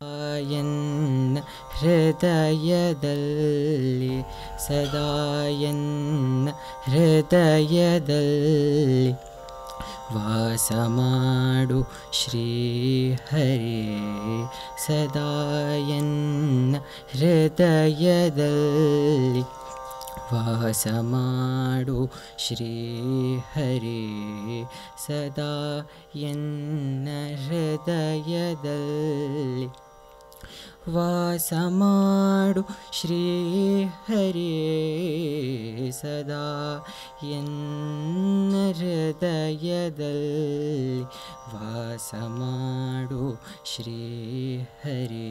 ಎನ್ನ ಹೃದಯದಲ್ಲಿ ಸದಾ ಎನ್ನ ಹೃದಯದಲ್ಲಿ ವಾಸ ಮಾಡು ಶ್ರೀಹರಿ ಸದಾ ಎನ್ನ ಹೃದಯದಲ್ಲಿ ವಾಸ ಮಾಡು ಶ್ರೀಹರಿ ಸದಾ ಎನ್ನ ಹೃದಯದಲ್ಲಿ ವಾಸ ಮಾಡು ಶ್ರೀಹರಿ ಸದಾ ಎನ್ನ ಹೃದಯದಲ್ಲಿ ವಾಸ ಮಾಡು ಶ್ರೀಹರಿ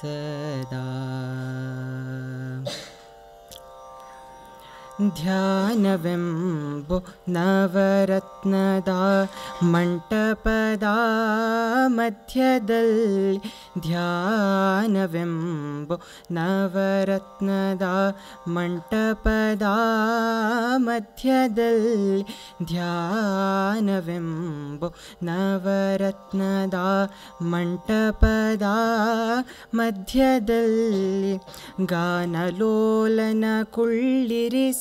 ಸದಾ. ಧ್ಯಾನವೆಂಬು ನವರತ್ನದ ಮಂಟಪದ ಮಧ್ಯದಲ್ಲಿ ಧ್ಯಾನವೆಂಬು ನವರತ್ನದ ಮಂಟಪದ ಮಧ್ಯದಲ್ಲಿ ಧ್ಯಾನವೆಂಬು ನವರತ್ನದ ಮಂಟಪದ ಮಧ್ಯದಲ್ಲಿ ಗಾನಲೋಲನ ಕುಳ್ಳಿರಿಸಿ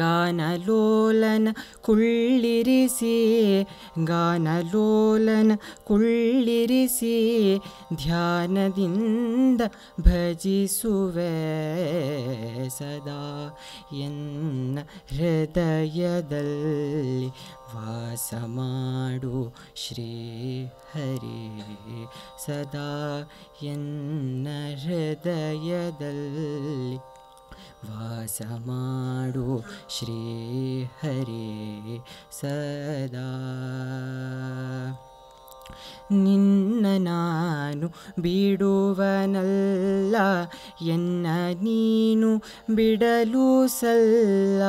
ಗಾನಲೋಲನ ಕುಳ್ಳಿರಿಸಿ ಗಾನಲೋಲನ ಕುಳ್ಳಿರಿಸಿ ಧ್ಯಾನದಿಂದ ಭಜಿಸುವೆ ಸದಾ ಎನ್ನ ಹೃದಯದಲ್ಲಿ ವಾಸ ಮಾಡು ಶ್ರೀಹರಿ ಸದಾ ಎನ್ನ ಹೃದಯದಲ್ಲಿ ವಾಸ ಮಾಡು ಶ್ರೀಹರಿ ಸದಾ. ನಿನ್ನ ನಾನು ಬಿಡುವನಲ್ಲ ಎನ್ನ ನೀನು ಬಿಡಲು ಸಲ್ಲ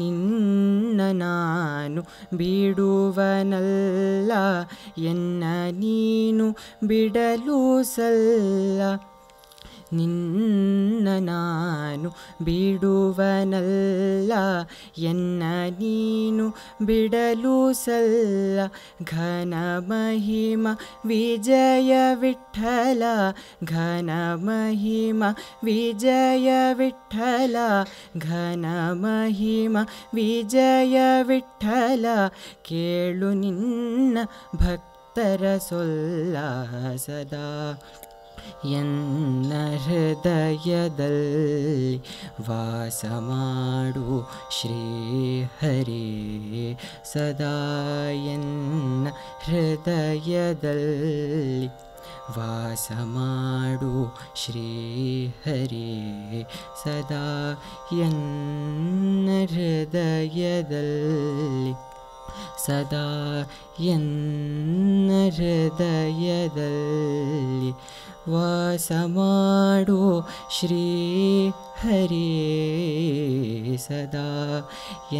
ನಿನ್ನ ನಾನು ಬಿಡುವನಲ್ಲ ಎನ್ನ ನೀನು ಬಿಡಲು ಸಲ್ಲ ನಿನ್ನ ನಾನು ಬಿಡುವನಲ್ಲ ಎನ್ನ ನೀನು ಬಿಡಲು ಸಲ್ಲ ಘನ ಮಹಿಮ ವಿಜಯ ವಿಠಲ ಘನ ಮಹಿಮ ವಿಜಯ ವಿಠಲ ಘನ ಮಹಿಮ ವಿಜಯ ವಿಠಲ ಕೇಳು ನಿನ್ನ ಭಕ್ತರ ಸೊಲ್ಲ ಸದಾ ಎನ್ನ ಹೃದಯದಲ್ಲಿ ವಾಸ ಮಾಡು ಶ್ರೀಹರಿ ಸದಾ ಎನ್ನ ಹೃದಯದಲ್ಲಿ ವಾಸ ಮಾಡು ಶ್ರೀಹರಿ ಸದಾ ಎನ್ನ ಹೃದಯದಲ್ಲಿ ಸದಾ ಎನ್ನ ಹೃದಯದಲ್ಲಿ ವಾಸ ಮಾಡು ಶ್ರೀಹರಿ ಸದಾ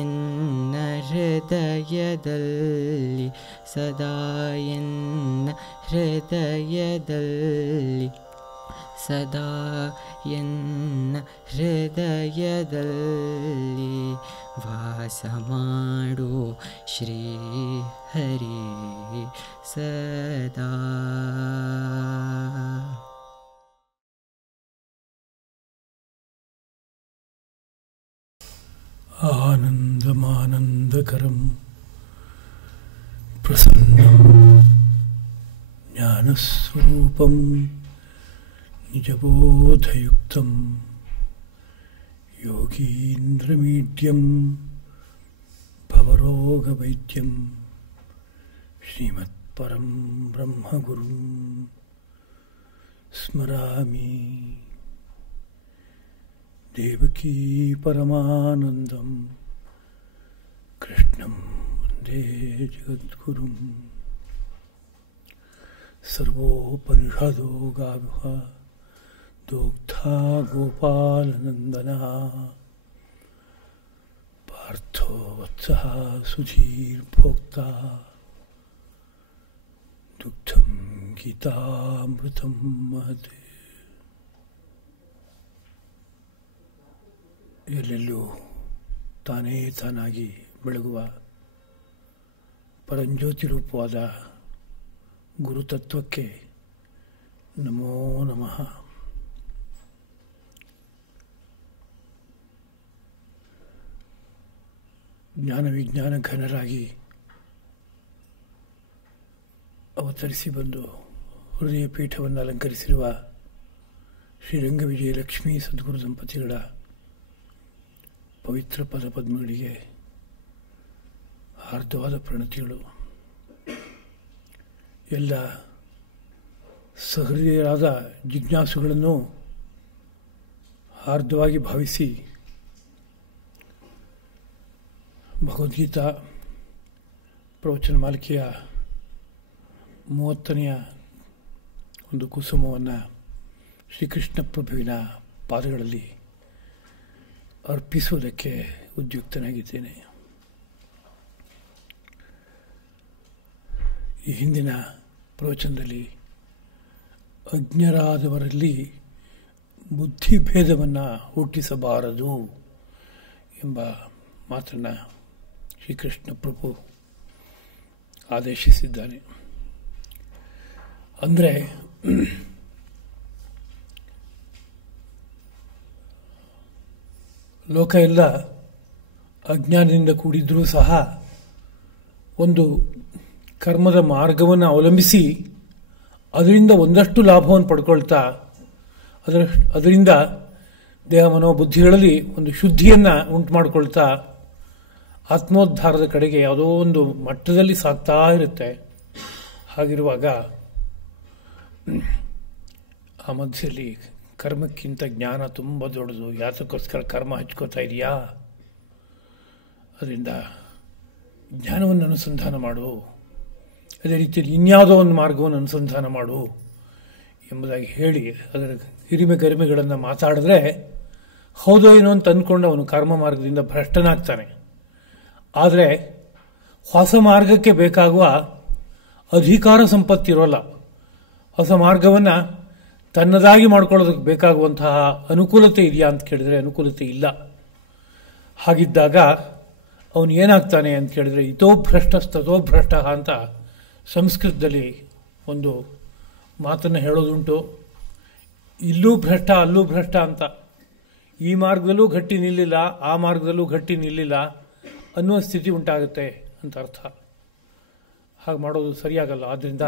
ಎನ್ನ ಹೃದಯದಲ್ಲಿ ಸದಾ ಎನ್ನ ಹೃದಯದಲ್ಲಿ ಸದಾ ಎನ್ನ ಹೃದಯದಲ್ಲಿ ವಾಸ ಮಾಡು ಶ್ರೀಹರಿ ಸದಾ. ಆನಂದಮಾನಂದಕರಂ ಪ್ರಸನ್ನಂ ಜ್ಞಾನಸ್ವರೂಪಂ ನಿಜಬೋಧಯುಕ್ತಂ ಯೋಗೀಂದ್ರಮೀಡ್ಯಂ ಭವರೋಗವೈದ್ಯಂ ಶ್ರೀಮತ್ಪರಂ ಬ್ರಹ್ಮಗುರುಂ ಸ್ಮರಾಮಿ. ದೇವಕೀ ಪರಮಾನಂದಂ ಕೃಷ್ಣಂ ವಂದೇ ಜಗದ್ಗುರುಂ. ಸರ್ವೋಪನಿಷದೋ ಗಾವಃ ದೋಗ್ಧಾ ಗೋಪಾಲನಂದನಃ ಪಾರ್ಥೋ ವತ್ಸಃ ಸುಧೀರ್ಭೋಕ್ತಾ ದುಗ್ಧಂ ಗೀತಾಮೃತಂ ಮಹತೆ. ಎಲ್ಲೆಲ್ಲೂ ತಾನೇ ತಾನಾಗಿ ಬೆಳಗುವ ಪರಂಜ್ಯೋತಿ ರೂಪವಾದ ಗುರುತತ್ವಕ್ಕೆ ನಮೋ ನಮಃ. ಜ್ಞಾನ ವಿಜ್ಞಾನ ಘನರಾಗಿ ಅವತರಿಸಿ ಬಂದು ಹೃದಯ ಪೀಠವನ್ನು ಅಲಂಕರಿಸಿರುವ ಶ್ರೀರಂಗ ವಿಜಯಲಕ್ಷ್ಮೀ ಸದ್ಗುರು ದಂಪತಿಗಳ ಪವಿತ್ರ ಪದಪದ್ಮಗಳಿಗೆ ಹಾರ್ದವಾದ ಪ್ರಣತಿಗಳು. ಎಲ್ಲ ಸಹೃದಯರಾದ ಜಿಜ್ಞಾಸುಗಳನ್ನು ಹಾರ್ದವಾಗಿ ಭಾವಿಸಿ ಭಗವದ್ಗೀತಾ ಪ್ರವಚನ ಮಾಲಿಕೆಯ 30ನೆಯ ಒಂದು ಕುಸುಮವನ್ನು ಶ್ರೀಕೃಷ್ಣ ಪ್ರಭುವಿನ ಪಾದಗಳಲ್ಲಿ ಅರ್ಪಿಸುವುದಕ್ಕೆ ಉದ್ಯುಕ್ತನಾಗಿದ್ದೇನೆ. ಈ ಹಿಂದಿನ ಪ್ರವಚನದಲ್ಲಿ ಅಜ್ಞರಾದವರಲ್ಲಿ ಬುದ್ಧಿಭೇದವನ್ನು ಹುಟ್ಟಿಸಬಾರದು ಎಂಬ ಮಾತನ್ನು ಶ್ರೀಕೃಷ್ಣ ಪ್ರಭು ಆದೇಶಿಸಿದ್ದಾನೆ. ಅಂದರೆ ಲೋಕ ಎಲ್ಲ ಅಜ್ಞಾನದಿಂದ ಕೂಡಿದ್ರೂ ಸಹ ಒಂದು ಕರ್ಮದ ಮಾರ್ಗವನ್ನು ಅವಲಂಬಿಸಿ ಅದರಿಂದ ಒಂದಷ್ಟು ಲಾಭವನ್ನು ಪಡ್ಕೊಳ್ತಾ ಅದರಿಂದ ದೇಹ ಮನೋಬುದ್ಧಿಗಳಲ್ಲಿ ಒಂದು ಶುದ್ಧಿಯನ್ನು ಉಂಟು ಮಾಡಿಕೊಳ್ತಾ ಆತ್ಮೋದ್ಧಾರದ ಕಡೆಗೆ ಯಾವುದೋ ಒಂದು ಮಟ್ಟದಲ್ಲಿ ಸಾಗ್ತಾ ಇರುತ್ತೆ. ಹಾಗಿರುವಾಗ ಆ ಮಧ್ಯದಲ್ಲಿ ಕರ್ಮಕ್ಕಿಂತ ಜ್ಞಾನ ತುಂಬ ದೊಡ್ಡದು, ಯಾತಕ್ಕೋಸ್ಕರ ಕರ್ಮ ಹಚ್ಕೋತಾ ಇದೆಯಾ, ಅದರಿಂದ ಜ್ಞಾನವನ್ನು ಅನುಸಂಧಾನ ಮಾಡು, ಅದೇ ರೀತಿಯಲ್ಲಿ ಇನ್ಯಾವುದೋ ಒಂದು ಮಾರ್ಗವನ್ನು ಅನುಸಂಧಾನ ಮಾಡು ಎಂಬುದಾಗಿ ಹೇಳಿ ಅದರ ಹಿರಿಮೆ ಗರಿಮೆಗಳನ್ನು ಮಾತಾಡಿದ್ರೆ ಹೌದೋ ಏನೋ ಅಂತ ಅಂದ್ಕೊಂಡು ಅವನು ಕರ್ಮ ಮಾರ್ಗದಿಂದ ಭ್ರಷ್ಟನಾಗ್ತಾನೆ. ಆದರೆ ಹೊಸ ಮಾರ್ಗಕ್ಕೆ ಬೇಕಾಗುವ ಅಧಿಕಾರ ಸಂಪತ್ತಿರೋಲ್ಲ. ಹೊಸ ಮಾರ್ಗವನ್ನು ತನ್ನದಾಗಿ ಮಾಡ್ಕೊಳ್ಳೋದಕ್ಕೆ ಬೇಕಾಗುವಂತಹ ಅನುಕೂಲತೆ ಇದೆಯಾ ಅಂತ ಕೇಳಿದರೆ ಅನುಕೂಲತೆ ಇಲ್ಲ. ಹಾಗಿದ್ದಾಗ ಅವನು ಏನಾಗ್ತಾನೆ ಅಂತ ಕೇಳಿದರೆ ಇತೋಭ್ರಷ್ಟ ಅಂತ ಸಂಸ್ಕೃತದಲ್ಲಿ ಒಂದು ಮಾತನ್ನು ಹೇಳೋದುಂಟು. ಇಲ್ಲೂ ಭ್ರಷ್ಟ ಅಲ್ಲೂ ಭ್ರಷ್ಟ ಅಂತ. ಈ ಮಾರ್ಗದಲ್ಲೂ ಗಟ್ಟಿ ನಿಲ್ಲಿಲ್ಲ, ಆ ಮಾರ್ಗದಲ್ಲೂ ಗಟ್ಟಿ ನಿಲ್ಲಿಲ್ಲ ಅನ್ನುವ ಸ್ಥಿತಿ ಉಂಟಾಗುತ್ತೆ ಅಂತ ಅರ್ಥ. ಹಾಗೆ ಮಾಡೋದು ಸರಿಯಾಗಲ್ಲ. ಆದ್ದರಿಂದ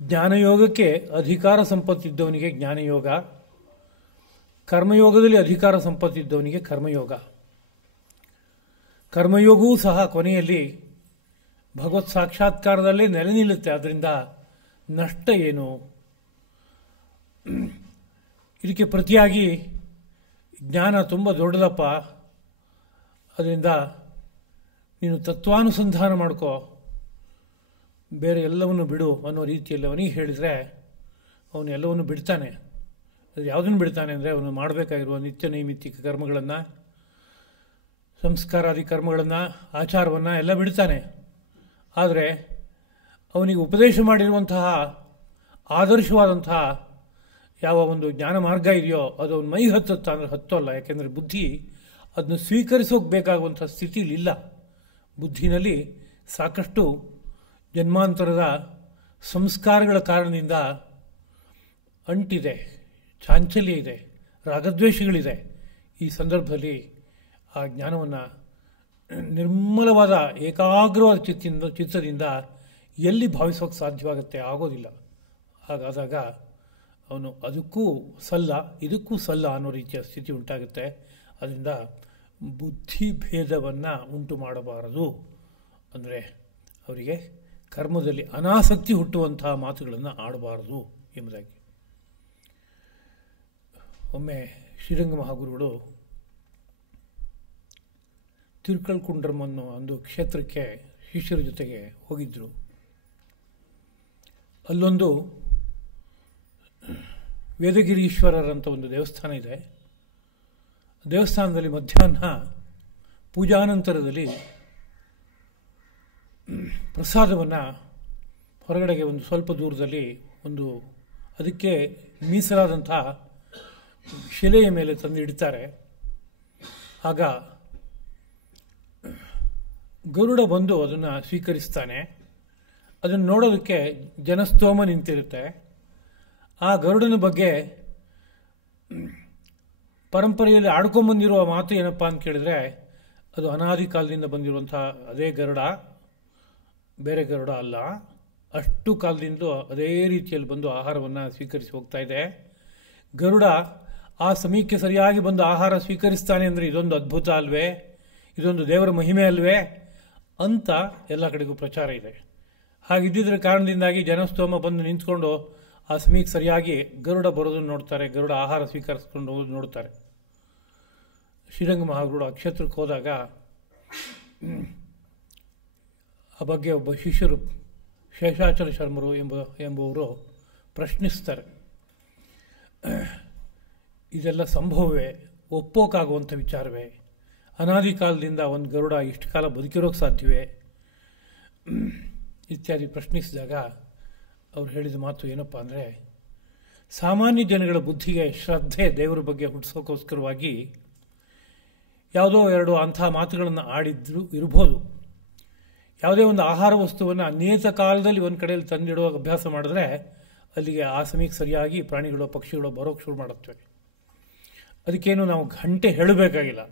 ಜ್ಞಾನಯೋಗಕ್ಕೆ ಅಧಿಕಾರ ಸಂಪತ್ತಿದ್ದವನಿಗೆ ಜ್ಞಾನಯೋಗ, ಕರ್ಮಯೋಗದಲ್ಲಿ ಅಧಿಕಾರ ಸಂಪತ್ತಿದ್ದವನಿಗೆ ಕರ್ಮಯೋಗ. ಕರ್ಮಯೋಗವೂ ಸಹ ಕೊನೆಯಲ್ಲಿ ಭಗವತ್ ಸಾಕ್ಷಾತ್ಕಾರದಲ್ಲೇ ನೆಲೆ ನಿಲ್ಲುತ್ತೆ. ಆದ್ದರಿಂದ ನಷ್ಟ ಏನು? ಇದಕ್ಕೆ ಪ್ರತಿಯಾಗಿ ಜ್ಞಾನ ತುಂಬ ದೊಡ್ಡದಪ್ಪ, ಅದರಿಂದ ನೀನು ತತ್ವಾನುಸಂಧಾನ ಮಾಡ್ಕೋ, ಬೇರೆ ಎಲ್ಲವನ್ನು ಬಿಡು ಅನ್ನೋ ರೀತಿಯಲ್ಲಿ ಅವನಿಗೆ ಹೇಳಿದರೆ ಅವನು ಎಲ್ಲವನ್ನು ಬಿಡ್ತಾನೆ. ಅದು ಯಾವುದನ್ನು ಬಿಡ್ತಾನೆ ಅಂದರೆ ಅವನು ಮಾಡಬೇಕಾಗಿರುವ ನಿತ್ಯ ನೈಮಿತ್ತಿಕ ಕರ್ಮಗಳನ್ನು, ಸಂಸ್ಕಾರಾದಿ ಕರ್ಮಗಳನ್ನು, ಆಚಾರವನ್ನು ಎಲ್ಲ ಬಿಡ್ತಾನೆ. ಆದರೆ ಅವನಿಗೆ ಉಪದೇಶ ಮಾಡಿರುವಂತಹ ಆದರ್ಶವಾದಂತಹ ಯಾವ ಒಂದು ಜ್ಞಾನ ಮಾರ್ಗ ಇದೆಯೋ ಅದು ಅವನ ಮೈ ಹತ್ತುತ್ತಾ ಅಂದರೆ ಹತ್ತೋಲ್ಲ. ಯಾಕೆಂದರೆ ಬುದ್ಧಿ ಅದನ್ನು ಸ್ವೀಕರಿಸೋಕೆ ಬೇಕಾಗುವಂಥ ಸ್ಥಿತಿಲಿಲ್ಲ. ಬುದ್ಧಿನಲ್ಲಿ ಸಾಕಷ್ಟು ಜನ್ಮಾಂತರದ ಸಂಸ್ಕಾರಗಳ ಕಾರಣದಿಂದ ಅಂಟಿದೆ, ಚಾಂಚಲ್ಯ ಇದೆ, ರಾಗದ್ವೇಷಗಳಿದೆ. ಈ ಸಂದರ್ಭದಲ್ಲಿ ಆ ಜ್ಞಾನವನ್ನು ನಿರ್ಮಲವಾದ ಏಕಾಗ್ರವಾದ ಚಿತ್ತದಿಂದ ಎಲ್ಲಿ ಭಾವಿಸೋಕೆ ಸಾಧ್ಯವಾಗುತ್ತೆ? ಆಗೋದಿಲ್ಲ. ಹಾಗಾದಾಗ ಅವನು ಅದಕ್ಕೂ ಸಲ್ಲ ಇದಕ್ಕೂ ಸಲ್ಲ ಅನ್ನೋ ರೀತಿಯ ಸ್ಥಿತಿ ಉಂಟಾಗುತ್ತೆ. ಅದರಿಂದ ಬುದ್ಧಿಭೇದವನ್ನು ಉಂಟು ಮಾಡಬಾರದು. ಅಂದರೆ ಅವರಿಗೆ ಕರ್ಮದಲ್ಲಿ ಅನಾಸಕ್ತಿ ಹುಟ್ಟುವಂತಹ ಮಾತುಗಳನ್ನು ಆಡಬಾರದು ಎಂಬುದಾಗಿ. ಒಮ್ಮೆ ಶ್ರೀರಂಗ ಮಹಾಗುರುಗಳು ತಿರುಕಳ್ಕುಂಡ್ರಂ ಅನ್ನೋ ಒಂದು ಕ್ಷೇತ್ರಕ್ಕೆ ಶಿಷ್ಯರ ಜೊತೆಗೆ ಹೋಗಿದ್ದರು. ಅಲ್ಲೊಂದು ವೇದಗಿರೀಶ್ವರರಂಥ ಒಂದು ದೇವಸ್ಥಾನ ಇದೆ. ದೇವಸ್ಥಾನದಲ್ಲಿ ಮಧ್ಯಾಹ್ನ ಪೂಜಾನಂತರದಲ್ಲಿ ಪ್ರಸಾದವನ್ನು ಹೊರಗಡೆಗೆ ಒಂದು ಸ್ವಲ್ಪ ದೂರದಲ್ಲಿ ಒಂದು ಅದಕ್ಕೆ ಮೀಸಲಾದಂಥ ಶಿಲೆಯ ಮೇಲೆ ತಂದು ಇಡ್ತಾರೆ. ಆಗ ಗರುಡ ಬಂದು ಅದನ್ನು ಸ್ವೀಕರಿಸ್ತಾನೆ. ಅದನ್ನು ನೋಡೋದಕ್ಕೆ ಜನಸ್ತೋಮ ನಿಂತಿರುತ್ತೆ. ಆ ಗರುಡನ ಬಗ್ಗೆ ಪರಂಪರೆಯಲ್ಲಿ ಆಡ್ಕೊಂಬಂದಿರುವ ಮಾತು ಏನಪ್ಪ ಅಂತ ಕೇಳಿದ್ರೆ, ಅದು ಅನಾದಿ ಕಾಲದಿಂದ ಬಂದಿರುವಂಥ ಅದೇ ಗರುಡ, ಬೇರೆ ಗರುಡ ಅಲ್ಲ. ಅಷ್ಟು ಕಾಲದಿಂದ ಅದೇ ರೀತಿಯಲ್ಲಿ ಬಂದು ಆಹಾರವನ್ನು ಸ್ವೀಕರಿಸಿ ಹೋಗ್ತಾ ಇದೆ. ಗರುಡ ಆ ಸಮಯಕ್ಕೆ ಸರಿಯಾಗಿ ಬಂದು ಆಹಾರ ಸ್ವೀಕರಿಸ್ತಾನೆ ಅಂದರೆ ಇದೊಂದು ಅದ್ಭುತ ಅಲ್ವೇ, ಇದೊಂದು ದೇವರ ಮಹಿಮೆ ಅಲ್ವೇ ಅಂತ ಎಲ್ಲ ಕಡೆಗೂ ಪ್ರಚಾರ ಇದೆ. ಹಾಗಿದ್ದಿದ್ರ ಕಾರಣದಿಂದಾಗಿ ಜನಸ್ತೋಮ ಬಂದು ನಿಂತ್ಕೊಂಡು ಆ ಸಮಯಕ್ಕೆ ಸರಿಯಾಗಿ ಗರುಡ ಬರೋದನ್ನು ನೋಡ್ತಾರೆ, ಗರುಡ ಆಹಾರ ಸ್ವೀಕರಿಸ್ಕೊಂಡು ಹೋಗೋದು ನೋಡ್ತಾರೆ. ಶ್ರೀರಂಗ ಮಹಾಗುರುಡು ಅಕ್ಷತ್ರಕ್ಕೆ ಹೋದಾಗ ಆ ಬಗ್ಗೆ ಒಬ್ಬ ಶಿಷ್ಯರು ಶೇಷಾಚಲ ಶರ್ಮರು ಎಂಬುವರು ಪ್ರಶ್ನಿಸ್ತಾರೆ. ಇದೆಲ್ಲ ಸಂಭವವೇ, ಒಪ್ಪೋಕ್ಕಾಗುವಂಥ ವಿಚಾರವೇ? ಅನಾದಿ ಕಾಲದಿಂದ ಒಂದು ಗರುಡ ಇಷ್ಟು ಕಾಲ ಬದುಕಿರೋಕ್ಕೆ ಸಾಧ್ಯವೇ? ಇತ್ಯಾದಿ ಪ್ರಶ್ನಿಸಿದಾಗ ಅವ್ರು ಹೇಳಿದ ಮಾತು ಏನಪ್ಪ ಅಂದರೆ, ಸಾಮಾನ್ಯ ಜನಗಳ ಬುದ್ಧಿಗೆ ಶ್ರದ್ಧೆ ದೇವರ ಬಗ್ಗೆ ಹುಟ್ಟಿಸೋಕ್ಕೋಸ್ಕರವಾಗಿ ಯಾವುದೋ ಎರಡು ಅಂಥ ಮಾತುಗಳನ್ನು ಆಡಿದ್ರು ಇರ್ಬೋದು. ಯಾವುದೇ ಒಂದು ಆಹಾರ ವಸ್ತುವನ್ನು ಅನೇಕ ಕಾಲದಲ್ಲಿ ಒಂದು ಕಡೆಯಲ್ಲಿ ತಂದಿಡುವ ಅಭ್ಯಾಸ ಮಾಡಿದ್ರೆ ಅಲ್ಲಿಗೆ ಆ ಸಮಯಕ್ಕೆ ಸರಿಯಾಗಿ ಪ್ರಾಣಿಗಳು ಪಕ್ಷಿಗಳು ಬರೋಕ್ಕೆ ಶುರು ಮಾಡುತ್ತವೆ. ಅದಕ್ಕೇನು ನಾವು ಗಂಟೆ ಹೇಳಬೇಕಾಗಿಲ್ಲ,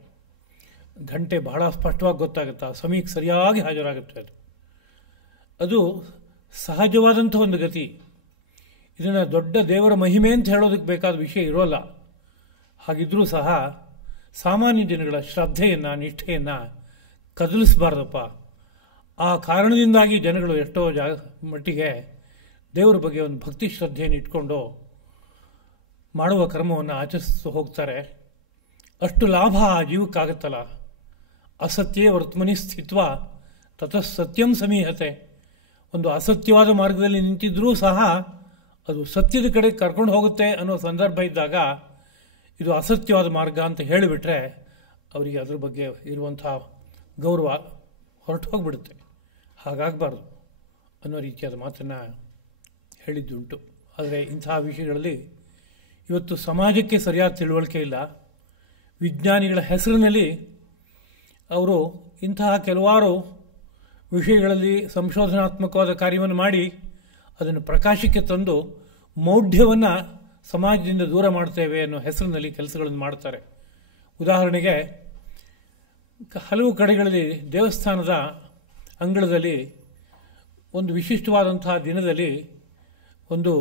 ಗಂಟೆ ಬಹಳ ಸ್ಪಷ್ಟವಾಗಿ ಗೊತ್ತಾಗುತ್ತೆ, ಆ ಸಮಯಕ್ಕೆ ಸರಿಯಾಗಿ ಹಾಜರಾಗುತ್ತೆ. ಅದು ಸಹಜವಾದಂಥ ಒಂದು ಗತಿ. ಇದನ್ನು ದೊಡ್ಡ ದೇವರ ಮಹಿಮೆ ಅಂತ ಹೇಳೋದಕ್ಕೆ ಬೇಕಾದ ವಿಷಯ ಇರೋಲ್ಲ. ಹಾಗಿದ್ರೂ ಸಹ ಸಾಮಾನ್ಯ ಜನಗಳ ಶ್ರದ್ಧೆಯನ್ನು ನಿಷ್ಠೆಯನ್ನು ಕದಲಿಸಬಾರ್ದಪ್ಪ. ಆ ಕಾರಣದಿಂದಾಗಿ ಜನಗಳು ಎಷ್ಟೋ ಮಟ್ಟಿಗೆ ದೇವರ ಬಗ್ಗೆ ಒಂದು ಭಕ್ತಿ ಶ್ರದ್ಧೆಯನ್ನು ಇಟ್ಕೊಂಡು ಮಾಡುವ ಕರ್ಮವನ್ನು ಆಚರಿಸ್ತಾ ಹೋಗ್ತಾರೆ. ಅಷ್ಟು ಲಾಭ ಆ ಜೀವಕ್ಕಾಗತ್ತಲ್ಲ. ಅಸತ್ಯೇ ವರ್ತಮನಿ ಸ್ಥಿತ್ವ ತತಃ ಸತ್ಯಂ ಸಮೀಹತೆ. ಒಂದು ಅಸತ್ಯವಾದ ಮಾರ್ಗದಲ್ಲಿ ನಿಂತಿದ್ರೂ ಸಹ ಅದು ಸತ್ಯದ ಕಡೆ ಕರ್ಕೊಂಡು ಹೋಗುತ್ತೆ ಅನ್ನೋ ಸಂದರ್ಭ ಇದ್ದಾಗ ಇದು ಅಸತ್ಯವಾದ ಮಾರ್ಗ ಅಂತ ಹೇಳಿಬಿಟ್ರೆ ಅವರಿಗೆ ಅದರ ಬಗ್ಗೆ ಇರುವಂಥ ಗೌರವ ಹೊರಟು ಹೋಗ್ಬಿಡುತ್ತೆ. ಹಾಗಾಗಬಾರ್ದು ಅನ್ನೋ ರೀತಿಯಾದ ಮಾತನ್ನು ಹೇಳಿದ್ದುಂಟು. ಆದರೆ ಇಂತಹ ವಿಷಯಗಳಲ್ಲಿ ಇವತ್ತು ಸಮಾಜಕ್ಕೆ ಸರಿಯಾದ ತಿಳುವಳಿಕೆ ಇಲ್ಲ. ವಿಜ್ಞಾನಿಗಳ ಹೆಸರಿನಲ್ಲಿ ಅವರು ಇಂತಹ ಕೆಲವಾರು ವಿಷಯಗಳಲ್ಲಿ ಸಂಶೋಧನಾತ್ಮಕವಾದ ಕಾರ್ಯವನ್ನು ಮಾಡಿ ಅದನ್ನು ಪ್ರಕಾಶಕ್ಕೆ ತಂದು ಮೌಢ್ಯವನ್ನು ಸಮಾಜದಿಂದ ದೂರ ಮಾಡ್ತೇವೆ ಅನ್ನೋ ಹೆಸರಿನಲ್ಲಿ ಕೆಲಸಗಳನ್ನು ಮಾಡ್ತಾರೆ. ಉದಾಹರಣೆಗೆ ಹಲವು ಕಡೆಗಳಲ್ಲಿ ದೇವಸ್ಥಾನದ ಅಂಗಳದಲ್ಲಿ ಒಂದು ವಿಶಿಷ್ಟವಾದಂತಹ ದಿನದಲ್ಲಿ ಒಂದು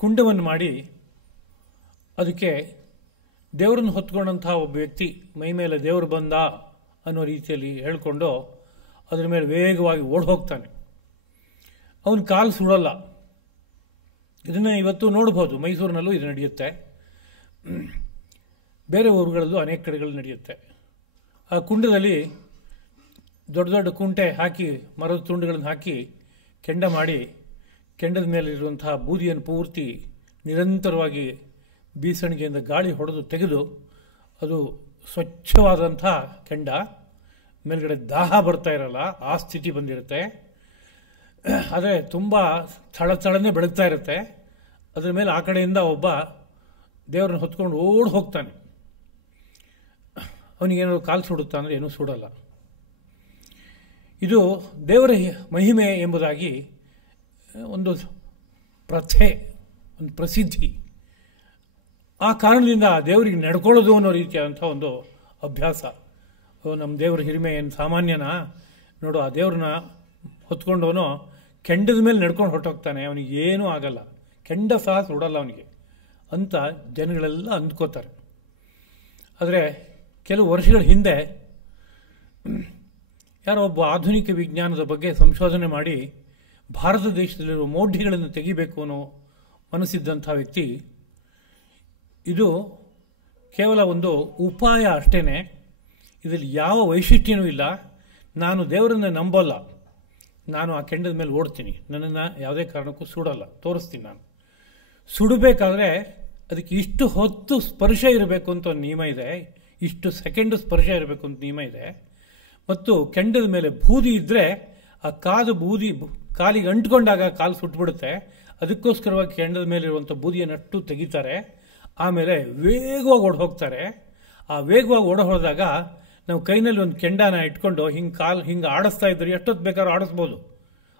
ಕುಂಡವನ್ನು ಮಾಡಿ ಅದಕ್ಕೆ ದೇವರನ್ನು ಹೊತ್ಕೊಂಡಂತಹ ಒಬ್ಬ ವ್ಯಕ್ತಿ ಮೈ ಮೇಲೆ ದೇವರು ಬಂದ ಅನ್ನೋ ರೀತಿಯಲ್ಲಿ ಹೇಳಿಕೊಂಡು ಅದರ ಮೇಲೆ ವೇಗವಾಗಿ ಓಡಿ ಹೋಗ್ತಾನೆ. ಅವನ ಕಾಲು ಸುಡಲ್ಲ. ಇದನ್ನು ಇವತ್ತು ನೋಡ್ಬೋದು. ಮೈಸೂರಿನಲ್ಲೂ ಇದು ನಡೆಯುತ್ತೆ, ಬೇರೆ ಊರುಗಳಲ್ಲೂ ಅನೇಕ ಕಡೆಗಳು ನಡೆಯುತ್ತೆ. ಆ ಕುಂಡದಲ್ಲಿ ದೊಡ್ಡ ದೊಡ್ಡ ಕುಂಟೆ ಹಾಕಿ ಮರದ ತುಂಡುಗಳನ್ನು ಹಾಕಿ ಕೆಂಡ ಮಾಡಿ ಕೆಂಡದ ಮೇಲಿರುವಂತಹ ಬೂದಿಯನ್ನು ಪೂರ್ತಿ ನಿರಂತರವಾಗಿ ಬೀಸಣಿಗೆಯಿಂದ ಗಾಳಿ ಹೊಡೆದು ತೆಗೆದು ಅದು ಸ್ವಚ್ಛವಾದಂಥ ಕೆಂಡ, ಮೇಲ್ಗಡೆ ದಾಹ ಬರ್ತಾ ಇರಲ್ಲ, ಆ ಸ್ಥಿತಿ ಬಂದಿರುತ್ತೆ. ಆದರೆ ತುಂಬ ಥಳಥಳನೆ ಬೆಳಗ್ತಾ ಇರುತ್ತೆ. ಅದರ ಮೇಲೆ ಆ ಕಡೆಯಿಂದ ಒಬ್ಬ ದೇವರನ್ನು ಹೊತ್ಕೊಂಡು ಓಡಿ ಹೋಗ್ತಾನೆ. ಅವನಿಗೇನಾದ್ರು ಕಾಲು ಸುಡುತ್ತಾ ಅಂದರೆ ಏನೂ ಸುಡಲ್ಲ. ಇದು ದೇವರ ಮಹಿಮೆ ಎಂಬುದಾಗಿ ಒಂದು ಪ್ರಥೆ, ಒಂದು ಪ್ರಸಿದ್ಧಿ. ಆ ಕಾರಣದಿಂದ ದೇವರಿಗೆ ನಡ್ಕೊಳ್ಳೋದು ಅನ್ನೋ ರೀತಿಯಾದಂಥ ಒಂದು ಅಭ್ಯಾಸ. ನಮ್ಮ ದೇವರ ಹಿರಿಮೆ ಏನು ಸಾಮಾನ್ಯನಾ? ನೋಡು, ಆ ದೇವ್ರನ್ನ ಹೊತ್ಕೊಂಡವನು ಕೆಂಡದ ಮೇಲೆ ನಡ್ಕೊಂಡು ಹೊರಟೋಗ್ತಾನೆ, ಅವನಿಗೆ ಏನೂ ಆಗಲ್ಲ, ಕೆಂಡ ಸಹ ಸುಡಲ್ಲ ಅವನಿಗೆ ಅಂತ ಜನಗಳೆಲ್ಲ ಅಂದ್ಕೋತಾರೆ. ಆದರೆ ಕೆಲವು ವರ್ಷಗಳ ಹಿಂದೆ ಯಾರೋ ಒಬ್ಬ ಆಧುನಿಕ ವಿಜ್ಞಾನದ ಬಗ್ಗೆ ಸಂಶೋಧನೆ ಮಾಡಿ ಭಾರತ ದೇಶದಲ್ಲಿರುವ ಮೌಢ್ಯಗಳನ್ನು ತೆಗಿಬೇಕು ಅನ್ನೋ ಮನಸ್ಸಿದ್ದಂಥ ವ್ಯಕ್ತಿ, ಇದು ಕೇವಲ ಒಂದು ಉಪಾಯ ಅಷ್ಟೇ, ಇದರಲ್ಲಿ ಯಾವ ವೈಶಿಷ್ಟ್ಯನೂ ಇಲ್ಲ, ನಾನು ದೇವರನ್ನು ನಂಬಲ್ಲ, ನಾನು ಆ ಕೆಂಡದ ಮೇಲೆ ಓಡ್ತೀನಿ, ನನ್ನನ್ನು ಯಾವುದೇ ಕಾರಣಕ್ಕೂ ಸುಡಲ್ಲ, ತೋರಿಸ್ತೀನಿ. ನಾನು ಸುಡಬೇಕಾದ್ರೆ ಅದಕ್ಕೆ ಇಷ್ಟು ಹೊತ್ತು ಸ್ಪರ್ಶ ಇರಬೇಕು ಅಂತ ಒಂದು ನಿಯಮ ಇದೆ, ಇಷ್ಟು ಸೆಕೆಂಡು ಸ್ಪರ್ಶ ಇರಬೇಕು ಅಂತ ನಿಯಮ ಇದೆ. ಮತ್ತು ಕೆಂಡದ ಮೇಲೆ ಬೂದಿ ಇದ್ದರೆ ಆ ಕಾದು ಬೂದಿ ಕಾಲಿಗೆ ಅಂಟ್ಕೊಂಡಾಗ ಕಾಲು ಸುಟ್ಬಿಡುತ್ತೆ. ಅದಕ್ಕೋಸ್ಕರವಾಗಿ ಕೆಂಡದ ಮೇಲೆ ಇರುವಂಥ ಬೂದಿಯನ್ನಟ್ಟು ತೆಗಿತಾರೆ. ಆಮೇಲೆ ವೇಗವಾಗಿ ಓಡಿ ಹೋಗ್ತಾರೆ. ಆ ವೇಗವಾಗಿ ಓಡ ಹೋದಾಗ ನಾವು ಕೈನಲ್ಲಿ ಒಂದು ಕೆಂಡನ ಇಟ್ಕೊಂಡು ಹಿಂಗೆ ಕಾಲು ಹಿಂಗೆ ಆಡಿಸ್ತಾ ಇದ್ರೆ ಎಷ್ಟೊತ್ತು ಬೇಕಾದ್ರೂ ಆಡಿಸ್ಬೋದು.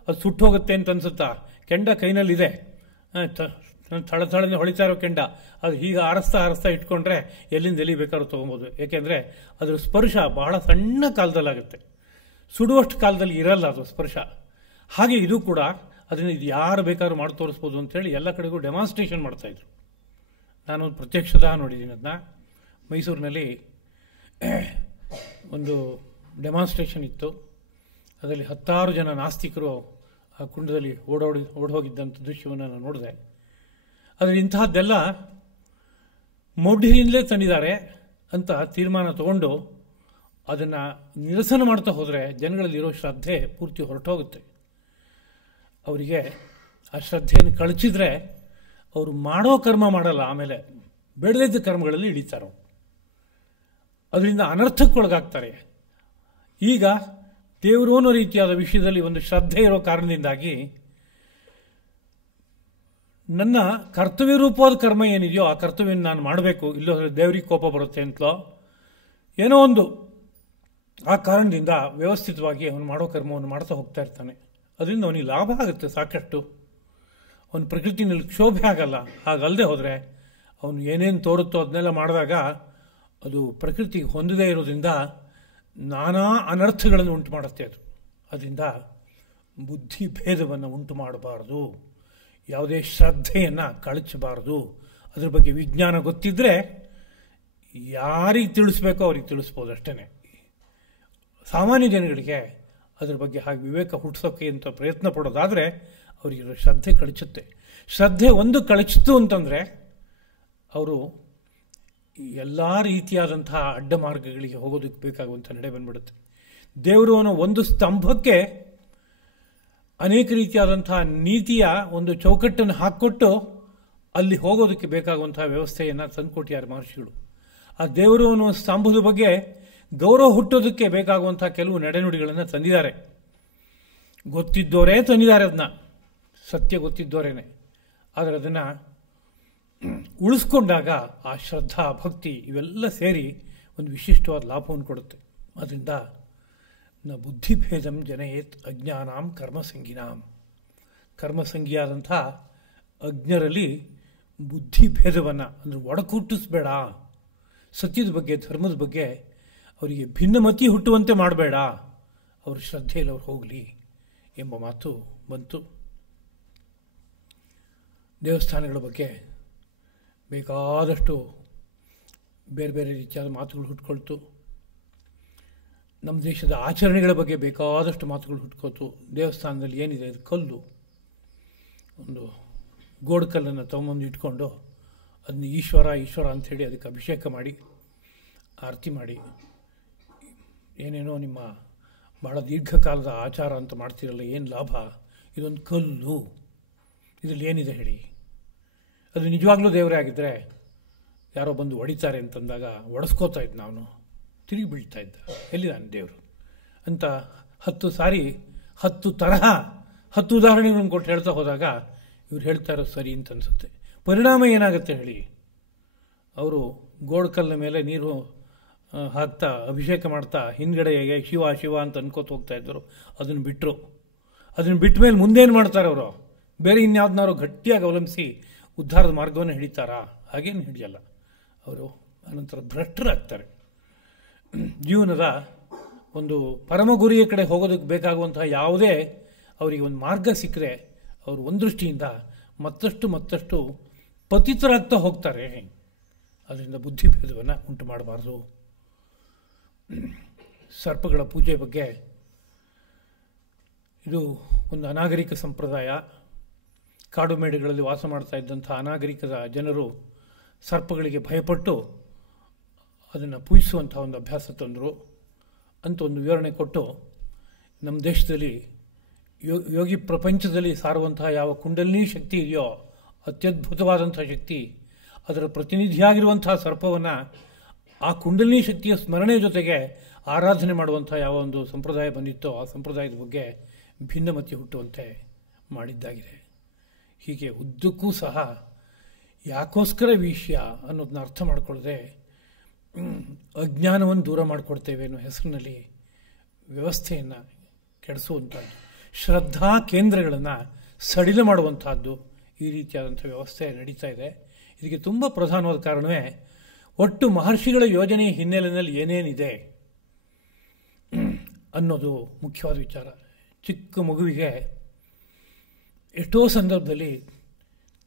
ಅದು ಸುಟ್ಟು ಹೋಗುತ್ತೆ ಅಂತ ಅನ್ಸುತ್ತಾ? ಕೆಂಡ ಕೈನಲ್ಲಿದೆ, ಥಳಥಳನೆ ಹೊಳಿತಾ ಇರೋ ಕೆಂಡ, ಅದು ಹೀಗೆ ಆರಿಸ್ತಾ ಇಟ್ಕೊಂಡ್ರೆ ಎಲ್ಲಿಂದ ಎಲ್ಲಿ ಬೇಕಾದ್ರೂ ತೊಗೊಬೋದು. ಏಕೆಂದರೆ ಅದರ ಸ್ಪರ್ಶ ಬಹಳ ಸಣ್ಣ ಕಾಲದಲ್ಲಾಗುತ್ತೆ, ಸುಡುವಷ್ಟು ಕಾಲದಲ್ಲಿ ಇರಲ್ಲ ಅದು ಸ್ಪರ್ಶ. ಹಾಗೆ ಇದು ಕೂಡ ಅದನ್ನು ಇದು ಯಾರು ಬೇಕಾದ್ರೂ ಮಾಡಿ ತೋರಿಸ್ಬೋದು ಅಂತೇಳಿ ಎಲ್ಲ ಕಡೆಗೂ ಡೆಮಾನ್ಸ್ಟ್ರೇಷನ್ ಮಾಡ್ತಾಯಿದ್ರು. ನಾನು ಪ್ರತ್ಯಕ್ಷತಃ ನೋಡಿದ್ದೀನಿ ಅದನ್ನ. ಮೈಸೂರಿನಲ್ಲಿ ಒಂದು ಡೆಮಾನ್ಸ್ಟ್ರೇಷನ್ ಇತ್ತು. ಅದರಲ್ಲಿ 10 ಜನ ನಾಸ್ತಿಕರು ಆ ಕುಂಡದಲ್ಲಿ ಓಡೋಗಿದ್ದಂಥ ದೃಶ್ಯವನ್ನು ನಾನು ನೋಡಿದೆ. ಆದರೆ ಇಂತಹದ್ದೆಲ್ಲ ಮೌಢ್ಯದಿಂದಲೇ ತಂದಿದ್ದಾರೆ ಅಂತ ತೀರ್ಮಾನ ತಗೊಂಡು ಅದನ್ನು ನಿರಸನ ಮಾಡ್ತಾ ಹೋದರೆ ಜನಗಳಲ್ಲಿರೋ ಶ್ರದ್ಧೆ ಪೂರ್ತಿ ಹೊರಟೋಗುತ್ತೆ. ಅವರಿಗೆ ಆ ಶ್ರದ್ಧೆಯನ್ನು ಕಳಚಿದ್ರೆ ಅವರು ಮಾಡೋ ಕರ್ಮ ಮಾಡಲ್ಲ, ಆಮೇಲೆ ಬೇಡದಿದ್ದ ಕರ್ಮಗಳಲ್ಲಿ ಇಳಿತಾರೋ, ಅದರಿಂದ ಅನರ್ಥಕ್ಕೊಳಗಾಗ್ತಾರೆ. ಈಗ ದೇವರು ಅನ್ನೋ ರೀತಿಯಾದ ವಿಷಯದಲ್ಲಿ ಒಂದು ಶ್ರದ್ಧೆ ಇರೋ ಕಾರಣದಿಂದಾಗಿ ನನ್ನ ಕರ್ತವ್ಯ ರೂಪವಾದ ಕರ್ಮ ಏನಿದೆಯೋ ಆ ಕರ್ತವ್ಯ ನಾನು ಮಾಡಬೇಕು, ಇಲ್ಲೋದ್ರೆ ದೇವರಿಗೆ ಕೋಪ ಬರುತ್ತೆ ಅಂತಲೋ ಏನೋ ಒಂದು ಆ ಕಾರಣದಿಂದ ವ್ಯವಸ್ಥಿತವಾಗಿ ಅವನು ಮಾಡೋ ಕರ್ಮವನ್ನು ಮಾಡ್ತಾ ಹೋಗ್ತಾ ಇರ್ತಾನೆ. ಅದರಿಂದ ಅವನಿಗೆ ಲಾಭ ಆಗುತ್ತೆ ಸಾಕಷ್ಟು. ಅವನ ಪ್ರಕೃತಿನಲ್ಲಿ ಕ್ಷೋಭೆ ಆಗಲ್ಲ. ಹಾಗಲ್ಲದೆ ಹೋದರೆ ಅವನು ಏನೇನು ತೋರುತ್ತೋ ಅದನ್ನೆಲ್ಲ ಮಾಡಿದಾಗ ಅದು ಪ್ರಕೃತಿಗೆ ಹೊಂದದೇ ಇರೋದ್ರಿಂದ ನಾನಾ ಅನರ್ಥಗಳನ್ನು ಉಂಟು ಮಾಡುತ್ತೆ. ಅದರಿಂದ ಬುದ್ಧಿ ಭೇದವನ್ನು ಉಂಟು ಮಾಡಬಾರ್ದು, ಯಾವುದೇ ಶ್ರದ್ಧೆಯನ್ನು ಕಳಚಬಾರ್ದು. ಅದ್ರ ಬಗ್ಗೆ ವಿಜ್ಞಾನ ಗೊತ್ತಿದ್ದರೆ ಯಾರಿಗೆ ತಿಳಿಸ್ಬೇಕೋ ಅವ್ರಿಗೆ ತಿಳಿಸ್ಬೋದು ಅಷ್ಟೇ. ಸಾಮಾನ್ಯ ಜನಗಳಿಗೆ ಅದ್ರ ಬಗ್ಗೆ ಹಾಗೆ ವಿವೇಕ ಹುಟ್ಟಿಸೋಕೆ ಅಂತ ಪ್ರಯತ್ನ ಪಡೋದಾದರೆ ಅವರಿಗೆ ಶ್ರದ್ಧೆ ಕಳಚುತ್ತೆ. ಶ್ರದ್ಧೆ ಒಂದು ಕಳಚಿತು ಅಂತಂದರೆ ಅವರು ಎಲ್ಲ ರೀತಿಯಾದಂತಹ ಅಡ್ಡ ಮಾರ್ಗಗಳಿಗೆ ಹೋಗೋದಕ್ಕೆ ಬೇಕಾಗುವಂಥ ನಡೆ ಬಂದ್ಬಿಡುತ್ತೆ. ದೇವರು ಅನ್ನೋ ಒಂದು ಸ್ತಂಭಕ್ಕೆ ಅನೇಕ ರೀತಿಯಾದಂತಹ ನೀತಿಯ ಒಂದು ಚೌಕಟ್ಟನ್ನು ಹಾಕಿಕೊಟ್ಟು ಅಲ್ಲಿ ಹೋಗೋದಕ್ಕೆ ಬೇಕಾಗುವಂತಹ ವ್ಯವಸ್ಥೆಯನ್ನು ತಂದುಕೊಟ್ಟಿದ್ದಾರೆ ಮಹರ್ಷಿಗಳು. ಆ ದೇವರು ಅನ್ನೋ ಸ್ತಂಭದ ಬಗ್ಗೆ ಗೌರವ ಹುಟ್ಟೋದಕ್ಕೆ ಬೇಕಾಗುವಂತಹ ಕೆಲವು ನಡೆನುಡಿಗಳನ್ನು ತಂದಿದ್ದಾರೆ. ಗೊತ್ತಿದ್ದವರೇ ತಂದಿದ್ದಾರೆ, ಅದನ್ನ ಸತ್ಯ ಗೊತ್ತಿದ್ದವರೇನೆ. ಆದರೆ ಅದನ್ನು ಉಳಿಸ್ಕೊಂಡಾಗ ಆ ಶ್ರದ್ಧಾ ಭಕ್ತಿ ಇವೆಲ್ಲ ಸೇರಿ ಒಂದು ವಿಶಿಷ್ಟವಾದ ಲಾಭವನ್ನು ಕೊಡುತ್ತೆ. ಅದರಿಂದ ನ ಬುದ್ಧಿಭೇದಂ ಜನಯೇತ್ ಅಜ್ಞಾನಾಂ ಕರ್ಮಸಂಗಿನಾಂ. ಕರ್ಮಸಂಗಿಯಾದಂಥ ಅಜ್ಞರಲ್ಲಿ ಬುದ್ಧಿಭೇದವನ್ನು ಅಂದರೆ ಒಡಕುಟ್ಟಿಸ್ಬೇಡ. ಸತ್ಯದ ಬಗ್ಗೆ ಧರ್ಮದ ಬಗ್ಗೆ ಅವರಿಗೆ ಭಿನ್ನಮತಿ ಹುಟ್ಟುವಂತೆ ಮಾಡಬೇಡ, ಅವ್ರ ಶ್ರದ್ಧೆಯಲ್ಲಿ ಅವ್ರು ಹೋಗಲಿ ಎಂಬ ಮಾತು ಬಂತು. ದೇವಸ್ಥಾನಗಳ ಬಗ್ಗೆ ಬೇಕಾದಷ್ಟು ಬೇರೆ ಬೇರೆ ರೀತಿಯಾದ ಮಾತುಗಳು ಹುಟ್ಕೊಳ್ತು. ನಮ್ಮ ದೇಶದ ಆಚರಣೆಗಳ ಬಗ್ಗೆ ಬೇಕಾದಷ್ಟು ಮಾತುಗಳು ಹುಟ್ಕೋತು. ದೇವಸ್ಥಾನದಲ್ಲಿ ಏನಿದೆ ಅದು ಕಲ್ಲು, ಒಂದು ಗೋಡು ಕಲ್ಲನ್ನು ತೊಗೊಂಬಂದು ಇಟ್ಕೊಂಡು ಅದನ್ನ ಈಶ್ವರ ಈಶ್ವರ ಅಂಥೇಳಿ ಅದಕ್ಕೆ ಅಭಿಷೇಕ ಮಾಡಿ ಆರತಿ ಮಾಡಿ ಏನೇನೋ ನಿಮ್ಮ ಭಾಳ ದೀರ್ಘಕಾಲದ ಆಚಾರ ಅಂತ ಮಾಡ್ತಿರಲ್ಲ, ಏನು ಲಾಭ? ಇದೊಂದು ಕಲ್ಲು, ಇದರಲ್ಲಿ ಏನಿದೆ ಹೇಳಿ? ಅದು ನಿಜವಾಗ್ಲೂ ದೇವರೇ ಆಗಿದ್ದರೆ ಯಾರೋ ಬಂದು ಹೊಡಿತಾರೆ ಅಂತಂದಾಗ ಒಡಿಸ್ಕೋತಾ ಇದ್ದ, ನಾನು ತಿರುಗಿ ಬೀಳ್ತಾ ಇದ್ದ, ಎಲ್ಲಿದ್ದಾನೆ ದೇವರು ಅಂತ 10 ಸಾರಿ 10 ತರಹ 10 ಉದಾಹರಣೆಗಳನ್ನು ಕೊಟ್ಟು ಹೇಳ್ತಾ ಹೋದಾಗ ಇವ್ರು ಹೇಳ್ತಾ ಇರೋದು ಸರಿ ಅಂತ ಅನಿಸುತ್ತೆ. ಪರಿಣಾಮ ಏನಾಗುತ್ತೆ ಹೇಳಿ? ಅವರು ಗೋಡ್ಕಲ್ನ ಮೇಲೆ ನೀರು ಹಾಕ್ತಾ ಅಭಿಷೇಕ ಮಾಡ್ತಾ ಹಿಂದ್ಗಡೆಗೆ ಶಿವ ಶಿವ ಅಂತ ಅನ್ಕೋತ ಹೋಗ್ತಾ ಇದ್ದರು. ಅದನ್ನು ಬಿಟ್ಟರು. ಅದನ್ನು ಬಿಟ್ಟ ಮೇಲೆ ಮುಂದೇನು ಮಾಡ್ತಾರೆ ಅವರು? ಬೇರೆ ಇನ್ಯಾವ್ದನ್ನಾರು ಗಟ್ಟಿಯಾಗಿ ಅವಲಂಬಿಸಿ ಉದ್ಧಾರದ ಮಾರ್ಗವನ್ನು ಹಿಡಿತಾರಾ? ಹಾಗೇನು ಹಿಡಿಯಲ್ಲ. ಅವರು ಅನಂತರ ಭ್ರಷ್ಟರಾಗ್ತಾರೆ. ಜೀವನದ ಒಂದು ಪರಮ ಗುರಿಯ ಕಡೆ ಹೋಗೋದಕ್ಕೆ ಬೇಕಾಗುವಂತಹ ಯಾವುದೇ ಅವರಿಗೆ ಒಂದು ಮಾರ್ಗ ಸಿಕ್ಕರೆ ಅವರು ಒಂದು ದೃಷ್ಟಿಯಿಂದ ಮತ್ತಷ್ಟು ಪತಿತರಾಗ್ತಾ ಹೋಗ್ತಾರೆ. ಅದರಿಂದ ಬುದ್ಧಿಭೇದವನ್ನು ಉಂಟು ಮಾಡಬಾರ್ದು. ಸರ್ಪಗಳ ಪೂಜೆ ಬಗ್ಗೆ ಇದು ಒಂದು ಅನಾಗರಿಕ ಸಂಪ್ರದಾಯ. ಕಾಡು ಮೇಡುಗಳಲ್ಲಿ ವಾಸ ಮಾಡ್ತಾ ಇದ್ದಂಥ ಅನಾಗರಿಕದ ಜನರು ಸರ್ಪಗಳಿಗೆ ಭಯಪಟ್ಟು ಅದನ್ನು ಪೂಜಿಸುವಂಥ ಒಂದು ಅಭ್ಯಾಸ ತಂದರು ಅಂತ ಒಂದು ವಿವರಣೆ ಕೊಟ್ಟು, ನಮ್ಮ ದೇಶದಲ್ಲಿ ಯೋಗಿ ಪ್ರಪಂಚದಲ್ಲಿ ಸಾರುವಂತಹ ಯಾವ ಕುಂಡಲಿನಿ ಶಕ್ತಿ ಇದೆಯೋ ಅತ್ಯದ್ಭುತವಾದಂಥ ಶಕ್ತಿ, ಅದರ ಪ್ರತಿನಿಧಿಯಾಗಿರುವಂತಹ ಸರ್ಪವನ್ನು ಆ ಕುಂಡಲಿನಿ ಶಕ್ತಿಯ ಸ್ಮರಣೆ ಜೊತೆಗೆ ಆರಾಧನೆ ಮಾಡುವಂಥ ಯಾವ ಒಂದು ಸಂಪ್ರದಾಯ ಬಂದಿತ್ತೋ ಆ ಸಂಪ್ರದಾಯದ ಬಗ್ಗೆ ಭಿನ್ನಮತಿ ಹುಟ್ಟುವಂತೆ ಮಾಡಿದ್ದಾಗಿದೆ. ಹೀಗೆ ಉದ್ದಕ್ಕೂ ಸಹ ಯಾಕೋಸ್ಕರ ವಿಷಯ ಅನ್ನೋದನ್ನ ಅರ್ಥ ಮಾಡಿಕೊಳ್ಳದೆ ಅಜ್ಞಾನವನ್ನು ದೂರ ಮಾಡಿಕೊಡ್ತೇವೆ ಅನ್ನೋ ಹೆಸರಿನಲ್ಲಿ ವ್ಯವಸ್ಥೆಯನ್ನು ಕೆಡಿಸುವಂಥದ್ದು. ಶ್ರದ್ಧಾ ಕೇಂದ್ರಗಳನ್ನು ಸಡಿಲ ಮಾಡುವಂತಹದ್ದು ಈ ರೀತಿಯಾದಂಥ ವ್ಯವಸ್ಥೆ ನಡೀತಾ ಇದೆ. ಇದಕ್ಕೆ ತುಂಬ ಪ್ರಧಾನವಾದ ಕಾರಣವೇ ಒಟ್ಟು ಮಹರ್ಷಿಗಳ ಯೋಜನೆಯ ಹಿನ್ನೆಲೆಯಲ್ಲಿ ಏನೇನಿದೆ ಅನ್ನೋದು ಮುಖ್ಯವಾದ ವಿಚಾರ. ಚಿಕ್ಕ ಮಗುವಿಗೆ ಎಷ್ಟೋ ಸಂದರ್ಭದಲ್ಲಿ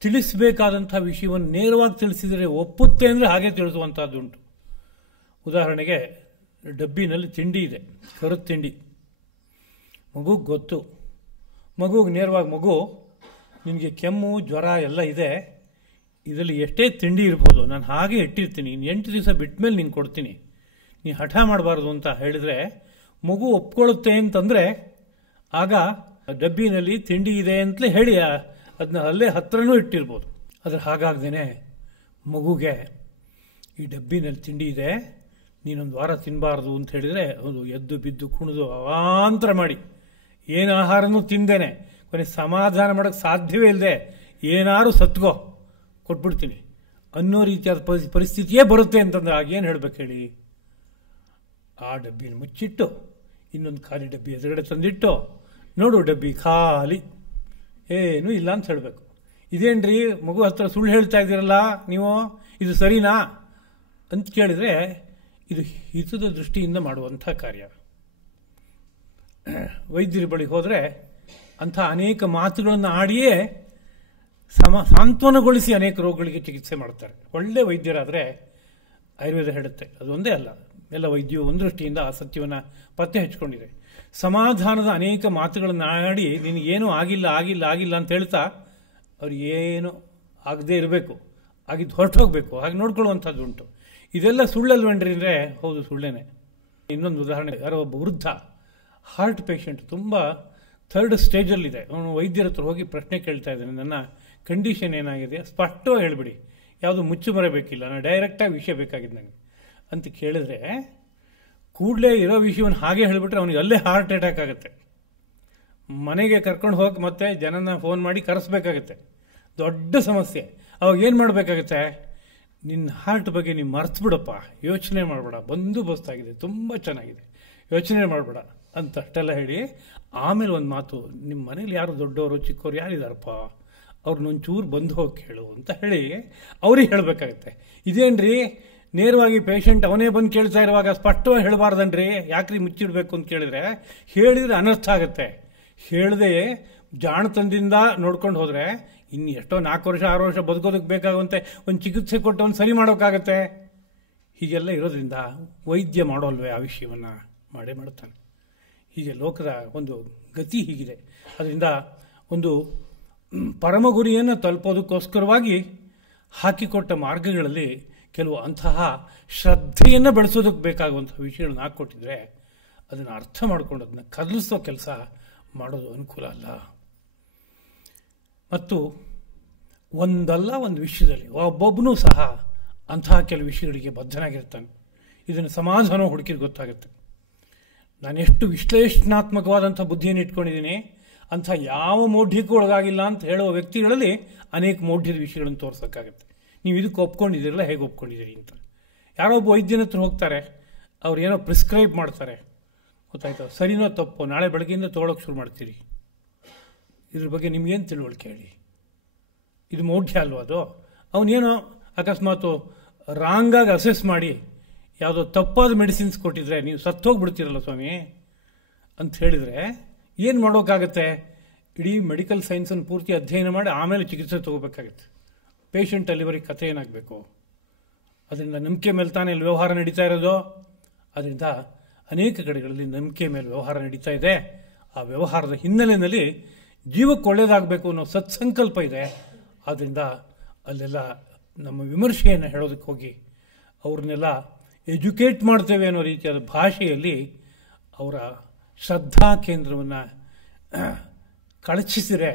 ತಿಳಿಸಬೇಕಾದಂಥ ವಿಷಯವನ್ನು ನೇರವಾಗಿ ತಿಳಿಸಿದರೆ ಒಪ್ಪುತ್ತೆ ಅಂದರೆ ಹಾಗೆ ತಿಳಿಸುವಂಥದ್ದುಂಟು. ಉದಾಹರಣೆಗೆ ಡಬ್ಬಿನಲ್ಲಿ ತಿಂಡಿ ಇದೆ, ಕರದ ತಿಂಡಿ, ಮಗುಗೆ ಗೊತ್ತು. ಮಗುಗೆ ನೇರವಾಗಿ ಮಗು ನಿನಗೆ ಕೆಮ್ಮು ಜ್ವರ ಎಲ್ಲ ಇದೆ, ಇದರಲ್ಲಿ ಎಷ್ಟೇ ತಿಂಡಿ ಇರ್ಬೋದು, ನಾನು ಹಾಗೆ ಇಟ್ಟಿರ್ತೀನಿ, 8 ದಿವಸ ಬಿಟ್ಟ ಮೇಲೆ ನಿಂಗೆ ಕೊಡ್ತೀನಿ, ನೀ ಹಠ ಮಾಡಬಾರ್ದು ಅಂತ ಹೇಳಿದರೆ ಮಗು ಒಪ್ಕೊಳ್ಳುತ್ತೆ ಅಂತಂದರೆ ಆಗ ಡಬ್ಬಿನಲ್ಲಿ ತಿಂಡಿ ಇದೆ ಅಂತಲೇ ಹೇಳಿ ಅದನ್ನ ಅಲ್ಲೇ ಹತ್ರನೂ ಇಟ್ಟಿರ್ಬೋದು. ಆದರೆ ಹಾಗಾಗ್ದೇ ಮಗುಗೆ ಈ ಡಬ್ಬಿನಲ್ಲಿ ತಿಂಡಿ ಇದೆ, ನೀನೊಂದು ವಾರ ತಿನ್ನಬಾರ್ದು ಅಂತ ಹೇಳಿದರೆ ಅದು ಎದ್ದು ಬಿದ್ದು ಕುಣಿದು ಅವಾಂತರ ಮಾಡಿ ಏನು ಆಹಾರನೂ ತಿಂದೇನೆ ಕೊನೆ ಸಮಾಧಾನ ಮಾಡೋಕ್ಕೆ ಸಾಧ್ಯವೇ ಇಲ್ಲದೆ ಏನಾರು ಸತ್ಗೋ ಕೊಟ್ಬಿಡ್ತೀನಿ ಅನ್ನೋ ರೀತಿಯಾದ ಪರಿಸ್ಥಿತಿಯೇ ಬರುತ್ತೆ ಅಂತಂದ್ರೆ ಆಗೇನು ಹೇಳ್ಬೇಕು ಹೇಳಿ? ಆ ಡಬ್ಬಿನ ಮುಚ್ಚಿಟ್ಟು ಇನ್ನೊಂದು ಖಾಲಿ ಡಬ್ಬಿ ಎದುರುಗಡೆ ತಂದಿಟ್ಟು, ನೋಡು ಡಬ್ಬಿ ಖಾಲಿ, ಏನೂ ಇಲ್ಲ ಅಂತ ಹೇಳಬೇಕು. ಇದೇನ್ರಿ ಮಗು ಹತ್ರ ಸುಳ್ಳು ಹೇಳ್ತಾ ಇದ್ದೀರಲ್ಲ ನೀವು, ಇದು ಸರಿನಾ ಅಂತ ಕೇಳಿದರೆ ಇದು ಹಿತದ ದೃಷ್ಟಿಯಿಂದ ಮಾಡುವಂಥ ಕಾರ್ಯ. ವೈದ್ಯರ ಬಳಿ ಹೋದರೆ ಅಂಥ ಅನೇಕ ಮಾತುಗಳನ್ನು ಆಡಿಯೇ ಸಾಂತ್ವನಗೊಳಿಸಿ ಅನೇಕ ರೋಗಗಳಿಗೆ ಚಿಕಿತ್ಸೆ ಮಾಡ್ತಾರೆ. ಒಳ್ಳೆ ವೈದ್ಯರಾದರೆ ಆಯುರ್ವೇದ ಹೇಳುತ್ತೆ, ಅದೊಂದೇ ಅಲ್ಲ, ಎಲ್ಲ ವೈದ್ಯರು ಒಂದು ದೃಷ್ಟಿಯಿಂದ ಆ ಸತ್ಯವನ್ನು ಪತ್ತೆ ಹಚ್ಕೊಂಡಿದೆ. ಸಮಾಧಾನದ ಅನೇಕ ಮಾತುಗಳನ್ನು ಆಡಿ ನಿನಗೇನೂ ಆಗಿಲ್ಲ ಆಗಿಲ್ಲ ಆಗಿಲ್ಲ ಅಂತ ಹೇಳ್ತಾ ಅವ್ರಿಗೇನು ಆಗದೆ ಇರಬೇಕು, ಆಗಿದ್ದು ಹೊರಟೋಗ್ಬೇಕು, ಹಾಗೆ ನೋಡ್ಕೊಳ್ಳುವಂಥದ್ದು ಉಂಟು. ಇದೆಲ್ಲ ಸುಳ್ಳಲ್ವೇನ್ರಿ ಅಂದರೆ ಹೌದು, ಸುಳ್ಳೇನೆ. ಇನ್ನೊಂದು ಉದಾಹರಣೆ, ಯಾರೋ ಒಬ್ಬ ವೃದ್ಧ ಹಾರ್ಟ್ ಪೇಷಂಟ್, ತುಂಬ 3rd ಸ್ಟೇಜಲ್ಲಿದೆ. ಅವನು ವೈದ್ಯರ ಹತ್ರ ಹೋಗಿ ಪ್ರಶ್ನೆ ಕೇಳ್ತಾ ಇದ್ದಾನೆ, ನನ್ನ ಕಂಡೀಷನ್ ಏನಾಗಿದೆ ಸ್ಪಷ್ಟವಾಗಿ ಹೇಳಿಬಿಡಿ, ಯಾವುದು ಮುಚ್ಚು ಬರಬೇಕಿಲ್ಲ, ನಾನು ಡೈರೆಕ್ಟಾಗಿ ವಿಷಯ ಬೇಕಾಗಿದೆ ನನಗೆ ಅಂತ ಕೇಳಿದ್ರೆ ಕೂಡಲೇ ಇರೋ ವಿಷಯವನ್ನು ಹಾಗೆ ಹೇಳಿಬಿಟ್ರೆ ಅವನಿಗೆ ಅಲ್ಲೇ ಹಾರ್ಟ್ ಅಟ್ಯಾಕ್ ಆಗುತ್ತೆ. ಮನೆಗೆ ಕರ್ಕೊಂಡು ಹೋಗಿ ಮತ್ತೆ ಜನನ ಫೋನ್ ಮಾಡಿ ಕರೆಸ್ಬೇಕಾಗತ್ತೆ, ದೊಡ್ಡ ಸಮಸ್ಯೆ. ಅವಾಗ ಏನು ಮಾಡಬೇಕಾಗತ್ತೆ? ನಿನ್ನ ಹಾರ್ಟ್ ಬಗ್ಗೆ ನೀವು ಮರ್ತು ಬಿಡಪ್ಪ, ಯೋಚನೆ ಮಾಡಬೇಡ, ಬಂದೋಬಸ್ತಾಗಿದೆ, ತುಂಬ ಚೆನ್ನಾಗಿದೆ, ಯೋಚನೆ ಮಾಡಬೇಡ ಅಂತ ಅಷ್ಟೆಲ್ಲ ಹೇಳಿ ಆಮೇಲೆ ಒಂದು ಮಾತು, ನಿಮ್ಮ ಮನೇಲಿ ಯಾರು ದೊಡ್ಡವರು ಚಿಕ್ಕವರು ಯಾರಿದಾರಪ್ಪ, ಅವ್ರನ್ನೊಂಚೂರು ಬಂದು ಹೋಗಿ ಕೇಳು ಅಂತ ಹೇಳಿ ಅವ್ರಿಗೆ ಹೇಳಬೇಕಾಗತ್ತೆ. ಇದೇನ್ರಿ ನೇರವಾಗಿ ಪೇಷಂಟ್ ಅವನೇ ಬಂದು ಕೇಳ್ತಾ ಇರುವಾಗ ಸ್ಪಷ್ಟವಾಗಿ ಹೇಳಬಾರ್ದನ್ರಿ, ಯಾಕ್ರಿ ಮುಚ್ಚಿಡ್ಬೇಕು ಅಂತ ಕೇಳಿದ್ರೆ ಹೇಳಿದ್ರೆ ಅನರ್ಥ ಆಗುತ್ತೆ. ಹೇಳದೆ ಜಾಣತನದಿಂದ ನೋಡ್ಕೊಂಡು ಹೋದರೆ ಇನ್ನು ಎಷ್ಟೋ 4 ವರ್ಷ 6 ವರ್ಷ ಬದುಕೋದಕ್ಕೆ ಬೇಕಾಗುವಂತೆ ಒಂದು ಚಿಕಿತ್ಸೆ ಕೊಟ್ಟು ಒಂದು ಸರಿ ಮಾಡೋಕ್ಕಾಗತ್ತೆ. ಹೀಗೆಲ್ಲ ಇರೋದ್ರಿಂದ ವೈದ್ಯ ಮಾಡೋಲ್ವೇ ಆ ವಿಷಯವನ್ನು ಮಾಡೇ ಮಾಡ್ತಾನೆ. ಹೀಗೆ ಲೋಕದ ಒಂದು ಗತಿ ಹೀಗಿದೆ. ಅದರಿಂದ ಒಂದು ಪರಮ ಗುರಿಯನ್ನು ತಲುಪೋದಕ್ಕೋಸ್ಕರವಾಗಿ ಹಾಕಿಕೊಟ್ಟ ಮಾರ್ಗಗಳಲ್ಲಿ ಕೆಲವು ಅಂತಹ ಶ್ರದ್ಧೆಯನ್ನು ಬೆಳೆಸೋದಕ್ಕೆ ಬೇಕಾಗುವಂಥ ವಿಷಯಗಳನ್ನ ಹಾಕ್ಕೊಟ್ಟಿದ್ರೆ ಅದನ್ನು ಅರ್ಥ ಮಾಡ್ಕೊಂಡು ಅದನ್ನು ಕದಲಿಸೋ ಕೆಲಸ ಮಾಡೋದು ಅನುಕೂಲ ಅಲ್ಲ. ಮತ್ತು ಒಂದಲ್ಲ ಒಂದು ವಿಷಯದಲ್ಲಿ ಒಬ್ಬೊಬ್ಬನೂ ಸಹ ಅಂತಹ ಕೆಲವು ವಿಷಯಗಳಿಗೆ ಬದ್ಧನಾಗಿರ್ತಾನೆ. ಇದನ್ನು ಸಮಾಧಾನ ಹುಡುಕಿದ್ರೆ ಗೊತ್ತಾಗುತ್ತೆ. ನಾನೆಷ್ಟು ವಿಶ್ಲೇಷಣಾತ್ಮಕವಾದಂಥ ಬುದ್ಧಿಯನ್ನು ಇಟ್ಕೊಂಡಿದ್ದೀನಿ, ಅಂಥ ಯಾವ ಮೌಢ್ಯಕ್ಕೂ ಒಳಗಾಗಿಲ್ಲ ಅಂತ ಹೇಳುವ ವ್ಯಕ್ತಿಗಳಲ್ಲಿ ಅನೇಕ ಮೌಢ್ಯದ ವಿಷಯಗಳನ್ನು ತೋರಿಸೋಕ್ಕಾಗತ್ತೆ. ನೀವು ಇದಕ್ಕೆ ಒಪ್ಕೊಂಡಿದ್ದೀರಲ್ಲ, ಹೇಗೆ ಒಪ್ಕೊಂಡಿದ್ದೀರಿ ಅಂತ. ಯಾರೋ ಒಬ್ಬ ವೈದ್ಯನ ಹತ್ರ ಹೋಗ್ತಾರೆ, ಅವ್ರು ಏನೋ ಪ್ರಿಸ್ಕ್ರೈಬ್ ಮಾಡ್ತಾರೆ, ಗೊತ್ತಾಯ್ತು, ಸರಿನೋ ತಪ್ಪೋ, ನಾಳೆ ಬೆಳಗ್ಗೆಯಿಂದ ತೊಗೊಳಕ್ಕೆ ಶುರು ಮಾಡ್ತೀರಿ. ಇದ್ರ ಬಗ್ಗೆ ನಿಮ್ಗೇನು ತಿಳುವಳಿಕೆ ಹೇಳಿ? ಇದು ಮೌಢ್ಯ ಅಲ್ವ ಅದು? ಅವನೇನೋ ಅಕಸ್ಮಾತು ರಾಂಗಾಗಿ ಅಸೆಸ್ ಮಾಡಿ ಯಾವುದೋ ತಪ್ಪಾದ ಮೆಡಿಸಿನ್ಸ್ ಕೊಟ್ಟಿದ್ರೆ ನೀವು ಸತ್ತೋಗ್ಬಿಡ್ತೀರಲ್ಲ ಸ್ವಾಮಿ ಅಂತ ಹೇಳಿದರೆ ಏನು ಮಾಡೋಕ್ಕಾಗತ್ತೆ? ಇಡೀ ಮೆಡಿಕಲ್ ಸೈನ್ಸನ್ನು ಪೂರ್ತಿ ಅಧ್ಯಯನ ಮಾಡಿ ಆಮೇಲೆ ಚಿಕಿತ್ಸೆ ತಗೋಬೇಕಾಗತ್ತೆ. ಪೇಷಂಟ್ ಅಲ್ಲಿವರೆಗೆ ಕಥೆ ಏನಾಗಬೇಕು? ಅದರಿಂದ ನಂಬಿಕೆ ಮೇಲೆ ತಾನೇ ಇಲ್ಲಿ ವ್ಯವಹಾರ ನಡೀತಾ ಇರೋದು. ಅದರಿಂದ ಅನೇಕ ಕಡೆಗಳಲ್ಲಿ ನಂಬಿಕೆ ಮೇಲೆ ವ್ಯವಹಾರ ನಡೀತಾ ಇದೆ. ಆ ವ್ಯವಹಾರದ ಹಿನ್ನೆಲೆಯಲ್ಲಿ ಜೀವಕ್ಕೆ ಒಳ್ಳೆಯದಾಗಬೇಕು ಅನ್ನೋ ಸತ್ಸಂಕಲ್ಪ ಇದೆ. ಆದ್ದರಿಂದ ಅಲ್ಲೆಲ್ಲ ನಮ್ಮ ವಿಮರ್ಶೆಯನ್ನು ಹೇಳೋದಕ್ಕೆ ಹೋಗಿ ಅವ್ರನ್ನೆಲ್ಲ ಎಜುಕೇಟ್ ಮಾಡ್ತೇವೆ ಅನ್ನೋ ರೀತಿಯಾದ ಭಾಷೆಯಲ್ಲಿ ಅವರ ಶ್ರದ್ಧಾ ಕೇಂದ್ರವನ್ನು ಕಳಚಿಸಿದರೆ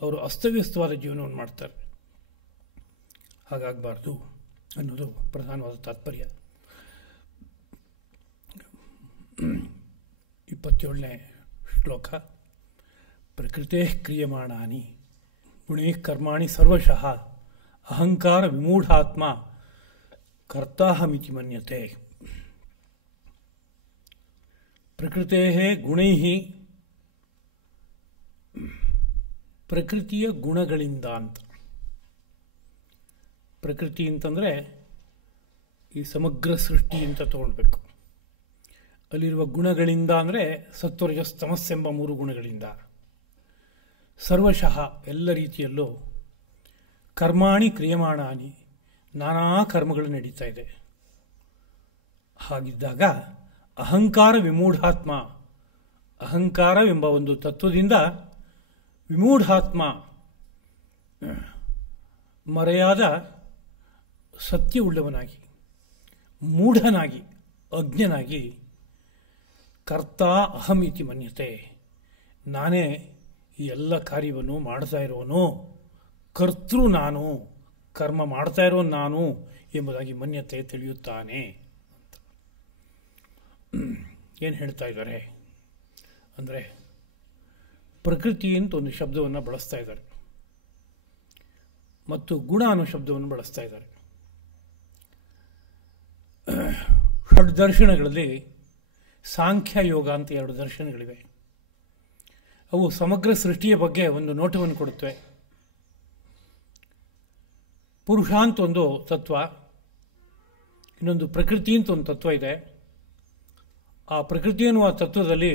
ಅವರು ಅಸ್ತವ್ಯಸ್ತವಾದ ಜೀವನವನ್ನು ಮಾಡ್ತಾರೆ. ಹಾಗಾಗಬಾರ್ದು ಅನ್ನೋದು ಪ್ರಧಾನವಾದ ತಾತ್ಪರ್ಯ. 27ನೇ ಶ್ಲೋಕ. ಪ್ರಕೃತೆ ಕ್ರಿಯಮಾಣಾನಿ ಗುಣೇ ಕರ್ಮಾಣಿ ಸರ್ವಶಃ ಅಹಂಕಾರ ವಿಮೂಢಾತ್ಮ ಕರ್ತಾಹಮಿತಿ ಮನ್ಯತೆ. ಪ್ರಕೃತೆ ಗುಣೈ ಪ್ರಕೃತಿಯ ಗುಣಗಳಿಂದ ಅಂತ. ಪ್ರಕೃತಿ ಅಂತಂದರೆ ಈ ಸಮಗ್ರ ಸೃಷ್ಟಿ ಅಂತ ತಗೊಳ್ಬೇಕು. ಅಲ್ಲಿರುವ ಗುಣಗಳಿಂದ ಅಂದರೆ ಸತ್ವರಜಸ್ ತಮಸ್ಸೆಂಬ 3 ಗುಣಗಳಿಂದ. ಸರ್ವಶಃ ಎಲ್ಲ ರೀತಿಯಲ್ಲೂ ಕರ್ಮಾಣಿ ಕ್ರಿಯಮಾಣಾನಿ, ನಾನಾ ಕರ್ಮಗಳು ನಡೀತಾ ಇದೆ. ಹಾಗಿದ್ದಾಗ ಅಹಂಕಾರ ವಿಮೂಢಾತ್ಮ, ಅಹಂಕಾರವೆಂಬ ಒಂದು ತತ್ವದಿಂದ ವಿಮೂಢಾತ್ಮ, ಮರೆಯಾದ ಸತ್ಯವುಳ್ಳವನಾಗಿ, ಮೂಢನಾಗಿ, ಅಜ್ಞನಾಗಿ ಕರ್ತ ಅಹಂ ಇತಿ ಮನ್ಯತೆ, ನಾನೇ ಈ ಎಲ್ಲ ಕಾರ್ಯವನ್ನು ಮಾಡ್ತಾ ಇರೋನು, ಕರ್ತೃ ನಾನು, ಕರ್ಮ ಮಾಡ್ತಾ ಇರೋ ನಾನು ಎಂಬುದಾಗಿ ಮನ್ಯತೆ ತಿಳಿಯುತ್ತಾನೆ ಅಂತ. ಏನು ಹೇಳ್ತಾ ಇದ್ದಾರೆ ಅಂದರೆ, ಪ್ರಕೃತಿ ಅಂತ ಒಂದು ಶಬ್ದವನ್ನು ಬಳಸ್ತಾ ಇದ್ದಾರೆ ಮತ್ತು ಗುಣ ಅನ್ನೋ ಶಬ್ದವನ್ನು ಬಳಸ್ತಾ ಇದ್ದಾರೆ. ಷಡ್ದರ್ಶನಗಳಲ್ಲಿ ಸಾಂಖ್ಯ ಯೋಗ ಅಂತ 2 ದರ್ಶನಗಳಿವೆ. ಅವು ಸಮಗ್ರ ಸೃಷ್ಟಿಯ ಬಗ್ಗೆ ಒಂದು ನೋಟವನ್ನು ಕೊಡುತ್ತವೆ. ಪುರುಷ ಅಂತ ಒಂದು ತತ್ವ, ಇನ್ನೊಂದು ಪ್ರಕೃತಿ ಅಂತ ಒಂದು ತತ್ವ ಇದೆ. ಆ ಪ್ರಕೃತಿ ಎನ್ನುವ ತತ್ವದಲ್ಲಿ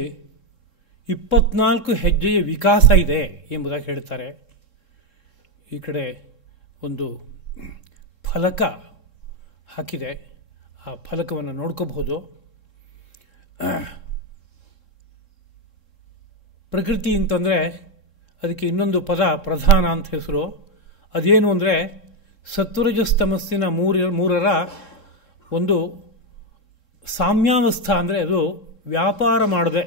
24 ಹೆಜ್ಜೆಯ ವಿಕಾಸ ಇದೆ ಎಂಬುದಾಗಿ ಹೇಳ್ತಾರೆ. ಈ ಕಡೆ ಒಂದು ಫಲಕ ಹಾಕಿದೆ, ಆ ಫಲಕವನ್ನು ನೋಡ್ಕೋಬಹುದು. ಪ್ರಕೃತಿ ಅಂತಂದರೆ ಅದಕ್ಕೆ ಇನ್ನೊಂದು ಪದ ಪ್ರಧಾನ ಅಂತ ಹೆಸರು. ಅದೇನು ಅಂದರೆ ಸತ್ವರಜಸ್ತಮಸ್ಸಿನ ಮೂರರ ಒಂದು ಸಾಮ್ಯಾವಸ್ಥಾ. ಅಂದರೆ ಅದು ವ್ಯಾಪಾರ ಮಾಡದೆ,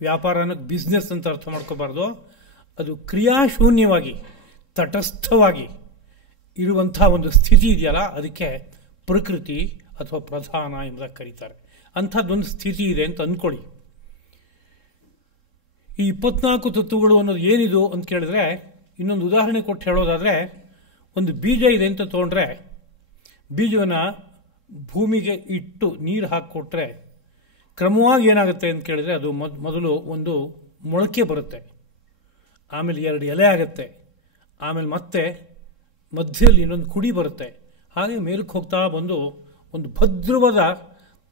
ವ್ಯಾಪಾರ ಅನ್ನೋದು ಬಿಸ್ನೆಸ್ ಅಂತ ಅರ್ಥ ಮಾಡ್ಕೋಬಾರ್ದು, ಅದು ಕ್ರಿಯಾಶೂನ್ಯವಾಗಿ ತಟಸ್ಥವಾಗಿ ಇರುವಂಥ ಒಂದು ಸ್ಥಿತಿ ಇದೆಯಲ್ಲ, ಅದಕ್ಕೆ ಪ್ರಕೃತಿ ಅಥವಾ ಪ್ರಧಾನ ಎಂಬುದಾಗಿ ಕರೀತಾರೆ. ಅಂಥದ್ದೊಂದು ಸ್ಥಿತಿ ಇದೆ ಅಂತ ಅಂದ್ಕೊಳ್ಳಿ. ಈ 24 ತತ್ವಗಳು ಅನ್ನೋದು ಏನಿದು ಅಂತ ಕೇಳಿದ್ರೆ, ಇನ್ನೊಂದು ಉದಾಹರಣೆ ಕೊಟ್ಟು ಹೇಳೋದಾದರೆ, ಒಂದು ಬೀಜ ಇದೆ ಅಂತ ತೊಗೊಂಡ್ರೆ, ಬೀಜವನ್ನು ಭೂಮಿಗೆ ಇಟ್ಟು ನೀರು ಹಾಕಿಕೊಟ್ರೆ ಕ್ರಮವಾಗಿ ಏನಾಗುತ್ತೆ ಅಂತ ಕೇಳಿದರೆ, ಅದು ಮೊದಲು ಒಂದು ಮೊಳಕೆ ಬರುತ್ತೆ, ಆಮೇಲೆ 2 ಎಲೆ ಆಗುತ್ತೆ, ಆಮೇಲೆ ಮತ್ತೆ ಮಧ್ಯದಲ್ಲಿ ಇನ್ನೊಂದು ಕುಡಿ ಬರುತ್ತೆ. ಹಾಗೆ ಮೇಲಕ್ಕೆ ಹೋಗ್ತಾ ಬಂದು ಒಂದು ಭದ್ರವಾದ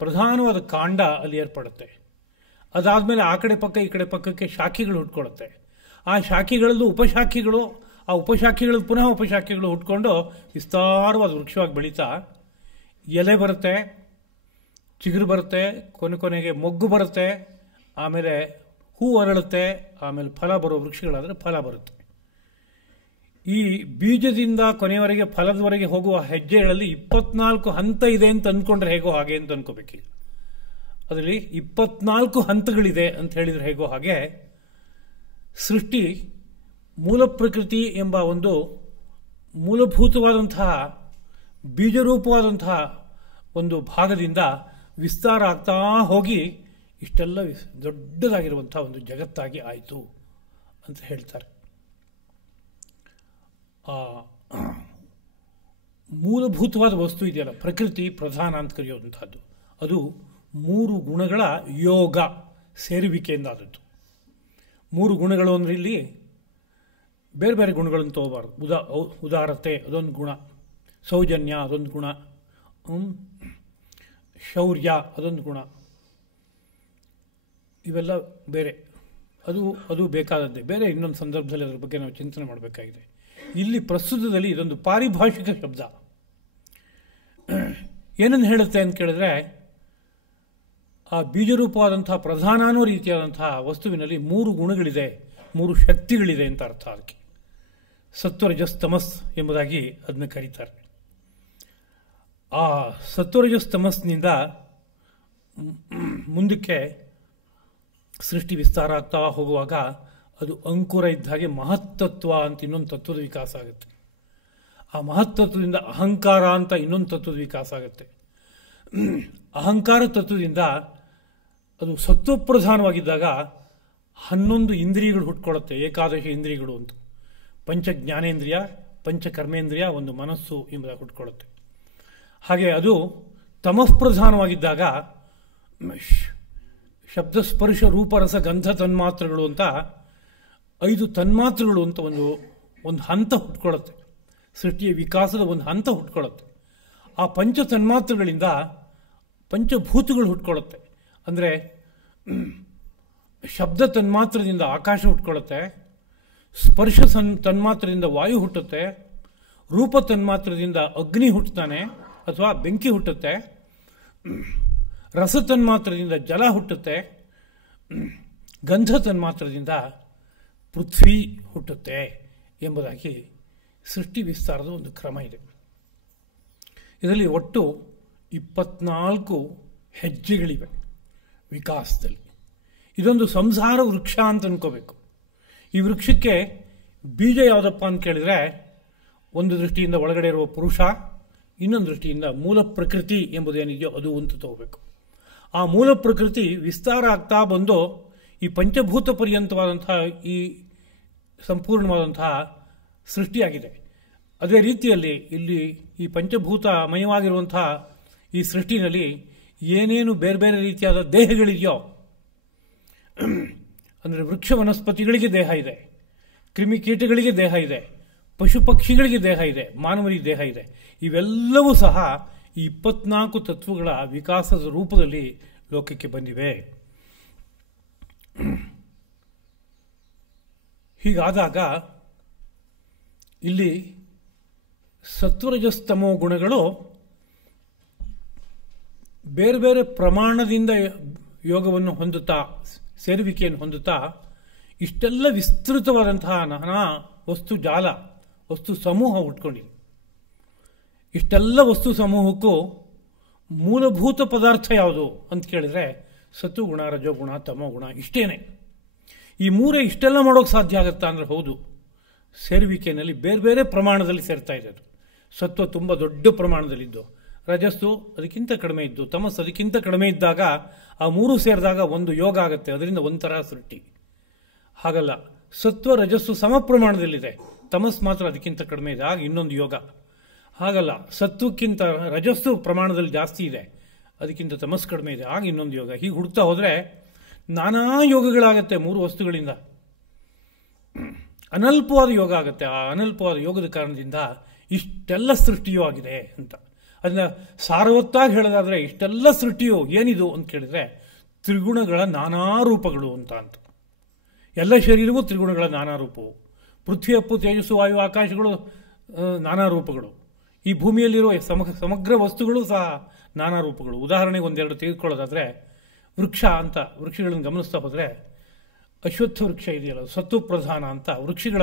ಪ್ರಧಾನವಾದ ಕಾಂಡ ಅಲ್ಲಿ ಏರ್ಪಡುತ್ತೆ. ಅದಾದಮೇಲೆ ಆ ಕಡೆ ಪಕ್ಕ ಈ ಕಡೆ ಪಕ್ಕಕ್ಕೆ ಶಾಖೆಗಳು ಹುಟ್ಕೊಳ್ಳುತ್ತೆ. ಆ ಶಾಖೆಗಳಲ್ಲೂ ಉಪಶಾಖೆಗಳು, ಆ ಉಪಶಾಖೆಗಳು ಪುನಃ ಉಪಶಾಖೆಗಳು ಹುಟ್ಕೊಂಡು ವಿಸ್ತಾರವಾದ ವೃಕ್ಷವಾಗಿ ಬೆಳೀತಾ ಎಲೆ ಬರುತ್ತೆ, ಚಿಗುರು ಬರುತ್ತೆ, ಕೊನೆಗೆ ಮೊಗ್ಗು ಬರುತ್ತೆ, ಆಮೇಲೆ ಹೂ ಅರಳುತ್ತೆ, ಆಮೇಲೆ ಫಲ ಬರೋ ವೃಕ್ಷಗಳಾದರೆ ಫಲ ಬರುತ್ತೆ. ಈ ಬೀಜದಿಂದ ಕೊನೆಯವರೆಗೆ ಫಲದವರೆಗೆ ಹೋಗುವ ಹೆಜ್ಜೆಗಳಲ್ಲಿ 24 ಹಂತ ಇದೆ ಅಂತ ಅಂದ್ಕೊಂಡ್ರೆ ಹೇಗೋ ಹಾಗೆ ಅಂತ ಅನ್ಕೋಬೇಕೀಗ. ಅದರಲ್ಲಿ 24 ಹಂತಗಳಿದೆ ಅಂತ ಹೇಳಿದರೆ ಹೇಗೋ ಹಾಗೆ ಸೃಷ್ಟಿ ಮೂಲ ಪ್ರಕೃತಿ ಎಂಬ ಒಂದು ಮೂಲಭೂತವಾದಂತಹ ಬೀಜರೂಪವಾದಂತಹ ಒಂದು ಭಾಗದಿಂದ ವಿಸ್ತಾರ ಆಗ್ತಾ ಹೋಗಿ ಇಷ್ಟೆಲ್ಲ ದೊಡ್ಡದಾಗಿರುವಂಥ ಒಂದು ಜಗತ್ತಾಗಿ ಆಯಿತು ಅಂತ ಹೇಳ್ತಾರೆ. ಆ ಮೂಲಭೂತವಾದ ವಸ್ತು ಇದೆಯಲ್ಲ, ಪ್ರಕೃತಿ ಪ್ರಧಾನ ಅಂತ ಕರೆಯುವಂಥದ್ದು, ಅದು 3 ಗುಣಗಳ ಯೋಗ ಸೇರುವಿಕೆಯಿಂದ ಆದದ್ದು. 3 ಗುಣಗಳು ಅಂದರೆ ಇಲ್ಲಿ ಬೇರೆ ಬೇರೆ ಗುಣಗಳನ್ನು ತಗೋಬಾರ್ದು. ಉದಾರತೆ ಅದೊಂದು ಗುಣ, ಸೌಜನ್ಯ ಅದೊಂದು ಗುಣ, ಶೌರ್ಯ ಅದೊಂದು ಗುಣ, ಇವೆಲ್ಲ ಬೇರೆ. ಅದು ಬೇಕಾದದ್ದೇ. ಬೇರೆ ಇನ್ನೊಂದು ಸಂದರ್ಭದಲ್ಲಿ ಅದರ ಬಗ್ಗೆ ನಾವು ಚಿಂತನೆ ಮಾಡಬೇಕಾಗಿದೆ. ಇಲ್ಲಿ ಪ್ರಸ್ತುತದಲ್ಲಿ ಇದೊಂದು ಪಾರಿಭಾಷಿಕ ಶಬ್ದ. ಏನನ್ನು ಹೇಳುತ್ತೆ ಅಂತ ಕೇಳಿದ್ರೆ, ಆ ಬೀಜರೂಪವಾದಂತಹ ಪ್ರಧಾನ ಅನ್ನೋ ರೀತಿಯಾದಂತಹ ವಸ್ತುವಿನಲ್ಲಿ 3 ಗುಣಗಳಿದೆ, 3 ಶಕ್ತಿಗಳಿದೆ ಅಂತ ಅರ್ಥ. ಅದಕ್ಕೆ ಸತ್ವರಜಸ್ ತಮಸ್ ಎಂಬುದಾಗಿ ಅದನ್ನ ಕರೀತಾರೆ. ಆ ಸತ್ವರಜಸ್ ತಮಸ್ನಿಂದ ಮುಂದಕ್ಕೆ ಸೃಷ್ಟಿ ವಿಸ್ತಾರ ಆಗ್ತಾ ಹೋಗುವಾಗ ಅದು ಅಂಕುರ ಇದ್ದ ಹಾಗೆ ಮಹತ್ತತ್ವ ಅಂತ ಇನ್ನೊಂದು ತತ್ವದ ವಿಕಾಸ ಆಗುತ್ತೆ. ಆ ಮಹತ್ತತ್ವದಿಂದ ಅಹಂಕಾರ ಅಂತ ಇನ್ನೊಂದು ತತ್ವದ ವಿಕಾಸ ಆಗುತ್ತೆ. ಅಹಂಕಾರ ತತ್ವದಿಂದ ಅದು ಸತ್ವಪ್ರಧಾನವಾಗಿದ್ದಾಗ 11 ಇಂದ್ರಿಯಗಳು ಹುಟ್ಕೊಳ್ಳುತ್ತೆ, ಏಕಾದಶ ಇಂದ್ರಿಯಗಳು ಅಂತ. ಪಂಚ ಜ್ಞಾನೇಂದ್ರಿಯ, ಪಂಚ ಕರ್ಮೇಂದ್ರಿಯ, ಒಂದು ಮನಸ್ಸು ಎಂಬುದಾಗಿ ಹುಟ್ಕೊಳ್ಳುತ್ತೆ. ಹಾಗೆ ಅದು ತಮಃಪ್ರಧಾನವಾಗಿದ್ದಾಗ ಶಬ್ದ ಸ್ಪರ್ಶ ರೂಪರಸ ಗಂಧ ತನ್ಮಾತ್ರಗಳು ಅಂತ 5 ತನ್ಮಾತ್ರಗಳು ಅಂತ ಒಂದು ಹಂತ ಹುಟ್ಕೊಳ್ಳುತ್ತೆ. ಸೃಷ್ಟಿಯ ವಿಕಾಸದ ಒಂದು ಹಂತ ಹುಟ್ಕೊಳ್ಳುತ್ತೆ. ಆ ಪಂಚ ತನ್ಮಾತ್ರಗಳಿಂದ ಪಂಚಭೂತಗಳು ಹುಟ್ಕೊಳ್ಳುತ್ತೆ. ಅಂದರೆ ಶಬ್ದ ತನ್ಮಾತ್ರದಿಂದ ಆಕಾಶ ಹುಟ್ಕೊಳ್ಳುತ್ತೆ, ಸ್ಪರ್ಶ ತನ್ಮಾತ್ರದಿಂದ ವಾಯು ಹುಟ್ಟುತ್ತೆ, ರೂಪ ತನ್ಮಾತ್ರದಿಂದ ಅಗ್ನಿ ಹುಟ್ಟುತ್ತಾನೆ ಅಥವಾ ಬೆಂಕಿ ಹುಟ್ಟುತ್ತೆ, ರಸ ತನ್ಮಾತ್ರದಿಂದ ಜಲ ಹುಟ್ಟುತ್ತೆ, ಗಂಧ ತನ್ಮಾತ್ರದಿಂದ ಪೃಥ್ವಿ ಹುಟ್ಟುತ್ತೆ ಎಂಬುದಾಗಿ ಸೃಷ್ಟಿ ವಿಸ್ತಾರದ ಒಂದು ಕ್ರಮ ಇದೆ. ಇದರಲ್ಲಿ ಒಟ್ಟು 24 ಹೆಜ್ಜೆಗಳಿವೆ ವಿಕಾಸದಲ್ಲಿ. ಇದೊಂದು ಸಂಸಾರ ವೃಕ್ಷ ಅಂತ ಅನ್ಕೋಬೇಕು. ಈ ವೃಕ್ಷಕ್ಕೆ ಬೀಜ ಯಾವುದಪ್ಪ ಅಂತ ಕೇಳಿದರೆ, ಒಂದು ದೃಷ್ಟಿಯಿಂದ ಒಳಗಡೆ ಇರುವ ಪುರುಷ, ಇನ್ನೊಂದು ದೃಷ್ಟಿಯಿಂದ ಮೂಲ ಪ್ರಕೃತಿ ಎಂಬುದೇನಿದೆಯೋ ಅದು ಅಂತ ತಗೋಬೇಕು. ಆ ಮೂಲ ಪ್ರಕೃತಿ ವಿಸ್ತಾರ ಆಗ್ತಾ ಬಂದು ಈ ಪಂಚಭೂತ ಪರ್ಯಂತವಾದಂತಹ ಈ ಸಂಪೂರ್ಣವಾದಂತಹ ಸೃಷ್ಟಿಯಾಗಿದೆ. ಅದೇ ರೀತಿಯಲ್ಲಿ ಇಲ್ಲಿ ಈ ಪಂಚಭೂತಮಯವಾಗಿರುವಂತಹ ಈ ಸೃಷ್ಟಿನಲ್ಲಿ ಏನೇನು ಬೇರೆ ಬೇರೆ ರೀತಿಯಾದ ದೇಹಗಳಿದೆಯೋ, ಅಂದರೆ ವೃಕ್ಷ ವನಸ್ಪತಿಗಳಿಗೆ ದೇಹ ಇದೆ, ಕ್ರಿಮಿಕೀಟಗಳಿಗೆ ದೇಹ ಇದೆ, ಪಶು ಪಕ್ಷಿಗಳಿಗೆ ದೇಹ ಇದೆ, ಮಾನವರಿಗೆ ದೇಹ ಇದೆ. ಇವೆಲ್ಲವೂ ಸಹ ಈ 24 ತತ್ವಗಳ ವಿಕಾಸದ ರೂಪದಲ್ಲಿ ಲೋಕಕ್ಕೆ ಬಂದಿವೆ. ಹೀಗಾದಾಗ ಇಲ್ಲಿ ಸತ್ವರಜಸ್ತಮೋ ಗುಣಗಳು ಬೇರೆ ಬೇರೆ ಪ್ರಮಾಣದಿಂದ ಯೋಗವನ್ನು ಹೊಂದುತ್ತಾ, ಸೇರುವಿಕೆಯನ್ನು ಹೊಂದುತ್ತಾ ಇಷ್ಟೆಲ್ಲ ವಿಸ್ತೃತವಾದಂತಹ ನಾನಾ ವಸ್ತು ಜಾಲ, ವಸ್ತು ಸಮೂಹ ಹುಟ್ಕೊಂಡಿದೆ. ಇಷ್ಟೆಲ್ಲ ವಸ್ತು ಸಮೂಹಕ್ಕೂ ಮೂಲಭೂತ ಪದಾರ್ಥ ಯಾವುದು ಅಂತ ಕೇಳಿದ್ರೆ ಸತ್ವಗುಣ, ರಜೋಗುಣ, ತಮೋಗುಣ ಇಷ್ಟೇನೆ. ಈ ಮೂರೇ ಇಷ್ಟೆಲ್ಲ ಮಾಡೋಕೆ ಸಾಧ್ಯ ಆಗುತ್ತಾ ಅಂದರೆ ಹೌದು. ಸೇರುವಿಕೆಯಲ್ಲಿ ಬೇರೆ ಬೇರೆ ಪ್ರಮಾಣದಲ್ಲಿ ಸೇರ್ತಾ ಇದೆ. ಅದು ಸತ್ವ ತುಂಬ ದೊಡ್ಡ ಪ್ರಮಾಣದಲ್ಲಿದ್ದು, ರಜಸ್ಸು ಅದಕ್ಕಿಂತ ಕಡಿಮೆ ಇದ್ದು, ತಮಸ್ಸು ಅದಕ್ಕಿಂತ ಕಡಿಮೆ ಇದ್ದಾಗ ಆ ಮೂರು ಸೇರಿದಾಗ ಒಂದು ಯೋಗ ಆಗುತ್ತೆ. ಅದರಿಂದ ಒಂಥರ ಸೃಷ್ಟಿ. ಹಾಗಲ್ಲ, ಸತ್ವ ರಜಸ್ಸು ಸಮ ಪ್ರಮಾಣದಲ್ಲಿದೆ, ತಮಸ್ಸು ಮಾತ್ರ ಅದಕ್ಕಿಂತ ಕಡಿಮೆ ಇದೆ, ಆಗ ಇನ್ನೊಂದು ಯೋಗ. ಹಾಗಲ್ಲ, ಸತ್ವಕ್ಕಿಂತ ರಜಸ್ಸು ಪ್ರಮಾಣದಲ್ಲಿ ಜಾಸ್ತಿ ಇದೆ, ಅದಕ್ಕಿಂತ ತಮಸ್ಸು ಕಡಿಮೆ ಇದೆ, ಆಗ ಇನ್ನೊಂದು ಯೋಗ. ಹೀಗೆ ಹುಡುಕ್ತಾ ಹೋದರೆ ನಾನಾ ಯೋಗಗಳಾಗತ್ತೆ. ಮೂರು ವಸ್ತುಗಳಿಂದ ಅನಲ್ಪವಾದ ಯೋಗ ಆಗುತ್ತೆ. ಆ ಅನಲ್ಪವಾದ ಯೋಗದ ಕಾರಣದಿಂದ ಇಷ್ಟೆಲ್ಲ ಸೃಷ್ಟಿಯೂ ಆಗಿದೆ ಅಂತ. ಅದನ್ನ ಸಾರವತ್ತಾಗಿ ಹೇಳೋದಾದ್ರೆ ಇಷ್ಟೆಲ್ಲ ಸೃಷ್ಟಿಯು ಏನಿದು ಅಂತ ಕೇಳಿದ್ರೆ ತ್ರಿಗುಣಗಳ ನಾನಾ ರೂಪಗಳು ಅಂತ. ಎಲ್ಲ ಶರೀರವೂ ತ್ರಿಗುಣಗಳ ನಾನಾ ರೂಪವು. ಪೃಥ್ವಿ, ಅಪ್ಪು, ತೇಜಸ್ಸು, ವಾಯು, ಆಕಾಶಗಳು ನಾನಾ ರೂಪಗಳು. ಈ ಭೂಮಿಯಲ್ಲಿರುವ ಸಮಗ್ರ ವಸ್ತುಗಳು ಸಹ ನಾನಾ ರೂಪಗಳು. ಉದಾಹರಣೆಗೆ ಒಂದೆರಡು ತೆಗೆದುಕೊಳ್ಳೋದಾದ್ರೆ, ವೃಕ್ಷ ಅಂತ ವೃಕ್ಷಗಳನ್ನು ಗಮನಿಸ್ತಾ ಹೋದರೆ ಅಶ್ವತ್ಥ ವೃಕ್ಷ ಇದೆಯಲ್ಲ, ಸತ್ವ ಪ್ರಧಾನ ಅಂತ ವೃಕ್ಷಗಳ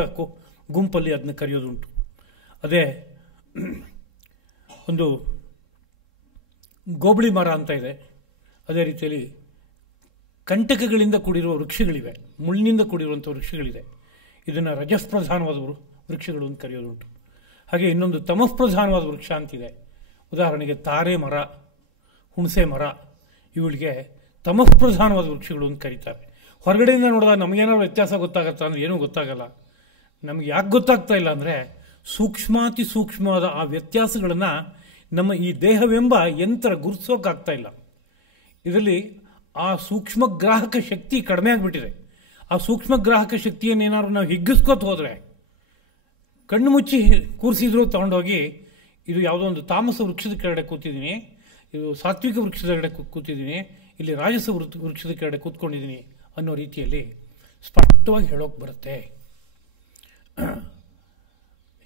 ಗುಂಪಲ್ಲಿ ಅದನ್ನ ಕರೆಯೋದುಂಟು. ಅದೇ ಒಂದು ಗೋಬಳಿ ಮರ ಅಂತ ಇದೆ. ಅದೇ ರೀತಿಯಲ್ಲಿ ಕಂಟಕಗಳಿಂದ ಕೂಡಿರುವ ವೃಕ್ಷಗಳಿವೆ, ಮುಳ್ಳಿನಿಂದ ಕೂಡಿರುವಂಥ ವೃಕ್ಷಗಳಿದೆ. ಇದನ್ನು ರಜಸ್ಪ್ರಧಾನವಾದ ವೃಕ್ಷಗಳು ಅಂತ ಕರೆಯೋದುಂಟು. ಹಾಗೆ ಇನ್ನೊಂದು ತಮಃಪ್ರಧಾನವಾದ ವೃಕ್ಷ ಅಂತಿದೆ. ಉದಾಹರಣೆಗೆ ತಾರೆ ಮರ, ಹುಣಸೆ ಮರ, ಇವುಗಳಿಗೆ ತಮಃಪ್ರಧಾನವಾದ ವೃಕ್ಷಗಳು ಅಂತ ಕರೀತಾರೆ. ಹೊರಗಡೆಯಿಂದ ನೋಡಿದಾಗ ನಮಗೇನಾದ್ರು ವ್ಯತ್ಯಾಸ ಗೊತ್ತಾಗತ್ತಾ ಅಂದರೆ ಏನೂ ಗೊತ್ತಾಗಲ್ಲ. ನಮಗೆ ಯಾಕೆ ಗೊತ್ತಾಗ್ತಾ ಇಲ್ಲ ಅಂದರೆ ಸೂಕ್ಷ್ಮಾತಿ ಸೂಕ್ಷ್ಮವಾದ ಆ ವ್ಯತ್ಯಾಸಗಳನ್ನು ನಮ್ಮ ಈ ದೇಹವೆಂಬ ಯಂತ್ರ ಗುರುತಿಸೋಕ್ಕಾಗ್ತಾ ಇಲ್ಲ. ಇದರಲ್ಲಿ ಆ ಸೂಕ್ಷ್ಮಗ್ರಾಹಕ ಶಕ್ತಿ ಕಡಿಮೆ ಆಗಿಬಿಟ್ಟಿದೆ. ಆ ಸೂಕ್ಷ್ಮಗ್ರಾಹಕ ಶಕ್ತಿಯನ್ನೇನಾದ್ರು ನಾವು ಹಿಗ್ಗಿಸ್ಕೋತ ಹೋದರೆ, ಕಣ್ಣು ಮುಚ್ಚಿ ಕೂರಿಸಿದ್ರು ತಗೊಂಡೋಗಿ ಇದು ಯಾವುದೋ ಒಂದು ತಾಮಸ ವೃಕ್ಷದ ಕೆಳಗಡೆ ಕೂತಿದ್ದೀನಿ, ಇದು ಸಾತ್ವಿಕ ವೃಕ್ಷದ ಕೆಳಗಡೆ ಕೂತಿದ್ದೀನಿ, ಇಲ್ಲಿ ರಾಜಸ ವೃಕ್ಷದ ಕೆಳಗಡೆ ಕೂತ್ಕೊಂಡಿದ್ದೀನಿ ಅನ್ನೋ ರೀತಿಯಲ್ಲಿ ಸ್ಪಷ್ಟವಾಗಿ ಹೇಳೋಕೆ ಬರುತ್ತೆ.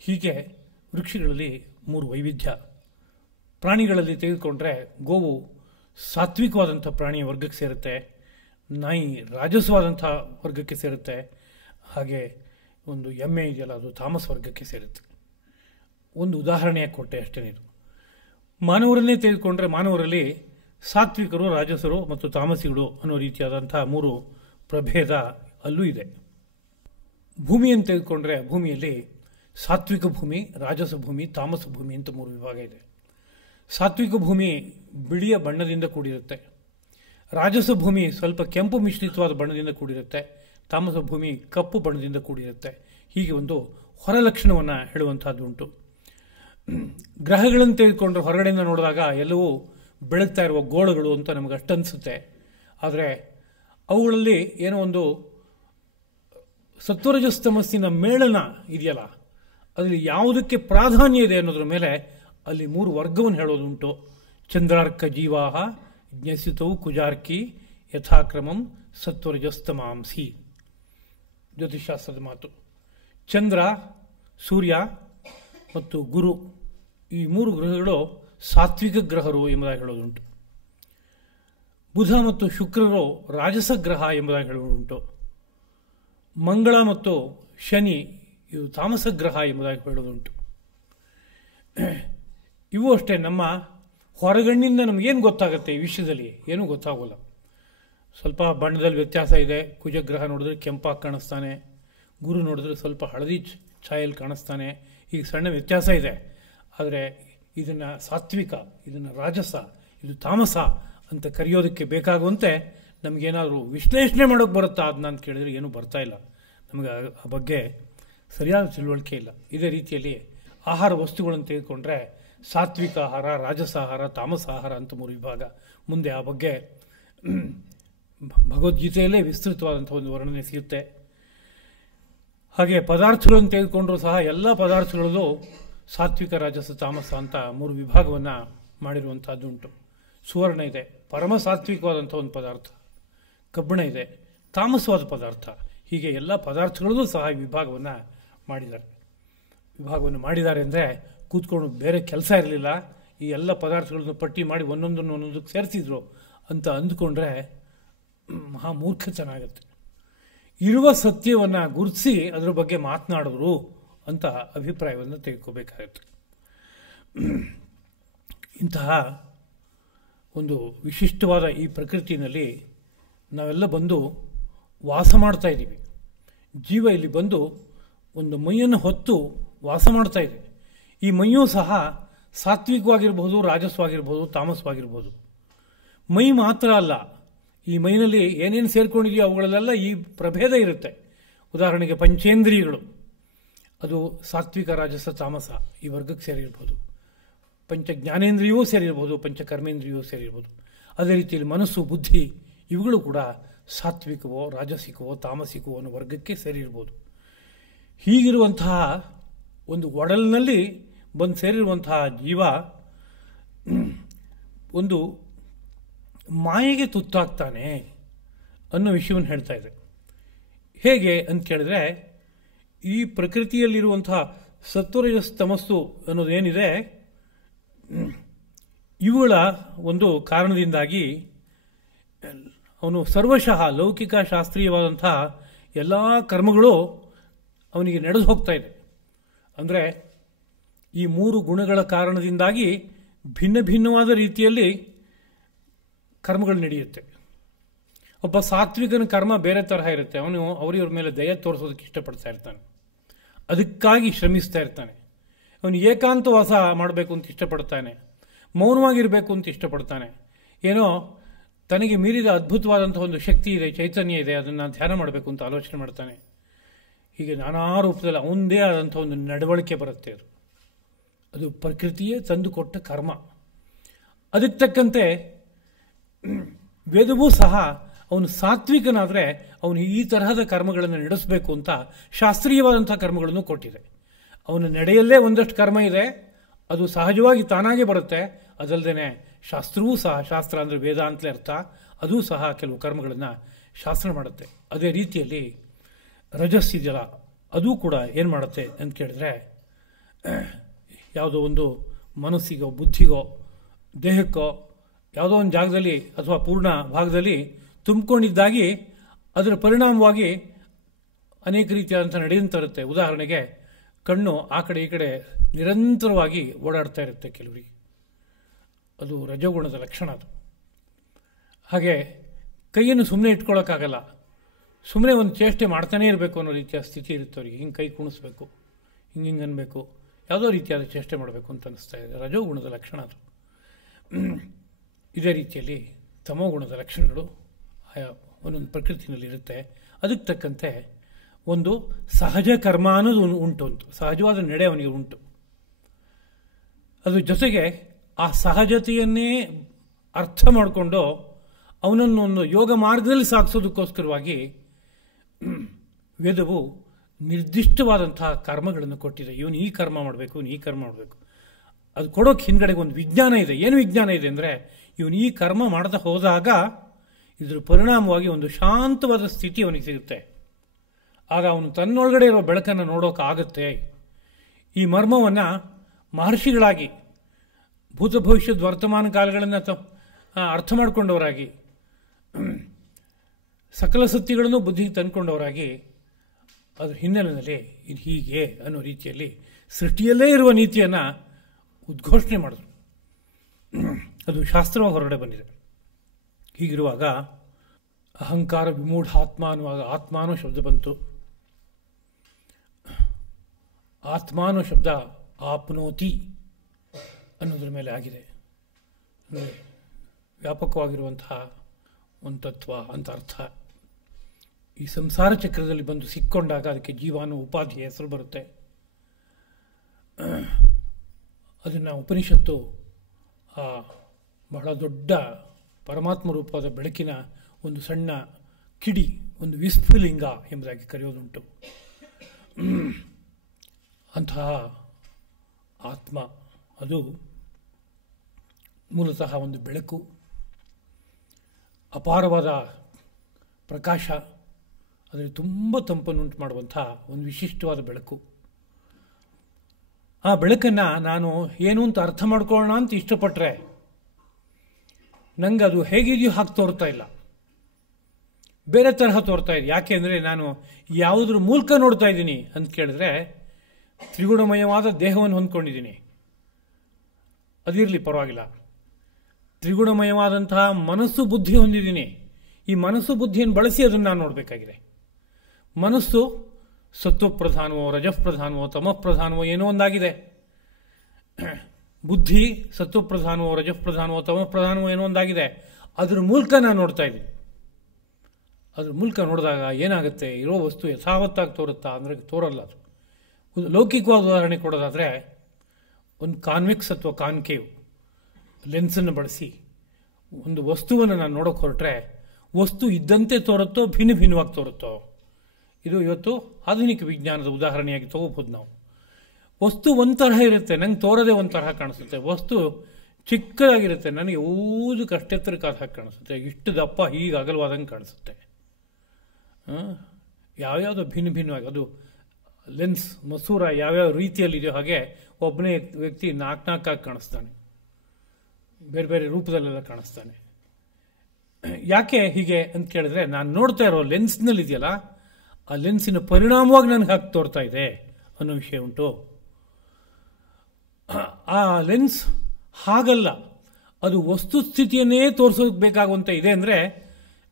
ಹೀಗೆ ವೃಕ್ಷಗಳಲ್ಲಿ 3 ವೈವಿಧ್ಯ. ಪ್ರಾಣಿಗಳಲ್ಲಿ ತೆಗೆದುಕೊಂಡ್ರೆ ಗೋವು ಸಾತ್ವಿಕವಾದಂಥ ಪ್ರಾಣಿಯ ವರ್ಗಕ್ಕೆ ಸೇರುತ್ತೆ, ನಾಯಿ ರಾಜಸವಾದಂಥ ವರ್ಗಕ್ಕೆ ಸೇರುತ್ತೆ, ಹಾಗೆ ಒಂದು ಎಮ್ಮೆ ಇದೆಯಲ್ಲ ಅದು ತಾಮಸ ವರ್ಗಕ್ಕೆ ಸೇರುತ್ತೆ. ಒಂದು ಉದಾಹರಣೆಯಾಗಿ ಕೊಟ್ಟೆ ಅಷ್ಟೇ. ಇದು ಮಾನವರನ್ನೇ ತೆಗೆದುಕೊಂಡ್ರೆ ಮಾನವರಲ್ಲಿ ಸಾತ್ವಿಕರು, ರಾಜಸರು ಮತ್ತು ತಾಮಸಿಗಳು ಅನ್ನೋ ರೀತಿಯಾದಂಥ 3 ಪ್ರಭೇದ ಅಲ್ಲೂ ಇದೆ. ಭೂಮಿಯನ್ನು ತೆಗೆದುಕೊಂಡ್ರೆ ಭೂಮಿಯಲ್ಲಿ ಸಾತ್ವಿಕ ಭೂಮಿ, ರಾಜಸ ಭೂಮಿ, ತಾಮಸ ಭೂಮಿ ಅಂತ 3 ವಿಭಾಗ ಇದೆ. ಸಾತ್ವಿಕ ಭೂಮಿ ಬಿಳಿಯ ಬಣ್ಣದಿಂದ ಕೂಡಿರುತ್ತೆ, ರಾಜಸ ಭೂಮಿ ಸ್ವಲ್ಪ ಕೆಂಪು ಮಿಶ್ರಿತವಾದ ಬಣ್ಣದಿಂದ ಕೂಡಿರುತ್ತೆ, ತಾಮಸ ಭೂಮಿ ಕಪ್ಪು ಬಣ್ಣದಿಂದ ಕೂಡಿರುತ್ತೆ. ಹೀಗೆ ಒಂದು ಹೊರಲಕ್ಷಣವನ್ನು ಹೇಳುವಂಥದ್ದು ಉಂಟು. ಗ್ರಹಗಳನ್ನು ತೆಗೆದುಕೊಂಡ್ರೆ ಹೊರಗಡೆಯಿಂದ ನೋಡಿದಾಗ ಎಲ್ಲವೂ ಬೆಳಗ್ತಾ ಇರುವ ಗೋಳಗಳು ಅಂತ ನಮಗೆ ಅಷ್ಟನ್ನಿಸುತ್ತೆ. ಆದರೆ ಅವುಗಳಲ್ಲಿ ಏನೋ ಒಂದು ಸತ್ವರಜಸ್ತಮಸ್ಸಿನ ಮೇಳನ ಇದೆಯಲ್ಲ, ಅದರಲ್ಲಿ ಯಾವುದಕ್ಕೆ ಪ್ರಾಧಾನ್ಯ ಇದೆ ಅನ್ನೋದ್ರ ಮೇಲೆ ಅಲ್ಲಿ 3 ವರ್ಗವನ್ನು ಹೇಳೋದುಂಟು. ಚಂದ್ರಾರ್ಕ ಜೀವಾಹ ಜ್ಞಸಿತೌ ಕುಜಾರ್ಕಿ ಯಥಾಕ್ರಮಂ ಸತ್ವರಜಸ್ತಮಾಂಸಿ. ಜ್ಯೋತಿಷಾಸ್ತ್ರದ ಮಾತು. ಚಂದ್ರ, ಸೂರ್ಯ ಮತ್ತು ಗುರು, ಈ 3 ಗ್ರಹಗಳು ಸಾತ್ವಿಕ ಗ್ರಹರು ಎಂಬುದಾಗಿ ಹೇಳೋದುಂಟು. ಬುಧ ಮತ್ತು ಶುಕ್ರರು ರಾಜಸ ಗ್ರಹ ಎಂಬುದಾಗಿ ಹೇಳುವುದುಂಟು. ಮಂಗಳ ಮತ್ತು ಶನಿ ಇವು ತಾಮಸ ಗ್ರಹ ಎಂಬುದಾಗಿ ಹೇಳುವುದುಂಟು. ಇವು ಅಷ್ಟೇ. ನಮ್ಮ ಹೊರಗಣ್ಣಿಂದ ನಮಗೇನು ಗೊತ್ತಾಗುತ್ತೆ ಈ ವಿಷಯದಲ್ಲಿ? ಏನೂ ಗೊತ್ತಾಗೋಲ್ಲ. ಸ್ವಲ್ಪ ಬಣ್ಣದಲ್ಲಿ ವ್ಯತ್ಯಾಸ ಇದೆ. ಕುಜಗ್ರಹ ನೋಡಿದ್ರೆ ಕೆಂಪಾಗಿ ಕಾಣಿಸ್ತಾನೆ, ಗುರು ನೋಡಿದ್ರೆ ಸ್ವಲ್ಪ ಹಳದಿ ಛಾಯಲ್ಲಿ ಕಾಣಿಸ್ತಾನೆ. ಈಗ ಸಣ್ಣ ವ್ಯತ್ಯಾಸ ಇದೆ. ಆದರೆ ಇದನ್ನು ಸಾತ್ವಿಕ, ಇದನ್ನು ರಾಜಸ, ಇದು ತಾಮಸ ಅಂತ ಕರೆಯೋದಕ್ಕೆ ಬೇಕಾಗುವಂತೆ ನಮಗೇನಾದರೂ ವಿಶ್ಲೇಷಣೆ ಮಾಡೋಕ್ಕೆ ಬರುತ್ತಾ ಅದನ್ನ ಅಂತ ಕೇಳಿದರೆ ಏನೂ ಬರ್ತಾ ಇಲ್ಲ. ನಮಗೆ ಆ ಬಗ್ಗೆ ಸರಿಯಾದ ತಿಳುವಳಿಕೆ ಇಲ್ಲ. ಇದೇ ರೀತಿಯಲ್ಲಿ ಆಹಾರ ವಸ್ತುಗಳನ್ನು ತೆಗೆದುಕೊಂಡ್ರೆ ಸಾತ್ವಿಕ ಆಹಾರ, ರಾಜಸ ಆಹಾರ, ತಾಮಸ ಆಹಾರ ಅಂತ 3 ವಿಭಾಗ. ಮುಂದೆ ಆ ಬಗ್ಗೆ ಭಗವದ್ಗೀತೆಯಲ್ಲೇ ವಿಸ್ತೃತವಾದಂಥ ಒಂದು ವರ್ಣನೆ ಸಿಗುತ್ತೆ. ಹಾಗೆ ಪದಾರ್ಥಗಳನ್ನು ತೆಗೆದುಕೊಂಡ್ರೂ ಸಹ ಎಲ್ಲ ಪದಾರ್ಥಗಳಲ್ಲೂ ಸಾತ್ವಿಕ, ರಾಜಸ, ತಾಮಸ ಅಂತ 3 ವಿಭಾಗವನ್ನು ಮಾಡಿರುವಂಥದ್ದುಂಟು. ಸುವರ್ಣ ಇದೆ, ಪರಮ ಸಾತ್ವಿಕವಾದಂಥ ಒಂದು ಪದಾರ್ಥ. ಕಬ್ಬಿಣ ಇದೆ, ತಾಮಸವಾದ ಪದಾರ್ಥ. ಹೀಗೆ ಎಲ್ಲ ಪದಾರ್ಥಗಳಲ್ಲೂ ಸಹ ವಿಭಾಗವನ್ನು ಮಾಡಿದ್ದಾರೆ ಅಂದರೆ ಕೂತ್ಕೊಂಡು ಬೇರೆ ಕೆಲಸ ಇರಲಿಲ್ಲ. ಈ ಎಲ್ಲ ಪದಾರ್ಥಗಳನ್ನು ಪಟ್ಟಿ ಮಾಡಿ ಒಂದೊಂದಕ್ಕೆ ಸೇರಿಸಿದ್ರು ಅಂತ ಅಂದ್ಕೊಂಡ್ರೆ ಮಹಾ ಮೂರ್ಖತನಾಗತ್ತೆ. ಇರುವ ಸತ್ಯವನ್ನು ಗುರುತಿಸಿ ಅದರ ಬಗ್ಗೆ ಮಾತನಾಡಿದ್ರು ಅಂತ ಅಭಿಪ್ರಾಯವನ್ನು ತೆಗೆದುಕೋಬೇಕಾಗತ್ತೆ. ಇಂತಹ ಒಂದು ವಿಶಿಷ್ಟವಾದ ಈ ಪ್ರಕೃತಿಯಲ್ಲಿ ನಾವೆಲ್ಲ ಬಂದು ವಾಸ ಮಾಡ್ತಾ ಇದ್ದೀವಿ. ಜೀವ ಇಲ್ಲಿ ಬಂದು ಒಂದು ಮೈಯನ್ನು ಹೊತ್ತು ವಾಸ ಮಾಡ್ತಾ ಇದೆ. ಈ ಮೈಯೂ ಸಹ ಸಾತ್ವಿಕವಾಗಿರ್ಬೋದು, ರಾಜಸ್ವಾಗಿರ್ಬೋದು, ತಾಮಸವಾಗಿರ್ಬೋದು. ಮೈ ಮಾತ್ರ ಅಲ್ಲ, ಈ ಮೈನಲ್ಲಿ ಏನೇನು ಸೇರ್ಕೊಂಡಿದೆಯೋ ಅವುಗಳಲ್ಲೆಲ್ಲ ಈ ಪ್ರಭೇದ ಇರುತ್ತೆ. ಉದಾಹರಣೆಗೆ ಪಂಚೇಂದ್ರಿಯಗಳು, ಅದು ಸಾತ್ವಿಕ, ರಾಜಸ, ತಾಮಸ ಈ ವರ್ಗಕ್ಕೆ ಸೇರಿರ್ಬೋದು. ಪಂಚ ಜ್ಞಾನೇಂದ್ರಿಯವೂ ಸೇರಿರ್ಬೋದು, ಪಂಚಕರ್ಮೇಂದ್ರಿಯವೂ ಸೇರಿರ್ಬೋದು. ಅದೇ ರೀತಿಯಲ್ಲಿ ಮನಸ್ಸು, ಬುದ್ಧಿ ಇವುಗಳು ಕೂಡ ಸಾತ್ವಿಕವೋ, ರಾಜಸಿಕವೋ, ತಾಮಸಿಕವೋ ಅನ್ನೋ ವರ್ಗಕ್ಕೆ ಸೇರಿರ್ಬೋದು. ಹೀಗಿರುವಂತಹ ಒಂದು ಒಡಲಿನಲ್ಲಿ ಬಂದು ಸೇರಿರುವಂತಹ ಜೀವ ಒಂದು ಮಾಯೆಗೆ ತುತ್ತಾಗ್ತಾನೆ ಅನ್ನೋ ವಿಷಯವನ್ನು ಹೇಳ್ತಾ ಇದೆ. ಹೇಗೆ ಅಂತ ಕೇಳಿದ್ರೆ, ಈ ಪ್ರಕೃತಿಯಲ್ಲಿರುವಂತಹ ಸತ್ವರಜಸ್ ತಮಸ್ಸು ಅನ್ನೋದೇನಿದೆ, ಇವುಗಳ ಒಂದು ಕಾರಣದಿಂದಾಗಿ ಅವನು ಸರ್ವಶಃ ಲೌಕಿಕ ಶಾಸ್ತ್ರೀಯವಾದಂತಹ ಎಲ್ಲ ಕರ್ಮಗಳು ಅವನಿಗೆ ನಡೆದು ಹೋಗ್ತಾ ಇದೆ. ಅಂದರೆ ಈ 3 ಗುಣಗಳ ಕಾರಣದಿಂದಾಗಿ ಭಿನ್ನ ಭಿನ್ನವಾದ ರೀತಿಯಲ್ಲಿ ಕರ್ಮಗಳು ನಡೆಯುತ್ತೆ. ಒಬ್ಬ ಸಾತ್ವಿಕನ ಕರ್ಮ ಬೇರೆ ತರಹ ಇರುತ್ತೆ. ಅವನು ಅವರಿವ್ರ ಮೇಲೆ ದಯ ತೋರಿಸೋದಕ್ಕೆ ಇಷ್ಟಪಡ್ತಾ ಇರ್ತಾನೆ, ಅದಕ್ಕಾಗಿ ಶ್ರಮಿಸ್ತಾ ಇರ್ತಾನೆ. ಅವನು ಏಕಾಂತವಾಸ ಮಾಡಬೇಕು ಅಂತ ಇಷ್ಟಪಡ್ತಾನೆ, ಮೌನವಾಗಿರಬೇಕು ಅಂತ ಇಷ್ಟಪಡ್ತಾನೆ. ಏನೋ ತನಗೆ ಮೀರಿದ ಅದ್ಭುತವಾದಂಥ ಒಂದು ಶಕ್ತಿ ಇದೆ, ಚೈತನ್ಯ ಇದೆ, ಅದನ್ನು ಧ್ಯಾನ ಮಾಡಬೇಕು ಅಂತ ಆಲೋಚನೆ ಮಾಡ್ತಾನೆ. ಹೀಗೆ ನಾನಾ ರೂಪದಲ್ಲಿ ಅವನದೇ ಆದಂಥ ಒಂದು ನಡವಳಿಕೆ ಬರುತ್ತೆ. ಅದು ಪ್ರಕೃತಿಯೇ ತಂದುಕೊಟ್ಟ ಕರ್ಮ. ಅದಕ್ಕೆ ತಕ್ಕಂತೆ ವೇದವೂ ಸಹ ಅವನು ಸಾತ್ವಿಕನಾದರೆ ಅವನು ಈ ತರಹದ ಕರ್ಮಗಳನ್ನು ನಡೆಸಬೇಕು ಅಂತ ಶಾಸ್ತ್ರೀಯವಾದಂಥ ಕರ್ಮಗಳನ್ನು ಕೊಟ್ಟಿದೆ. ಅವನ ನಡೆಯಲ್ಲೇ ಒಂದಷ್ಟು ಕರ್ಮ ಇದೆ, ಅದು ಸಹಜವಾಗಿ ತಾನಾಗೆ ಬರುತ್ತೆ. ಅದಲ್ಲದೆ ಶಾಸ್ತ್ರವೂ ಸಹ, ಶಾಸ್ತ್ರ ಅಂದರೆ ವೇದ ಅಂತಲೇ ಅರ್ಥ, ಅದೂ ಸಹ ಕೆಲವು ಕರ್ಮಗಳನ್ನು ಶಾಸ್ತ್ರ ಮಾಡುತ್ತೆ. ಅದೇ ರೀತಿಯಲ್ಲಿ ರಜಸ್ ಇದೆಯಲ್ಲ, ಅದೂ ಕೂಡ ಏನು ಮಾಡುತ್ತೆ ಅಂತ ಕೇಳಿದ್ರೆ, ಯಾವುದೋ ಒಂದು ಮನಸ್ಸಿಗೋ, ಬುದ್ಧಿಗೋ, ದೇಹಕ್ಕೋ ಯಾವುದೋ ಒಂದು ಜಾಗದಲ್ಲಿ ಅಥವಾ ಪೂರ್ಣ ಭಾಗದಲ್ಲಿ ತುಂಬಿಕೊಂಡಿದ್ದಾಗಿ ಅದರ ಪರಿಣಾಮವಾಗಿ ಅನೇಕ ರೀತಿಯಾದಂಥ ನಡೆಯುತ್ತಿರುತ್ತೆ. ಉದಾಹರಣೆಗೆ ಕಣ್ಣು ಆ ಕಡೆ ಈ ಕಡೆ ನಿರಂತರವಾಗಿ ಓಡಾಡ್ತಾ ಇರುತ್ತೆ ಕೆಲವರಿಗೆ, ಅದು ರಜೋಗುಣದ ಲಕ್ಷಣ ಅದು. ಹಾಗೆ ಕೈಯನ್ನು ಸುಮ್ಮನೆ ಇಟ್ಕೊಳ್ಳೋಕ್ಕಾಗಲ್ಲ, ಸುಮ್ಮನೆ ಒಂದು ಚೇಷ್ಟೆ ಮಾಡ್ತಾನೇ ಇರಬೇಕು ಅನ್ನೋ ರೀತಿಯ ಸ್ಥಿತಿ ಇರುತ್ತೆ ಅವರಿಗೆ. ಹಿಂಗೆ ಕೈ ಕುಣಿಸ್ಬೇಕು, ಹಿಂಗೆ ಅನ್ಬೇಕು, ಯಾವುದೋ ರೀತಿಯಾದ ಚೇಷ್ಟೆ ಮಾಡಬೇಕು ಅಂತ ಅನಿಸ್ತಾ ಇದೆ. ರಜೋಗುಣದ ಲಕ್ಷಣ ಅದು. ಇದೇ ರೀತಿಯಲ್ಲಿ ತಮೋಗುಣದ ಲಕ್ಷಣಗಳು ಆಯಾ ಒಂದೊಂದು ಪ್ರಕೃತಿನಲ್ಲಿ ಇರುತ್ತೆ. ಅದಕ್ಕೆ ತಕ್ಕಂತೆ ಒಂದು ಸಹಜ ಕರ್ಮ ಅನ್ನೋದು ಉಂಟು, ಸಹಜವಾದ ನಡೆ ಅವನಿಗೆ ಉಂಟು. ಅದ್ರ ಜೊತೆಗೆ ಆ ಸಹಜತೆಯನ್ನೇ ಅರ್ಥ ಮಾಡಿಕೊಂಡು ಅವನನ್ನು ಒಂದು ಯೋಗ ಮಾರ್ಗದಲ್ಲಿ ಸಾಗಿಸೋದಕ್ಕೋಸ್ಕರವಾಗಿ ವೇದವು ನಿರ್ದಿಷ್ಟವಾದಂತಹ ಕರ್ಮಗಳನ್ನು ಕೊಟ್ಟಿದೆ. ಇವನು ಈ ಕರ್ಮ ಮಾಡಬೇಕು, ಇವನು ಈ ಕರ್ಮ ಮಾಡಬೇಕು. ಅದು ಕೊಡೋಕೆ ಹಿಂದ್ಗಡೆಗೆ ಒಂದು ವಿಜ್ಞಾನ ಇದೆ. ಏನು ವಿಜ್ಞಾನ ಇದೆ ಅಂದರೆ, ಇವನು ಈ ಕರ್ಮ ಮಾಡದೆ ಹೋದಾಗ ಇದರ ಪರಿಣಾಮವಾಗಿ ಒಂದು ಶಾಂತವಾದ ಸ್ಥಿತಿ ಅವನಿಗೆ ಸಿಗುತ್ತೆ. ಆಗ ಅವನು ತನ್ನೊಳಗಡೆ ಇರೋ ಬೆಳಕನ್ನು ನೋಡೋಕ್ಕಾಗತ್ತೆ. ಈ ಮರ್ಮವನ್ನು ಮಹರ್ಷಿಗಳಾಗಿ ಭೂತ ಭವಿಷ್ಯದ ವರ್ತಮಾನ ಕಾಲಗಳನ್ನು ಅರ್ಥ ಮಾಡಿಕೊಂಡವರಾಗಿ, ಸಕಲ ಸತ್ಯಗಳನ್ನು ಬುದ್ಧಿಗೆ ತಂದುಕೊಂಡವರಾಗಿ, ಅದರ ಹಿನ್ನೆಲೆಯಲ್ಲಿ ಇದು ಹೀಗೆ ಅನ್ನೋ ರೀತಿಯಲ್ಲಿ ಸೃಷ್ಟಿಯಲ್ಲೇ ಇರುವ ನೀತಿಯನ್ನು ಉದ್ಘೋಷಣೆ ಮಾಡಿದ್ರು. ಅದು ಶಾಸ್ತ್ರವಾಗಿ ಹೊರಗಡೆ ಬಂದಿದೆ. ಹೀಗಿರುವಾಗ ಅಹಂಕಾರ ವಿಮೂಢ ಆತ್ಮ ಅನ್ನುವಾಗ ಆತ್ಮ ಅನ್ನೋ ಶಬ್ದ ಬಂತು. ಆತ್ಮ ಅನ್ನೋ ಶಬ್ದ ಆಪ್ನೋತಿ ಅನ್ನೋದ್ರ ಮೇಲೆ ಆಗಿದೆ. ವ್ಯಾಪಕವಾಗಿರುವಂತಹ ಒಂದು ತತ್ವ ಅಂತ ಅರ್ಥ. ಈ ಸಂಸಾರ ಚಕ್ರದಲ್ಲಿ ಬಂದು ಸಿಕ್ಕೊಂಡಾಗ ಅದಕ್ಕೆ ಜೀವ ಅನ್ನೋ ಉಪಾಧಿಯ ಹೆಸರು ಬರುತ್ತೆ. ಅದನ್ನು ಉಪನಿಷತ್ತು ಬಹಳ ದೊಡ್ಡ ಪರಮಾತ್ಮ ರೂಪವಾದ ಬೆಳಕಿನ ಒಂದು ಸಣ್ಣ ಕಿಡಿ, ಒಂದು ವಿಸ್ಫುಲಿಂಗ ಎಂಬುದಾಗಿ ಕರೆಯೋದುಂಟು. ಅಂತಹ ಆತ್ಮ ಅದು ಮೂಲತಃ ಒಂದು ಬೆಳಕು, ಅಪಾರವಾದ ಪ್ರಕಾಶ, ಅದರಲ್ಲಿ ತುಂಬ ತಂಪನ್ನುಂಟು ಮಾಡುವಂತಹ ಒಂದು ವಿಶಿಷ್ಟವಾದ ಬೆಳಕು. ಆ ಬೆಳಕನ್ನು ನಾನು ಏನು ಅಂತ ಅರ್ಥ ಮಾಡ್ಕೊಳ್ಳೋಣ ಅಂತ ಇಷ್ಟಪಟ್ಟರೆ ನಂಗೆ ಅದು ಹೇಗಿದೆಯೋ ಹಾಗೆ ತೋರ್ತಾ ಇಲ್ಲ, ಬೇರೆ ತರಹ ತೋರ್ತಾ ಇದೆ. ಯಾಕೆ ಅಂದರೆ ನಾನು ಯಾವುದ್ರ ಮೂಲಕ ನೋಡ್ತಾ ಇದ್ದೀನಿ ಅಂತ ಕೇಳಿದ್ರೆ, ತ್ರಿಗುಣಮಯವಾದ ದೇಹವನ್ನು ಹೊಂದ್ಕೊಂಡಿದ್ದೀನಿ, ಅದಿರಲಿ ಪರವಾಗಿಲ್ಲ. ತ್ರಿಗುಣಮಯವಾದಂತಹ ಮನಸ್ಸು ಬುದ್ಧಿ ಹೊಂದಿದ್ದೀನಿ. ಈ ಮನಸ್ಸು ಬುದ್ಧಿಯನ್ನು ಬಳಸಿ ಅದನ್ನು ನಾನು ನೋಡಬೇಕಾಗಿದೆ. ಮನಸ್ಸು ಸತ್ವಪ್ರಧಾನವೋ ರಜಃಪ್ರಧಾನವೋ ತಮಃಪ್ರಧಾನವೋ ಏನೋ ಒಂದಾಗಿದೆ. ಬುದ್ಧಿ ಸತ್ವಪ್ರಧಾನವೋ ರಜಃಪ್ರಧಾನವೋ ತಮಃಪ್ರಧಾನವೋ ಏನೋ ಒಂದಾಗಿದೆ. ಅದ್ರ ಮೂಲಕ ನಾನು ನೋಡ್ತಾ ಇದ್ದೀನಿ. ಅದ್ರ ಮೂಲಕ ನೋಡಿದಾಗ ಏನಾಗುತ್ತೆ, ಇರೋ ವಸ್ತು ಯಥಾವತ್ತಾಗಿ ತೋರುತ್ತಾ ಅಂದರೆ ತೋರಲ್ಲ. ಅದು ಒಂದು ಲೌಕಿಕವಾದ ಉದಾಹರಣೆ ಕೊಡೋದಾದರೆ, ಒಂದು ಕಾನ್ವೆಕ್ಸ್ ಅಥವಾ ಕಾನ್ಕೇವ್ ಲೆನ್ಸನ್ನು ಬಳಸಿ ಒಂದು ವಸ್ತುವನ್ನು ನಾನು ನೋಡೋಕೆ ಹೊರಟ್ರೆ ವಸ್ತು ಇದ್ದಂತೆ ತೋರುತ್ತೋ ಭಿನ್ನ ಭಿನ್ನವಾಗಿ ತೋರುತ್ತೋ? ಇದು ಇವತ್ತು ಆಧುನಿಕ ವಿಜ್ಞಾನದ ಉದಾಹರಣೆಯಾಗಿ ತಗೋಬಹುದು ನಾವು. ವಸ್ತು ಒಂದು ತರಹ ಇರುತ್ತೆ, ನಂಗೆ ತೋರದೆ ಒಂದು ತರಹ ಕಾಣಿಸುತ್ತೆ. ವಸ್ತು ಚಿಕ್ಕದಾಗಿರುತ್ತೆ, ನನಗೆ ಊದು ಕಷ್ಟೆತ್ತರಕ್ಕಾದ ಹಾಗೆ ಕಾಣಿಸುತ್ತೆ. ಇಷ್ಟು ದಪ್ಪ ಹೀಗೆ ಅಗಲವಾದಂಗೆ ಕಾಣಿಸುತ್ತೆ. ಯಾವ್ಯಾವುದೋ ಭಿನ್ನ ಭಿನ್ನವಾಗಿ ಅದು ಲೆನ್ಸ್ ಮಸೂರ ಯಾವ್ಯಾವ ರೀತಿಯಲ್ಲಿದೆಯೋ ಹಾಗೆ ಒಬ್ಬನೇ ವ್ಯಕ್ತಿ ನಾಲ್ಕಾಗಿ ಕಾಣಿಸ್ತಾನೆ, ಬೇರೆ ಬೇರೆ ರೂಪದಲ್ಲೆಲ್ಲ ಕಾಣಿಸ್ತಾನೆ. ಯಾಕೆ ಹೀಗೆ ಅಂತ ಕೇಳಿದ್ರೆ, ನಾನು ನೋಡ್ತಾ ಇರೋ ಲೆನ್ಸ್ನಲ್ಲಿ ಇದೆಯಲ್ಲ, ಆ ಲೆನ್ಸಿನ ಪರಿಣಾಮವಾಗಿ ನನಗೆ ಹಾಕಿ ತೋರ್ತಾ ಇದೆ ಅನ್ನೋ ವಿಷಯ ಉಂಟು. ಆ ಲೆನ್ಸ್ ಹಾಗಲ್ಲ, ಅದು ವಸ್ತುಸ್ಥಿತಿಯನ್ನೇ ತೋರಿಸೋದಕ್ಕೆ ಬೇಕಾಗುವಂತ ಇದೆ. ಅಂದರೆ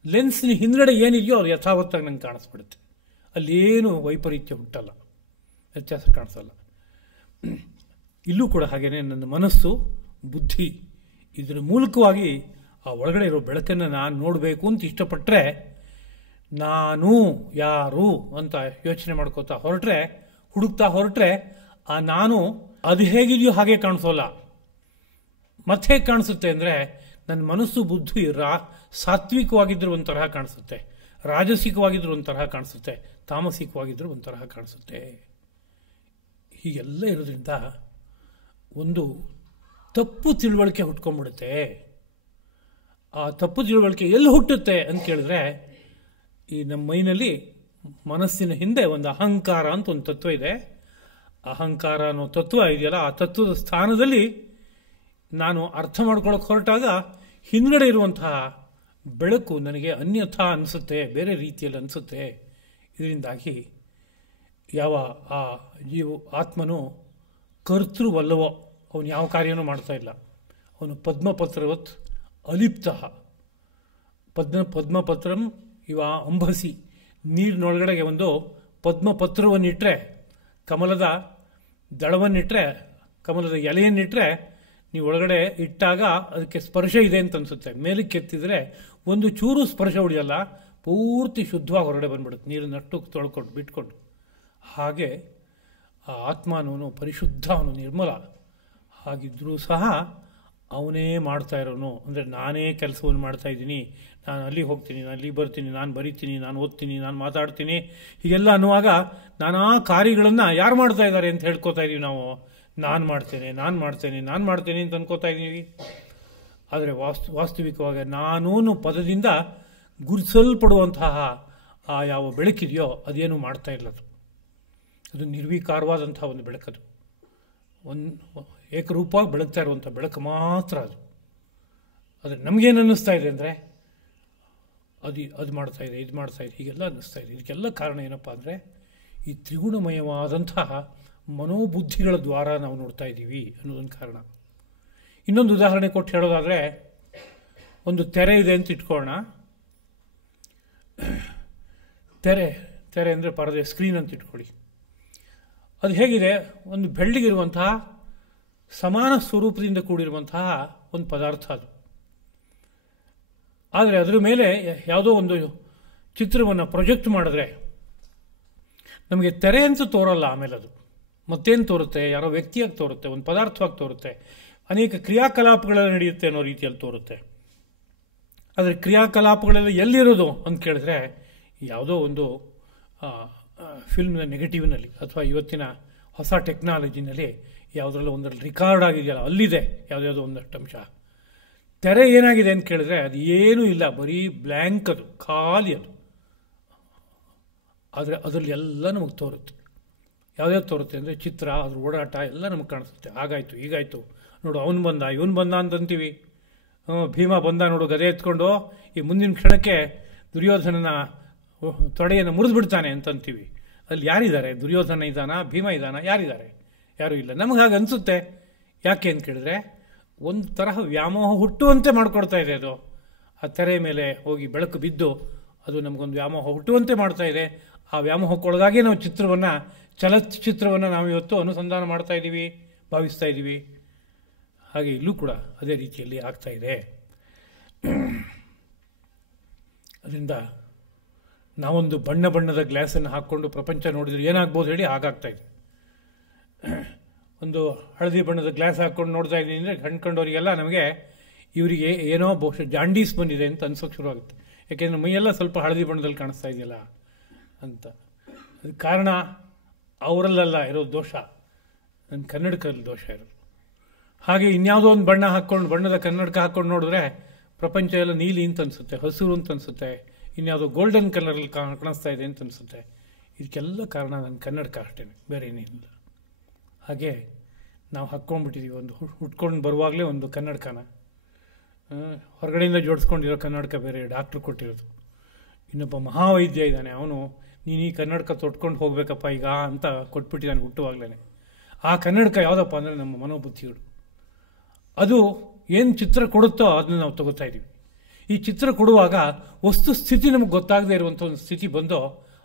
ಲೆನ್ಸ್ನ ಹಿಂದ್ಗಡೆ ಏನಿದೆಯೋ ಅದು ಯಥಾವತ್ತಾಗಿ ನಂಗೆ ಕಾಣಿಸ್ಬಿಡುತ್ತೆ. ಅಲ್ಲೇನು ವೈಪರೀತ್ಯ ಹುಟ್ಟಲ್ಲ, ವ್ಯತ್ಯಾಸ ಕಾಣಿಸಲ್ಲ. ಇಲ್ಲೂ ಕೂಡ ಹಾಗೇನೆ ನನ್ನ ಮನಸ್ಸು ಬುದ್ಧಿ ಇದರ ಮೂಲಕವಾಗಿ ಆ ಒಳಗಡೆ ಇರೋ ಬೆಳಕನ್ನು ನಾನು ನೋಡಬೇಕು ಅಂತ ಇಷ್ಟಪಟ್ಟರೆ, ನಾನು ಯಾರು ಅಂತ ಯೋಚನೆ ಮಾಡ್ಕೋತಾ ಹೊರಟ್ರೆ, ಹುಡುಕ್ತಾ ಹೊರಟ್ರೆ, ಆ ನಾನು ಅದು ಹೇಗಿದೆಯೋ ಹಾಗೆ ಕಾಣಿಸೋಲ್ಲ. ಮತ್ತೆ ಹೇಗೆ ಕಾಣಿಸುತ್ತೆ ಅಂದರೆ, ನನ್ನ ಮನಸ್ಸು ಬುದ್ಧಿ ಸಾತ್ವಿಕವಾಗಿದ್ದರೂ ಒಂದು ತರಹ ಕಾಣಿಸುತ್ತೆ, ರಾಜಸಿಕವಾಗಿದ್ದರೂ ಒಂದು ತರಹ ಕಾಣಿಸುತ್ತೆ, ತಾಮಸಿಕವಾಗಿದ್ದರೂ ಒಂದು ತರಹ ಕಾಣಿಸುತ್ತೆ. ಹೀಗೆಲ್ಲ ಇರೋದ್ರಿಂದ ಒಂದು ತಪ್ಪು ತಿಳುವಳಿಕೆ ಹುಟ್ಕೊಂಡ್ಬಿಡುತ್ತೆ. ಆ ತಪ್ಪು ತಿಳುವಳಿಕೆ ಎಲ್ಲಿ ಹುಟ್ಟುತ್ತೆ ಅಂತ ಕೇಳಿದ್ರೆ, ಈ ನಮ್ಮ ಮೈನಲ್ಲಿ ಮನಸ್ಸಿನ ಹಿಂದೆ ಒಂದು ಅಹಂಕಾರ ಅಂತ ಒಂದು ತತ್ವ ಇದೆ. ಅಹಂಕಾರ ಅನ್ನೋ ತತ್ವ ಇದೆಯಲ್ಲ, ಆ ತತ್ವದ ಸ್ಥಾನದಲ್ಲಿ ನಾನು ಅರ್ಥ ಮಾಡ್ಕೊಳ್ಳೋಕೆ ಹೊರಟಾಗ ಹಿಂದ್ಗಡೆ ಇರುವಂತಹ ಬೆಳಕು ನನಗೆ ಅನ್ಯಥಾ ಅನಿಸುತ್ತೆ, ಬೇರೆ ರೀತಿಯಲ್ಲಿ ಅನಿಸುತ್ತೆ. ಇದರಿಂದಾಗಿ ಯಾವ ಆ ಆತ್ಮನು ಕರ್ತೃವಲ್ಲವೋ ಅವನು ಯಾವ ಕಾರ್ಯನೂ ಮಾಡ್ತಾ ಇಲ್ಲ. ಅವನು ಪದ್ಮಪತ್ರವತ್ ಅಲಿಪ್ತ. ಪದ್ಮಪತ್ರಂ ಇವ ಅಂಬಸಿ, ನೀರಿನೊಳಗಡೆಗೆ ಒಂದು ಪದ್ಮಪತ್ರವನ್ನಿಟ್ಟರೆ, ಕಮಲದ ದಳವನ್ನಿಟ್ಟರೆ, ಕಮಲದ ಎಲೆಯನ್ನಿಟ್ಟರೆ, ನೀವು ಒಳಗಡೆ ಇಟ್ಟಾಗ ಅದಕ್ಕೆ ಸ್ಪರ್ಶ ಇದೆ ಅಂತ ಅನಿಸುತ್ತೆ. ಮೇಲಕ್ಕೆ ಎತ್ತಿದ್ರೆ ಒಂದು ಚೂರು ಸ್ಪರ್ಶ ಉಳಿಯಲ್ಲ, ಪೂರ್ತಿ ಶುದ್ಧವಾಗಿ ಹೊರಗಡೆ ಬಂದ್ಬಿಡುತ್ತೆ, ನೀರನ್ನಟ್ಟು ತೊಳ್ಕೊಂಡು ಬಿಟ್ಕೊಂಡು. ಹಾಗೆ ಆ ಆತ್ಮ ಅನ್ನೋನು ಪರಿಶುದ್ಧ, ಅವನು ನಿರ್ಮಲ. ಹಾಗಿದ್ರೂ ಸಹ ಅವನೇ ಮಾಡ್ತಾ ಇರೋನು. ಅಂದರೆ ನಾನೇ ಕೆಲಸವನ್ನು ಮಾಡ್ತಾ ಇದ್ದೀನಿ, ನಾನು ಅಲ್ಲಿಗೆ ಹೋಗ್ತೀನಿ, ನಾನು ಅಲ್ಲಿಗೆ ಬರ್ತೀನಿ, ನಾನು ಬರಿತೀನಿ, ನಾನು ಓದ್ತೀನಿ, ನಾನು ಮಾತಾಡ್ತೀನಿ, ಹೀಗೆಲ್ಲ ಅನ್ನುವಾಗ ನಾನಾ ಕಾರ್ಯಗಳನ್ನು ಯಾರು ಮಾಡ್ತಾ ಇದ್ದಾರೆ ಅಂತ ಹೇಳ್ಕೊತಾ ಇದ್ದೀವಿ ನಾವು. ನಾನು ಮಾಡ್ತೇನೆ, ನಾನು ಮಾಡ್ತೇನೆ, ನಾನು ಮಾಡ್ತೇನೆ ಅಂತ ಅನ್ಕೋತಾ ಇದ್ದೀವಿ. ಆದರೆ ವಾಸ್ತವಿಕವಾಗಿ ನಾನೂನು ಪದದಿಂದ ಗುರುತಿಸಲ್ಪಡುವಂತಹ ಆ ಯಾವ ಬೆಳಕಿದೆಯೋ ಅದೇನು ಮಾಡ್ತಾ ಇಲ್ಲ. ಅದು ನಿರ್ವಿಕಾರವಾದಂಥ ಒಂದು ಬೆಳಕದು, ಏಕರೂಪವಾಗಿ ಬೆಳಗ್ತಾ ಇರುವಂಥ ಬೆಳಕು ಮಾತ್ರ ಅದು. ಆದರೆ ನಮಗೇನು ಅನ್ನಿಸ್ತಾ ಇದೆ ಅಂದರೆ ಅದು ಮಾಡ್ತಾ ಇದೆ, ಇದು ಮಾಡ್ತಾ ಇದೆ, ಹೀಗೆಲ್ಲ ಅನ್ನಿಸ್ತಾ ಇದೆ. ಇದಕ್ಕೆಲ್ಲ ಕಾರಣ ಏನಪ್ಪ ಅಂದರೆ ಈ ತ್ರಿಗುಣಮಯವಾದಂತಹ ಮನೋಬುದ್ಧಿಗಳ ದ್ವಾರ ನಾವು ನೋಡ್ತಾ ಇದ್ದೀವಿ ಅನ್ನೋದೊಂದು ಕಾರಣ. ಇನ್ನೊಂದು ಉದಾಹರಣೆ ಕೊಟ್ಟು ಹೇಳೋದಾದರೆ, ಒಂದು ತೆರೆ ಇದೆ ಅಂತ ಇಟ್ಕೊಳ್ಳೋಣ. ತೆರೆ ಅಂದರೆ ಪರದೆ, ಸ್ಕ್ರೀನ್ ಅಂತ ಇಟ್ಕೊಳ್ಳಿ. ಅದು ಹೇಗಿದೆ, ಒಂದು ಬೆಳ್ಳಗಿರುವಂತಹ ಸಮಾನ ಸ್ವರೂಪದಿಂದ ಕೂಡಿರುವಂತಹ ಒಂದು ಪದಾರ್ಥ ಅದು. ಆದರೆ ಅದರ ಮೇಲೆ ಯಾವುದೋ ಒಂದು ಚಿತ್ರವನ್ನು ಪ್ರೊಜೆಕ್ಟ್ ಮಾಡಿದ್ರೆ ನಮಗೆ ತೆರೆ ಅಂತ ತೋರಲ್ಲ. ಆಮೇಲೆ ಅದು ಮತ್ತೇನು ತೋರುತ್ತೆ, ಯಾರೋ ವ್ಯಕ್ತಿಯಾಗಿ ತೋರುತ್ತೆ, ಒಂದು ಪದಾರ್ಥವಾಗಿ ತೋರುತ್ತೆ, ಅನೇಕ ಕ್ರಿಯಾಕಲಾಪಗಳೆಲ್ಲ ನಡೆಯುತ್ತೆ ಅನ್ನೋ ರೀತಿಯಲ್ಲಿ ತೋರುತ್ತೆ. ಆದರೆ ಕ್ರಿಯಾಕಲಾಪಗಳೆಲ್ಲ ಎಲ್ಲಿರೋದು ಅಂತ ಕೇಳಿದ್ರೆ ಯಾವುದೋ ಒಂದು ಫಿಲ್ಮ್ನ ನೆಗೆಟಿವ್ನಲ್ಲಿ ಅಥವಾ ಇವತ್ತಿನ ಹೊಸ ಟೆಕ್ನಾಲಜಿನಲ್ಲಿ ಯಾವುದ್ರಲ್ಲೂ ಒಂದರಲ್ಲಿ ರಿಕಾರ್ಡ್ ಆಗಿದೆಯಲ್ಲ ಅಲ್ಲಿದೆ ಯಾವುದ್ಯಾವುದೋ ಒಂದಷ್ಟು ಅಂಶ. ತೆರೆ ಏನಾಗಿದೆ ಅಂತ ಕೇಳಿದ್ರೆ ಅದು ಏನೂ ಇಲ್ಲ, ಬರೀ ಬ್ಲ್ಯಾಂಕ್, ಅದು ಖಾಲಿ ಅದು. ಆದರೆ ಅದರಲ್ಲಿ ಎಲ್ಲ ನಮಗೆ ತೋರುತ್ತೆ. ಯಾವ್ಯಾವ್ದು ತೋರುತ್ತೆ ಅಂದರೆ ಚಿತ್ರ, ಅದ್ರ ಓಡಾಟ ಎಲ್ಲ ನಮಗೆ ಕಾಣಿಸುತ್ತೆ. ಹಾಗಾಯಿತು, ಹೀಗಾಯಿತು, ನೋಡು ಅವನು ಬಂದ, ಇವನು ಬಂದ ಅಂತಂತೀವಿ. ಭೀಮ ಬಂದ ನೋಡು ಗದೆ ಎತ್ಕೊಂಡು, ಈ ಮುಂದಿನ ಕ್ಷಣಕ್ಕೆ ದುರ್ಯೋಧನನ ತೊಡೆಯನ್ನು ಮುರಿದು ಬಿಡ್ತಾನೆ ಅಂತಂತೀವಿ. ಅಲ್ಲಿ ಯಾರಿದ್ದಾರೆ? ದುರ್ಯೋಧನ ಇದ್ದಾನ, ಭೀಮ ಇದ್ದಾನ? ಯಾರಿದ್ದಾರೆ? ಯಾರೂ ಇಲ್ಲ. ನಮಗೆ ಹಾಗೆ ಅನಿಸುತ್ತೆ. ಯಾಕೆ ಅಂತ ಕೇಳಿದ್ರೆ ಒಂದು ತರಹ ವ್ಯಾಮೋಹ ಹುಟ್ಟುವಂತೆ ಮಾಡಿಕೊಡ್ತಾ ಇದೆ ಅದು. ಆ ತೆರೆ ಮೇಲೆ ಹೋಗಿ ಬೆಳಕು ಬಿದ್ದು ಅದು ನಮಗೊಂದು ವ್ಯಾಮೋಹ ಹುಟ್ಟುವಂತೆ ಮಾಡ್ತಾ ಇದೆ. ಆ ವ್ಯಾಮೋಹಕ್ಕೊಳಗಾಗಿ ನಾವು ಚಲನಚಿತ್ರವನ್ನು ನಾವು ಇವತ್ತು ಅನುಸಂಧಾನ ಮಾಡ್ತಾ ಇದ್ದೀವಿ, ಭಾವಿಸ್ತಾ ಇದ್ದೀವಿ. ಹಾಗೆ ಇಲ್ಲೂ ಕೂಡ ಅದೇ ರೀತಿಯಲ್ಲಿ ಆಗ್ತಾ ಇದೆ. ಅದರಿಂದ ನಾವೊಂದು ಬಣ್ಣ ಬಣ್ಣದ ಗ್ಲಾಸನ್ನು ಹಾಕ್ಕೊಂಡು ಪ್ರಪಂಚ ನೋಡಿದ್ರೆ ಏನಾಗ್ಬೋದು ಹೇಳಿ, ಹಾಗಾಗ್ತಾ ಇದೆ. ಒಂದು ಹಳದಿ ಬಣ್ಣದ ಗ್ಲಾಸ್ ಹಾಕ್ಕೊಂಡು ನೋಡ್ತಾ ಇದ್ದೀನಿ ಅಂದರೆ ಕಂಡ್ಕೊಂಡವರಿಗೆಲ್ಲ ನಮಗೆ ಇವರಿಗೆ ಏನೋ ಬಹುಶಃ ಜಾಂಡೀಸ್ ಬಂದಿದೆ ಅಂತ ಅನ್ಸೋಕೆ ಶುರುವಾಗುತ್ತೆ. ಯಾಕೆಂದರೆ ಮೈಯೆಲ್ಲ ಸ್ವಲ್ಪ ಹಳದಿ ಬಣ್ಣದಲ್ಲಿ ಕಾಣಿಸ್ತಾ ಇದೆಯಲ್ಲ ಅಂತ. ಅದಕ್ಕೆ ಕಾರಣ ಅವರಲ್ಲೆಲ್ಲ ಇರೋದು ದೋಷ, ನನ್ನ ಕನ್ನಡಕದಲ್ಲಿ ದೋಷ ಇರೋದು. ಹಾಗೆ ಇನ್ಯಾವುದೋ ಒಂದು ಬಣ್ಣದ ಕನ್ನಡಕ ಹಾಕ್ಕೊಂಡು ನೋಡಿದ್ರೆ ಪ್ರಪಂಚ ಎಲ್ಲ ನೀಲಿ ಅಂತ ಅನಿಸುತ್ತೆ, ಹಸಿರು ಅಂತ ಅನಿಸುತ್ತೆ, ಇನ್ಯಾವುದೋ ಗೋಲ್ಡನ್ ಕಲರಲ್ಲಿ ಕಾಣಿಸ್ತಾ ಇದೆ ಅಂತ ಅನಿಸುತ್ತೆ. ಇದಕ್ಕೆಲ್ಲ ಕಾರಣ ನನ್ನ ಕನ್ನಡಕ ಅಷ್ಟೇ, ಬೇರೆ ಏನೇನಿಲ್ಲ. ಹಾಗೆ ನಾವು ಹಾಕ್ಕೊಂಡ್ಬಿಟ್ಟಿದ್ದೀವಿ. ಒಂದು ಹುಟ್ಕೊಂಡು ಬರುವಾಗಲೇ ಒಂದು ಕನ್ನಡಕನ, ಹೊರಗಡೆಯಿಂದ ಜೋಡಿಸ್ಕೊಂಡಿರೋ ಕನ್ನಡಕ ಬೇರೆ, ಡಾಕ್ಟ್ರು ಕೊಟ್ಟಿರೋದು. ಇನ್ನೊಬ್ಬ ಮಹಾವೈದ್ಯ ಇದ್ದಾನೆ, ಅವನು ನೀನು ಈ ಕನ್ನಡಕ ತೊಟ್ಕೊಂಡು ಹೋಗ್ಬೇಕಪ್ಪ ಈಗ ಅಂತ ಕೊಟ್ಬಿಟ್ಟಿದ್ದಾನೆ ಹುಟ್ಟುವಾಗಲೇ. ಆ ಕನ್ನಡಕ ಯಾವುದಪ್ಪ ಅಂದರೆ ನಮ್ಮ ಮನೋಬುದ್ಧಿಗಳು. ಅದು ಏನು ಚಿತ್ರ ಕೊಡುತ್ತೋ ಅದನ್ನ ನಾವು ತಗೋತಾ ಇದ್ದೀವಿ. ಈ ಚಿತ್ರ ಕೊಡುವಾಗ ವಸ್ತು ಸ್ಥಿತಿ ನಮಗೆ ಗೊತ್ತಾಗದೇ ಇರುವಂಥ ಒಂದು ಸ್ಥಿತಿ ಬಂದೋ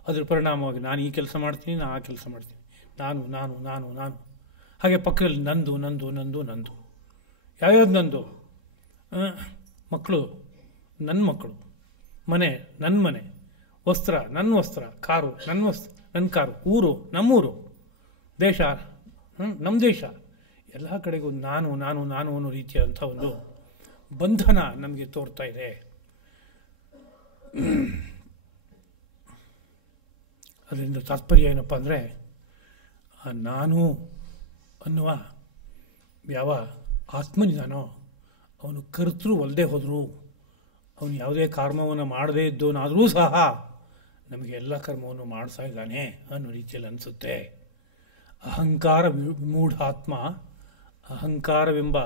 ಅದ್ರ ಪರಿಣಾಮವಾಗಿ ನಾನು ಈ ಕೆಲಸ ಮಾಡ್ತೀನಿ, ನಾನು ಆ ಕೆಲಸ ಮಾಡ್ತೀನಿ, ನಾನು ನಾನು ನಾನು ನಾನು ಹಾಗೆ ಪಕ್ಕದಲ್ಲಿ ನಂದು ನಂದು ನಂದು ನಂದು. ಯಾವ್ಯಾವ್ದು ನಂದು? ಮಕ್ಕಳು ನನ್ನ ಮಕ್ಕಳು, ಮನೆ ನನ್ನ ಮನೆ, ವಸ್ತ್ರ ನನ್ನ ವಸ್ತ್ರ, ಕಾರು ನನ್ನ ನನ್ನ ಕಾರು, ಊರು ನಮ್ಮೂರು, ದೇಶ ನಮ್ಮ ದೇಶ. ಎಲ್ಲ ಕಡೆಗೂ ನಾನು ನಾನು ನಾನು ಅನ್ನೋ ರೀತಿಯಾದಂಥ ಒಂದು ಬಂಧನ ನಮಗೆ ತೋರ್ತಾ ಇದೆ. ಅದರಿಂದ ತಾತ್ಪರ್ಯ ಏನಪ್ಪ ಅಂದರೆ ನಾನು ಅನ್ನುವ ಯಾವ ಆತ್ಮನಿದಾನೋ ಅವನು ಕರ್ತೃ ಒಲ್ಲದೆ ಹೋದರೂ, ಅವನು ಯಾವುದೇ ಕರ್ಮವನ್ನು ಮಾಡದೇ ಇದ್ದವನಾದರೂ ಸಹ ನಮಗೆ ಎಲ್ಲ ಕರ್ಮವನ್ನು ಮಾಡಿಸ್ತಾ ಇದ್ದಾನೆ ಅನ್ನೋ ರೀತಿಯಲ್ಲಿ ಅನಿಸುತ್ತೆ. ಅಹಂಕಾರ ವಿಮೂಢಾತ್ಮ, ಅಹಂಕಾರವೆಂಬ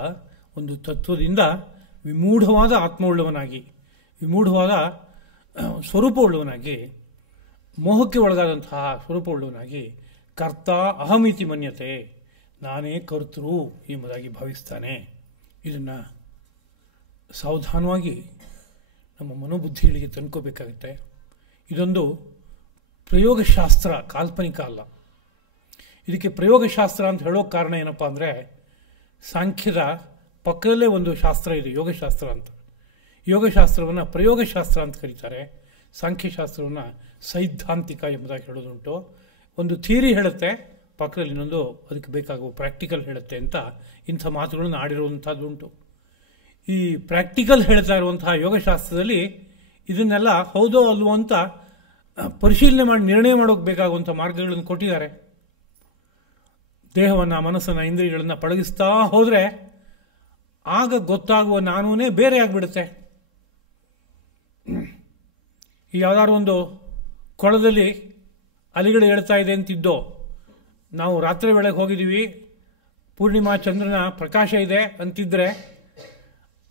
ಒಂದು ತತ್ವದಿಂದ ವಿಮೂಢವಾದ ಆತ್ಮವುಳ್ಳವನಾಗಿ, ವಿಮೂಢವಾದ ಸ್ವರೂಪವುಳ್ಳವನಾಗಿ, ಮೋಹಕ್ಕೆ ಒಳಗಾದಂತಹ ಸ್ವರೂಪವುಳ್ಳವನಾಗಿ ಕರ್ತ ಅಹಮಿತಿ ಮನ್ಯತೆ, ನಾನೇ ಕರ್ತೃ ಎಂಬುದಾಗಿ ಭಾವಿಸ್ತಾನೆ. ಇದನ್ನು ಸಾವಧಾನವಾಗಿ ನಮ್ಮ ಮನೋಬುದ್ಧಿಗಳಿಗೆ ತಂದ್ಕೋಬೇಕಾಗುತ್ತೆ. ಇದೊಂದು ಪ್ರಯೋಗಶಾಸ್ತ್ರ, ಕಾಲ್ಪನಿಕ ಅಲ್ಲ. ಇದಕ್ಕೆ ಪ್ರಯೋಗಶಾಸ್ತ್ರ ಅಂತ ಹೇಳೋಕೆ ಕಾರಣ ಏನಪ್ಪ ಅಂದರೆ, ಸಾಂಖ್ಯದ ಪಕ್ಕದಲ್ಲೇ ಒಂದು ಶಾಸ್ತ್ರ ಇದೆ, ಯೋಗಶಾಸ್ತ್ರ ಅಂತ. ಯೋಗಶಾಸ್ತ್ರವನ್ನು ಪ್ರಯೋಗಶಾಸ್ತ್ರ ಅಂತ ಕರೀತಾರೆ, ಸಾಂಖ್ಯಶಾಸ್ತ್ರವನ್ನು ಸೈದ್ಧಾಂತಿಕ ಎಂಬುದಾಗಿ ಹೇಳೋದುಂಟು. ಒಂದು ಥಿಯರಿ ಹೇಳುತ್ತೆ, ಪಕ್ಕದಲ್ಲಿ ಇನ್ನೊಂದು ಅದಕ್ಕೆ ಬೇಕಾಗುವ ಪ್ರಾಕ್ಟಿಕಲ್ ಹೇಳುತ್ತೆ ಅಂತ ಇಂಥ ಮಾತುಗಳನ್ನು ಆಡಿರುವಂಥದ್ದು ಉಂಟು. ಈ ಪ್ರಾಕ್ಟಿಕಲ್ ಹೇಳ್ತಾ ಇರುವಂತಹ ಯೋಗಶಾಸ್ತ್ರದಲ್ಲಿ ಇದನ್ನೆಲ್ಲ ಹೌದೋ ಅಲ್ವೋ ಅಂತ ಪರಿಶೀಲನೆ ಮಾಡಿ ನಿರ್ಣಯ ಮಾಡೋಕೆ ಬೇಕಾಗುವಂಥ ಮಾರ್ಗಗಳನ್ನು ಕೊಟ್ಟಿದ್ದಾರೆ. ದೇಹವನ್ನು, ಮನಸ್ಸನ್ನು, ಇಂದ್ರಿಯಗಳನ್ನು ಪಳಗಿಸ್ತಾ ಹೋದರೆ ಆಗ ಗೊತ್ತಾಗುವ ನಾನೇ ಬೇರೆ ಆಗಿಬಿಡುತ್ತೆ. ಯಾವುದಾದ್ರು ಒಂದು ಕೊಳದಲ್ಲಿ ಅಲೆಗಳು ಹೇಳ್ತಾ ಇದೆ ಅಂತಿದ್ದೋ, ನಾವು ರಾತ್ರಿ ವೇಳೆಗೆ ಹೋಗಿದ್ದೀವಿ, ಪೂರ್ಣಿಮಾ ಚಂದ್ರನ ಪ್ರಕಾಶ ಇದೆ ಅಂತಿದ್ರೆ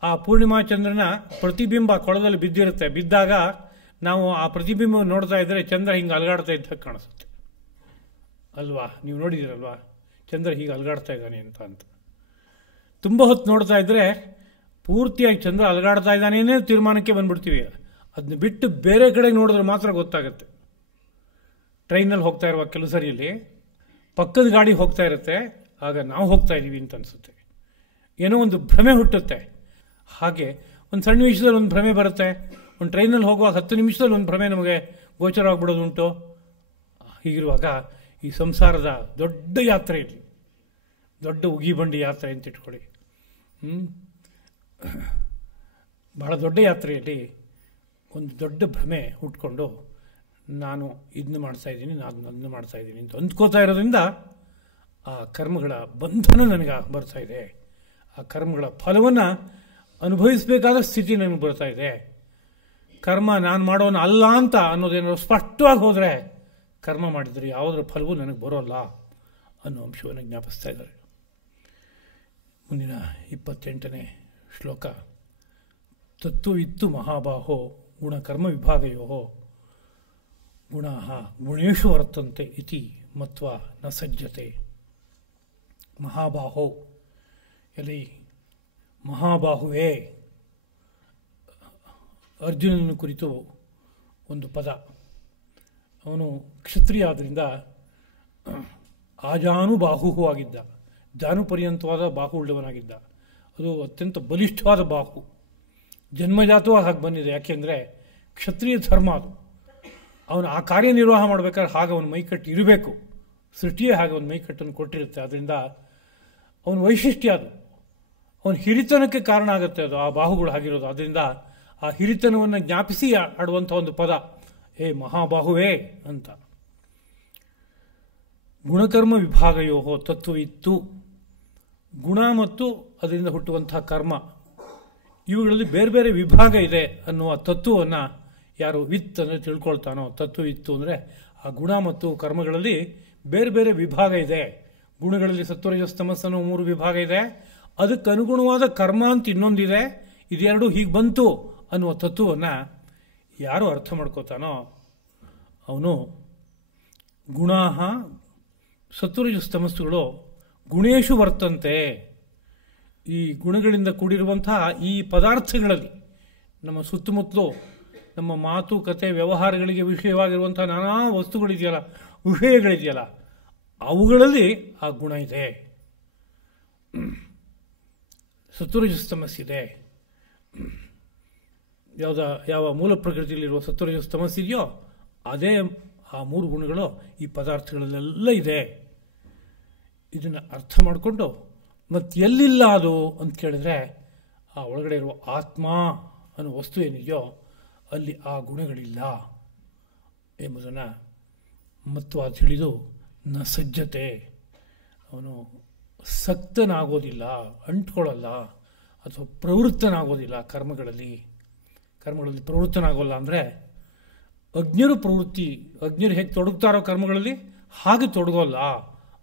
ಆ ಪೂರ್ಣಿಮಾ ಚಂದ್ರನ ಪ್ರತಿಬಿಂಬ ಕೊಳದಲ್ಲಿ ಬಿದ್ದಿರುತ್ತೆ. ಬಿದ್ದಾಗ ನಾವು ಆ ಪ್ರತಿಬಿಂಬ ನೋಡ್ತಾ ಇದ್ರೆ ಚಂದ್ರ ಹಿಂಗೆ ಅಲಗಾಡ್ತಾ ಇದ್ದಾಗ ಕಾಣಿಸುತ್ತೆ ಅಲ್ವಾ? ನೀವು ನೋಡಿದ್ದೀರಲ್ವಾ ಚಂದ್ರ ಹೀಗೆ ಅಲಗಾಡ್ತಾ ಇದ್ದಾನೆ ಅಂತ. ತುಂಬ ಹೊತ್ತು ನೋಡ್ತಾ ಇದ್ರೆ ಪೂರ್ತಿಯಾಗಿ ಚಂದ್ರ ಅಲಗಾಡ್ತಾ ಇದ್ದಾನೇನೇ ತೀರ್ಮಾನಕ್ಕೆ ಬಂದ್ಬಿಡ್ತೀವಿ. ಅದನ್ನ ಬಿಟ್ಟು ಬೇರೆ ಕಡೆ ನೋಡಿದ್ರೆ ಮಾತ್ರ ಗೊತ್ತಾಗುತ್ತೆ. ಟ್ರೈನಲ್ಲಿ ಹೋಗ್ತಾ ಇರುವ ಕೆಲವು ಸರಿಯಲ್ಲಿ ಪಕ್ಕದ ಗಾಡಿ ಹೋಗ್ತಾ ಇರುತ್ತೆ, ಆಗ ನಾವು ಹೋಗ್ತಾ ಇದ್ದೀವಿ ಅಂತ ಅನಿಸುತ್ತೆ. ಏನೋ ಒಂದು ಭ್ರಮೆ ಹುಟ್ಟುತ್ತೆ. ಹಾಗೆ ಒಂದು ಸಣ್ಣ ವಿಷಯದಲ್ಲಿ ಒಂದು ಭ್ರಮೆ ಬರುತ್ತೆ. ಒಂದು ಟ್ರೈನಲ್ಲಿ ಹೋಗುವಾಗ 10 ನಿಮಿಷದಲ್ಲಿ ಒಂದು ಭ್ರಮೆ ನಮಗೆ ಗೋಚರವಾಗ್ಬಿಡೋದುಂಟು. ಹೀಗಿರುವಾಗ ಈ ಸಂಸಾರದ ದೊಡ್ಡ ಯಾತ್ರೆಯಲ್ಲಿ, ದೊಡ್ಡ ಉಗಿಬಂಡಿ ಯಾತ್ರೆ ಅಂತ ಇಟ್ಕೊಳ್ಳಿ, ಬಹಳ ದೊಡ್ಡ ಯಾತ್ರೆಯಲ್ಲಿ ಒಂದು ದೊಡ್ಡ ಭ್ರಮೆ ಹುಟ್ಕೊಂಡು ನಾನು ಇದನ್ನು ಮಾಡ್ತಾ ಇದ್ದೀನಿ, ನಾನು ಅದನ್ನು ಮಾಡ್ತಾ ಇದ್ದೀನಿ ಅಂತ ಅಂದ್ಕೋತಾ ಇರೋದ್ರಿಂದ ಆ ಕರ್ಮಗಳ ಬಂಧನ ನನಗೆ ಬರ್ತಾ ಇದೆ. ಆ ಕರ್ಮಗಳ ಫಲವನ್ನು ಅನುಭವಿಸಬೇಕಾದ ಸ್ಥಿತಿ ನನಗೆ ಬರ್ತಾ ಇದೆ. ಕರ್ಮ ನಾನು ಮಾಡೋನು ಅಲ್ಲ ಅಂತ ಅನ್ನೋದೇನಾದ್ರು ಸ್ಪಷ್ಟವಾಗಿ ಹೋದರೆ ಕರ್ಮ ಮಾಡಿದರೆ ಯಾವುದರ ಫಲವೂ ನನಗೆ ಬರೋಲ್ಲ ಅನ್ನೋ ಅಂಶವನ್ನು ಜ್ಞಾಪಿಸ್ತಾ ಇದ್ದಾರೆ. ಮುಂದಿನ 28ನೇ ಶ್ಲೋಕ. ತತ್ವವಿತ್ತು ಮಹಾಬಾಹೋ ಗುಣಕರ್ಮ ವಿಭಾಗಯೋ ಗುಣಾಃ ಗುಣೇಶು ವರ್ತಂತೆ ಇತಿ ಮತ್ವ ನ ಸಜ್ಜತೆ. ಮಹಾಬಾಹೋ, ಎಲ್ಲಿ ಮಹಾಬಾಹುವೇ, ಅರ್ಜುನನ ಕುರಿತು ಒಂದು ಪದ. ಅವನು ಕ್ಷತ್ರಿಯ ಆದ್ದರಿಂದ ಆಜಾನುಬಾಹು ಆಗಿದ್ದ, ಜಾನುಪರ್ಯಂತವಾದ ಬಾಹು ಉಳ್ಳವನಾಗಿದ್ದ. ಅದು ಅತ್ಯಂತ ಬಲಿಷ್ಠವಾದ ಬಾಹು, ಜನ್ಮಜಾತವಾಗಿ ಹಾಗೆ ಬಂದಿದೆ. ಯಾಕೆಂದರೆ ಕ್ಷತ್ರಿಯ ಧರ್ಮ ಅದು. ಅವನು ಆ ಕಾರ್ಯನಿರ್ವಾಹ ಮಾಡಬೇಕಾದ್ರೆ ಹಾಗೆ ಅವನ ಮೈಕಟ್ಟು ಇರಬೇಕು. ಸೃಷ್ಟಿಯೇ ಹಾಗೆ ಅವನ ಮೈಕಟ್ಟನ್ನು ಕೊಟ್ಟಿರುತ್ತೆ. ಅದರಿಂದ ಅವನ ವೈಶಿಷ್ಟ್ಯ ಅದು, ಅವನ ಹಿರಿತನಕ್ಕೆ ಕಾರಣ ಆಗುತ್ತೆ ಅದು, ಆ ಬಾಹುಗಳು ಆಗಿರೋದು. ಅದರಿಂದ ಆ ಹಿರಿತನವನ್ನು ಜ್ಞಾಪಿಸಿ ಆಡುವಂಥ ಒಂದು ಪದ, ಹೇ ಮಹಾಬಾಹುವೇ ಅಂತ. ಗುಣಕರ್ಮ ವಿಭಾಗಯೋ ತತ್ವವಿತ್ತು. ಗುಣ ಮತ್ತು ಅದರಿಂದ ಹುಟ್ಟುವಂತಹ ಕರ್ಮ, ಇವುಗಳಲ್ಲಿ ಬೇರೆ ಬೇರೆ ವಿಭಾಗ ಇದೆ ಅನ್ನುವ ತತ್ವವನ್ನು ಯಾರು ವಿತ್ ಅಂದರೆ ತಿಳ್ಕೊಳ್ತಾನೋ, ತತ್ವವಿತ್ತು ಅಂದರೆ ಆ ಗುಣ ಮತ್ತು ಕರ್ಮಗಳಲ್ಲಿ ಬೇರೆ ಬೇರೆ ವಿಭಾಗ ಇದೆ. ಗುಣಗಳಲ್ಲಿ ಸತ್ವರಜಸ್ ತಮಸ್ ಅನ್ನೋ 3 ವಿಭಾಗ ಇದೆ. ಅದಕ್ಕೆ ಅನುಗುಣವಾದ ಕರ್ಮ ಅಂತ ಇನ್ನೊಂದಿದೆ. ಇದೆರಡು ಹೀಗೆ ಬಂತು ಅನ್ನುವ ತತ್ವವನ್ನು ಯಾರು ಅರ್ಥ ಮಾಡ್ಕೋತಾನೋ ಅವನು ಗುಣಾಃ, ಸತ್ವರಜಸ್ ತಮಸ್ಸುಗಳು ಗುಣೇಶು ವರ್ತಂತೆ. ಈ ಗುಣಗಳಿಂದ ಕೂಡಿರುವಂತಹ ಈ ಪದಾರ್ಥಗಳಲ್ಲಿ, ನಮ್ಮ ಸುತ್ತಮುತ್ತಲು ನಮ್ಮ ಮಾತು ಕತೆ ವ್ಯವಹಾರಗಳಿಗೆ ವಿಷಯವಾಗಿರುವಂತಹ ನಾನಾ ವಸ್ತುಗಳಿದೆಯಲ್ಲ, ವಿಷಯಗಳಿದೆಯಲ್ಲ, ಅವುಗಳಲ್ಲಿ ಆ ಗುಣ ಇದೆ. ಸತ್ವರಜಸ್ ತಮಸ್ಸಿದೆ. ಯಾವ ಮೂಲ ಪ್ರಕೃತಿಯಲ್ಲಿರುವ ಸತ್ವರಜಸ್ ತಮಸ್ಸಿದೆಯೋ ಅದೇ ಆ 3 ಗುಣಗಳು ಈ ಪದಾರ್ಥಗಳಲ್ಲೆಲ್ಲ ಇದೆ. ಇದನ್ನು ಅರ್ಥ ಮಾಡಿಕೊಂಡು ಮತ್ತೆ ಎಲ್ಲಿಲ್ಲ ಅದು ಅಂತ ಕೇಳಿದ್ರೆ, ಆ ಒಳಗಡೆ ಇರುವ ಆತ್ಮ ಅನ್ನೋ ವಸ್ತು ಏನಿದೆಯೋ ಅಲ್ಲಿ ಆ ಗುಣಗಳಿಲ್ಲ ಎಂಬುದನ್ನು ಮತ್ವ ತಿಳಿದು ನ ಸಜ್ಜತೆ, ಅವನು ಸಕ್ತನಾಗೋದಿಲ್ಲ, ಅಂಟ್ಕೊಳ್ಳಲ್ಲ, ಅಥವಾ ಪ್ರವೃತ್ತನಾಗೋದಿಲ್ಲ ಕರ್ಮಗಳಲ್ಲಿ ಪ್ರವೃತ್ತನಾಗೋಲ್ಲ. ಅಂದರೆ ಅಜ್ಞರು ಹೇಗೆ ತೊಡಗ್ತಾರೋ ಕರ್ಮಗಳಲ್ಲಿ ಹಾಗೆ ತೊಡಗೋಲ್ಲ